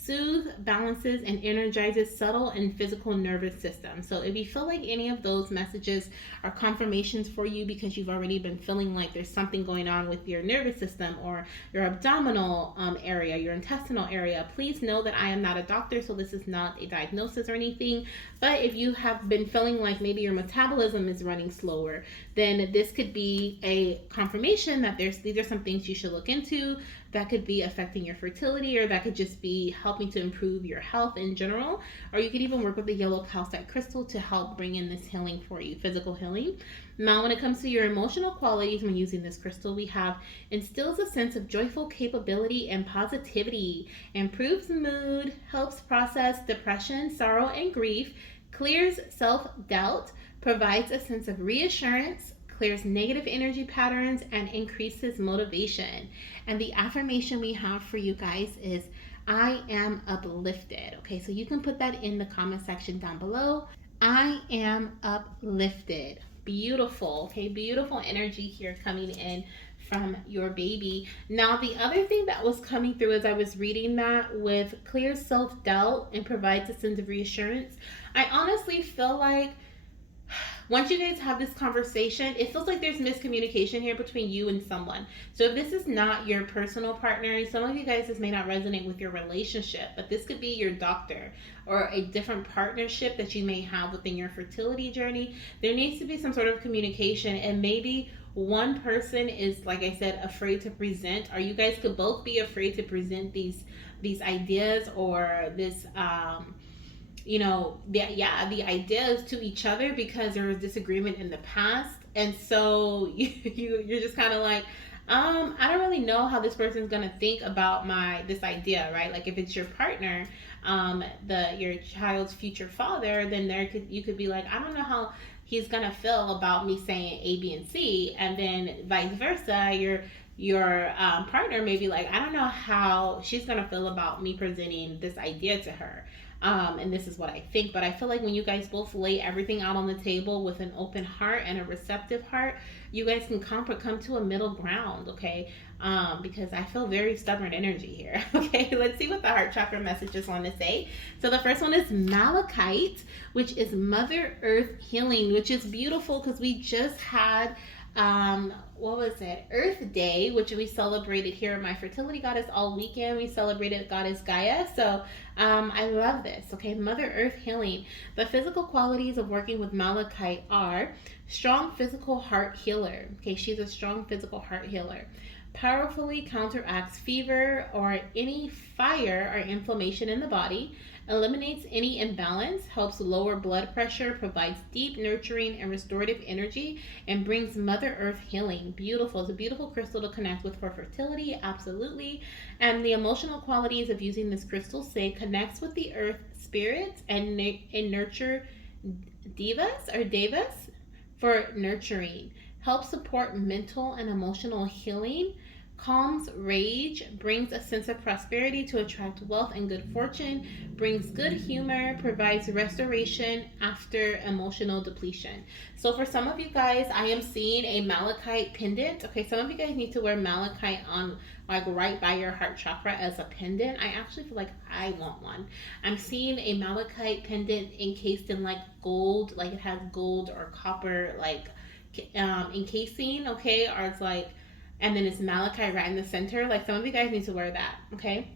soothes, balances, and energizes subtle and physical nervous system. So if you feel like any of those messages are confirmations for you because you've already been feeling like there's something going on with your nervous system or your abdominal area, your intestinal area, please know that I am not a doctor, so this is not a diagnosis or anything. But if you have been feeling like maybe your metabolism is running slower, then this could be a confirmation that these are some things you should look into that could be affecting your fertility, or that could just be helping to improve your health in general. Or you could even work with the yellow calcite crystal to help bring in this healing for you, physical healing. Now, when it comes to your emotional qualities when using this crystal, we have instills a sense of joyful capability and positivity, improves mood, helps process depression, sorrow, and grief, clears self-doubt, provides a sense of reassurance, clears negative energy patterns, and increases motivation. And the affirmation we have for you guys is, I am uplifted. Okay, so you can put that in the comment section down below. I am uplifted. Beautiful. Okay, beautiful energy here coming in from your baby. Now, the other thing that was coming through as I was reading that, with clear self-doubt and provides a sense of reassurance, I honestly feel like once you guys have this conversation, it feels like there's miscommunication here between you and someone. So if this is not your personal partner, some of you guys, this may not resonate with your relationship, but this could be your doctor or a different partnership that you may have within your fertility journey. There needs to be some sort of communication, and maybe one person is, like I said, afraid to present, or you guys could both be afraid to present these ideas or this the ideas to each other because there was disagreement in the past. And so you're just kind of like, I don't really know how this person's gonna think about this idea, right? Like if it's your partner, your child's future father, then you could be like, I don't know how he's gonna feel about me saying A, B, and C, and then vice versa. Your partner may be like, I don't know how she's gonna feel about me presenting this idea to her. And this is what I think. But I feel like when you guys both lay everything out on the table with an open heart and a receptive heart, you guys can come to a middle ground, okay? Because I feel very stubborn energy here. Okay, let's see what the heart chakra messages want to say. So the first one is Malachite, which is Mother Earth healing, which is beautiful because we just had what was it, Earth Day, which we celebrated here at my fertility goddess all weekend. We celebrated goddess Gaia. So I love this. Okay, Mother Earth healing. The physical qualities of working with Malachite are strong physical heart healer. Okay, she's a strong physical heart healer. Powerfully counteracts fever or any fire or inflammation in the body, eliminates any imbalance, helps lower blood pressure, provides deep, nurturing, and restorative energy, and brings Mother Earth healing. Beautiful. It's a beautiful crystal to connect with for fertility, absolutely. And the emotional qualities of using this crystal say connects with the earth spirits and nurture devas for nurturing. Helps support mental and emotional healing, calms rage, brings a sense of prosperity to attract wealth and good fortune, brings good humor, provides restoration after emotional depletion. So for some of you guys, I am seeing a malachite pendant. Okay, some of you guys need to wear malachite on like right by your heart chakra as a pendant. I actually feel like I want one. I'm seeing a malachite pendant encased in like gold, like it has gold or copper like encasing, okay, or it's like, and then it's malachite right in the center. Like some of you guys need to wear that, okay?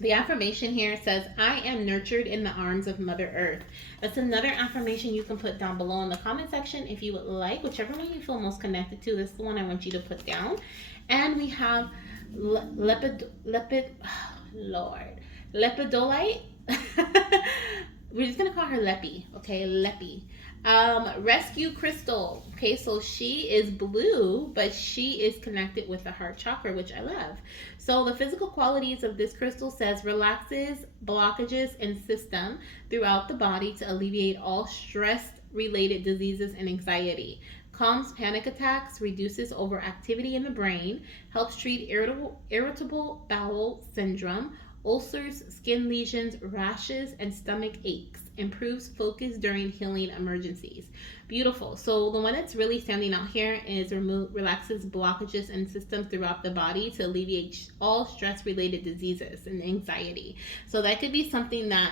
The affirmation here says, I am nurtured in the arms of Mother Earth. That's another affirmation you can put down below in the comment section if you would like, whichever one you feel most connected to. This is the one I want you to put down. And we have lepidolite. We're just gonna call her Leppy, okay? Leppy. Rescue crystal. Okay, so she is blue, but she is connected with the heart chakra, which I love. So the physical qualities of this crystal says relaxes blockages in system throughout the body to alleviate all stress related diseases and anxiety, calms panic attacks, reduces overactivity in the brain, helps treat irritable bowel syndrome, ulcers, skin lesions, rashes, and stomach aches. Improves focus during healing emergencies. Beautiful. So the one that's really standing out here is relaxes blockages and systems throughout the body to alleviate all stress-related diseases and anxiety. So that could be something that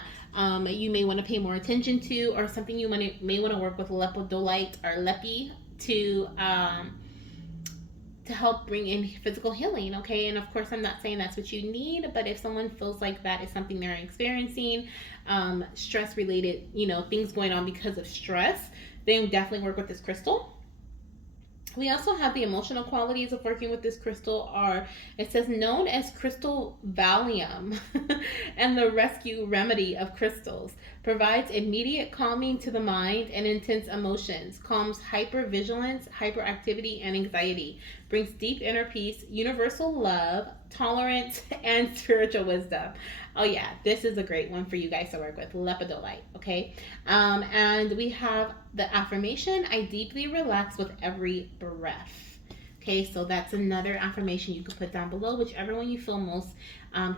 you may want to pay more attention to, or something you may want to work with lepidolite or lepi to help bring in physical healing, okay? And of course, I'm not saying that's what you need, but if someone feels like that is something they're experiencing, stress related, things going on because of stress, then definitely work with this crystal. We also have the emotional qualities of working with this crystal are, it says, known as crystal Valium and the rescue remedy of crystals. Provides immediate calming to the mind and intense emotions. Calms hypervigilance, hyperactivity, and anxiety. Brings deep inner peace, universal love, tolerance, and spiritual wisdom. Oh yeah, this is a great one for you guys to work with, lepidolite, okay? And we have the affirmation, I deeply relax with every breath. Okay, so that's another affirmation you can put down below, whichever one you feel most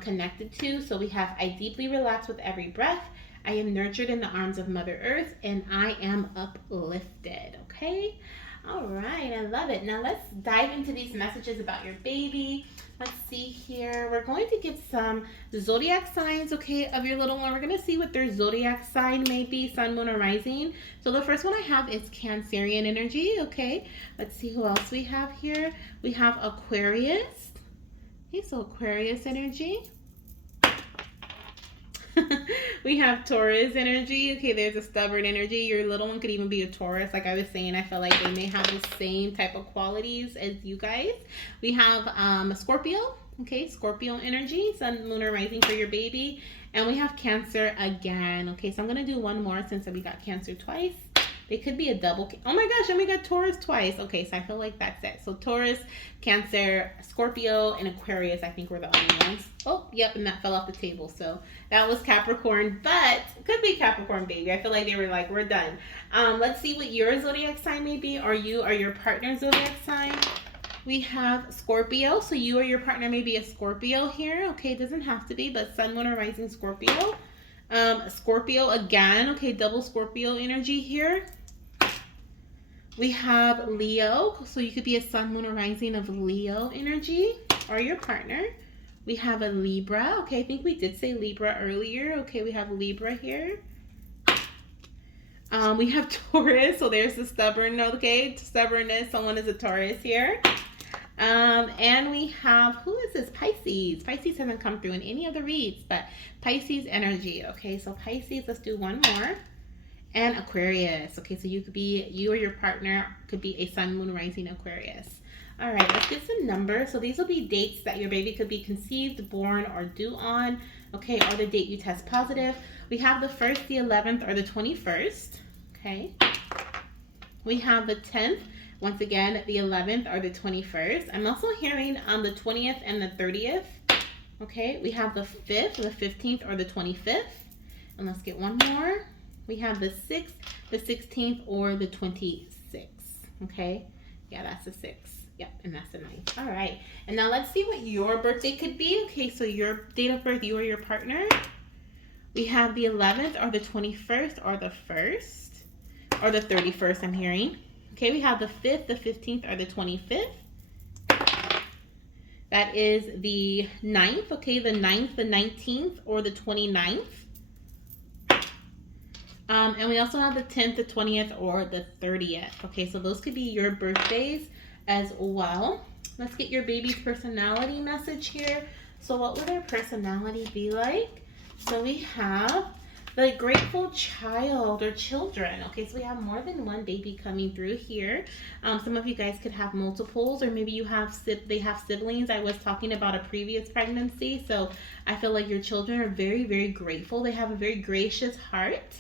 connected to. So we have, I deeply relax with every breath. I am nurtured in the arms of Mother Earth, and I am uplifted, okay? All right, I love it. Now let's dive into these messages about your baby. Let's see here. We're going to get some zodiac signs, okay, of your little one. We're going to see what their zodiac sign may be, sun, moon, or rising. So the first one I have is Cancerian energy, okay. Let's see who else we have here. We have Aquarius. Okay, so Aquarius energy. We have Taurus energy. Okay, there's a stubborn energy. Your little one could even be a Taurus. Like I was saying, I feel like they may have the same type of qualities as you guys. We have Scorpio. Okay, Scorpio energy, sun, moon, or rising for your baby. And we have Cancer again. Okay, so I'm going to do one more since we got Cancer twice. They could be a double. Oh my gosh, and we got Taurus twice. Okay, so I feel like that's it. So Taurus, Cancer, Scorpio, and Aquarius, I think were the only ones. Oh, yep, and that fell off the table. So that was Capricorn, but could be Capricorn, baby. I feel like they were like, we're done. Let's see what your zodiac sign may be, or you or your partner's zodiac sign. We have Scorpio, so you or your partner may be a Scorpio here. Okay, it doesn't have to be, but Sun, Moon, or Rising Scorpio. Scorpio again. Okay, double Scorpio energy here. We have Leo, so you could be a Sun, Moon, or Rising of Leo energy, or your partner. We have a Libra. Okay, I think we did say Libra earlier. Okay, we have Libra here. We have Taurus, so there's the stubborn, okay, stubbornness. Someone is a Taurus here. And we have, who is this? Pisces. Pisces hasn't come through in any of the reads, but Pisces energy. Okay, so Pisces, let's do one more. And Aquarius. Okay, so you could be, you or your partner could be a Sun, Moon, Rising Aquarius. All right, let's get some numbers. So these will be dates that your baby could be conceived, born, or due on. Okay, or the date you test positive. We have the 1st, the 11th, or the 21st. Okay. We have the 10th. Once again, the 11th or the 21st. I'm also hearing the 20th and the 30th. Okay, we have the 5th, the 15th, or the 25th. And let's get one more. We have the 6th, the 16th, or the 26th. Okay, yeah, that's the 6th. Yep, and that's the 9th. All right, and now let's see what your birthday could be. Okay, so your date of birth, you or your partner. We have the 11th, or the 21st, or the 1st, or the 31st, I'm hearing. Okay, we have the 5th, the 15th, or the 25th. That is the 9th. Okay, the 9th, the 19th, or the 29th. And we also have the 10th, the 20th, or the 30th. Okay, so those could be your birthdays as well. Let's get your baby's personality message here. So what would their personality be like? So we have the grateful child or children. Okay, so we have more than one baby coming through here. Some of you guys could have multiples, or maybe you have they have siblings. I was talking about a previous pregnancy, so I feel like your children are very, very grateful. They have a very gracious heart.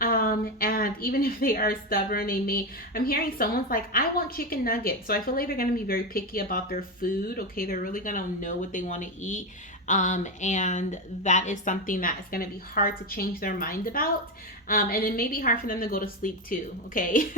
And even if they are stubborn, they may, I'm hearing someone's like, I want chicken nuggets. So I feel like they're going to be very picky about their food. Okay, they're really going to know what they want to eat. And that is something that is going to be hard to change their mind about. And it may be hard for them to go to sleep too. Okay,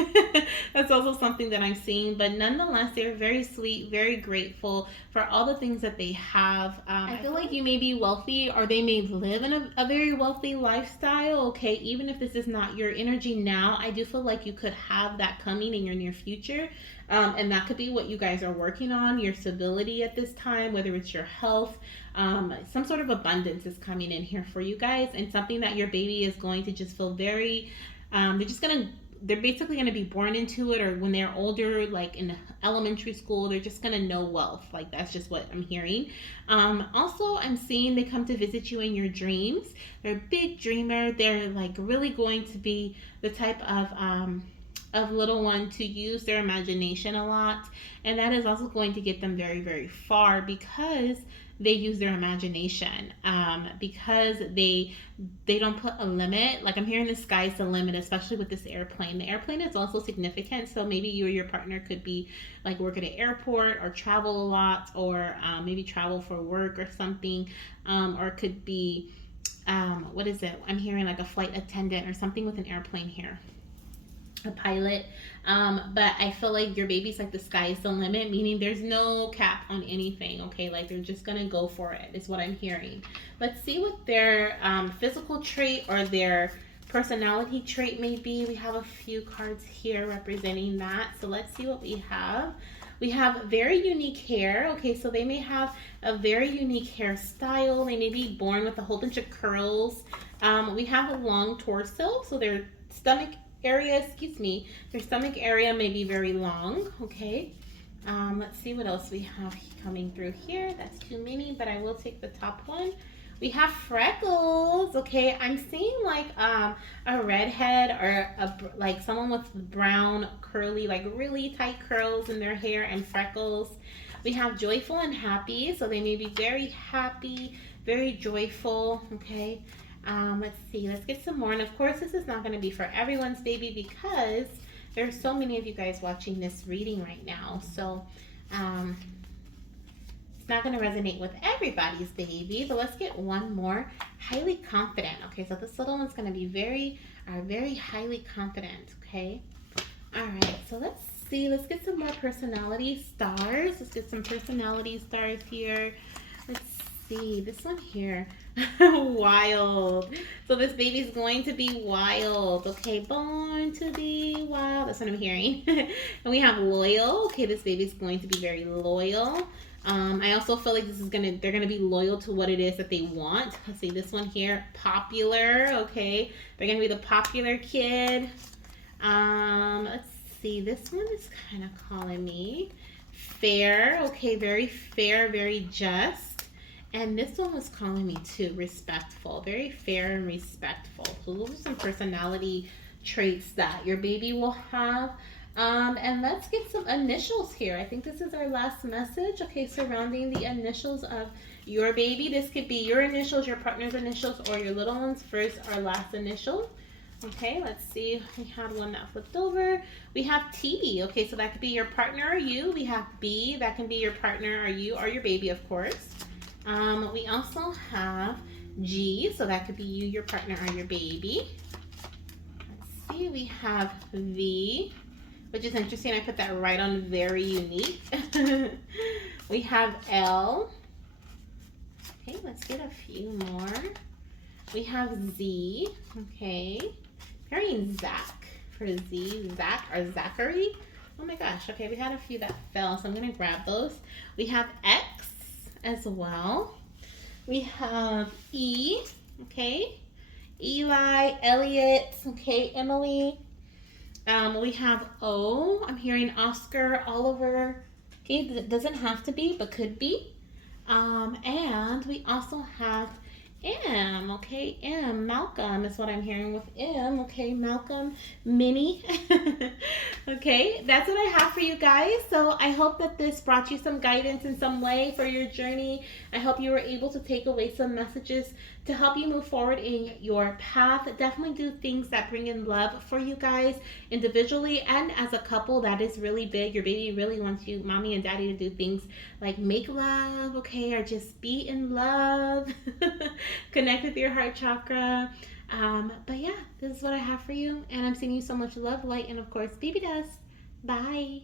that's also something that I'm seeing. But nonetheless, they're very sweet, very grateful for all the things that they have. I feel like you may be wealthy, or they may live in a very wealthy lifestyle. Okay, even if this is not your energy now, I do feel like you could have that coming in your near future. And that could be what you guys are working on, your stability at this time, whether it's your health. Some sort of abundance is coming in here for you guys, and something that your baby is going to just feel very, they're basically going to be born into it, or when they're older, like in elementary school, they're just going to know wealth. Like, that's just what I'm hearing. Also, I'm seeing they come to visit you in your dreams. They're a big dreamer. They're like really going to be the type of little one to use their imagination a lot, and that is also going to get them very, very far, because they use their imagination, because they don't put a limit. Like, I'm hearing the sky's the limit, especially with this airplane. The airplane is also significant, so maybe you or your partner could be like work at an airport, or travel a lot, or maybe travel for work or something, or it could be what is it, I'm hearing like a flight attendant or something with an airplane here, a pilot. But I feel like your baby's like the sky is the limit, meaning there's no cap on anything. Okay, like they're just gonna go for it, is what I'm hearing. Let's see what their physical trait or their personality trait may be. We have a few cards here representing that, so let's see what we have. We have very unique hair. Okay, so they may have a very unique hairstyle. They may be born with a whole bunch of curls. We have a long torso, so their stomach area, their stomach area may be very long. Okay, let's see what else we have coming through here. That's too many, but I will take the top one. We have freckles. Okay, I'm seeing like a redhead, or like someone with brown curly, like really tight curls in their hair, and freckles. We have joyful and happy, so they may be very happy, very joyful, okay? Let's see, let's get some more. And of course, this is not going to be for everyone's baby because there's so many of you guys watching this reading right now. So, um, it's not going to resonate with everybody's baby, but let's get one more. Highly confident. Okay, so this little one's going to be very highly confident. Okay. All right, so let's see. Let's get some more personality stars. Let's get some personality stars here. Let's see. This one here. Wild. So this baby's going to be wild. Okay, born to be wild. That's what I'm hearing. And we have loyal. Okay, this baby's going to be very loyal. I also feel like they're gonna be loyal to what it is that they want. Let's see this one here, popular. Okay, they're gonna be the popular kid. Let's see. This one is kind of calling me fair. Okay, very fair, very just. And this one was calling me too respectful. Very fair and respectful. So those are some personality traits that your baby will have. And let's get some initials here. I think this is our last message. Okay, surrounding the initials of your baby. This could be your initials, your partner's initials, or your little one's first or last initial. Okay, let's see. We had one that flipped over. We have T. Okay, so that could be your partner or you. We have B. That can be your partner or you or your baby, of course. We also have G. So that could be you, your partner, or your baby. Let's see. We have V, which is interesting. I put that right on very unique. We have L. Okay, let's get a few more. We have Z. Okay. Carrying Zach for Z, Zach or Zachary. Oh my gosh. Okay, we had a few that fell, so I'm gonna grab those. We have X as well. We have E. Okay, Eli, Elliot. Okay, Emily. We have O. I'm hearing Oscar, Oliver. Okay, it doesn't have to be, but could be. And we also have M, okay, M, Malcolm is what I'm hearing with M, okay, Malcolm, Minnie. Okay, that's what I have for you guys. So I hope that this brought you some guidance in some way for your journey. I hope you were able to take away some messages to help you move forward in your path. Definitely do things that bring in love for you guys individually and as a couple. That is really big. Your baby really wants you, mommy and daddy, to do things like make love, okay, or just be in love. Connect with your heart chakra. But yeah, this is what I have for you. And I'm sending you so much love, light, and of course, baby dust. Bye.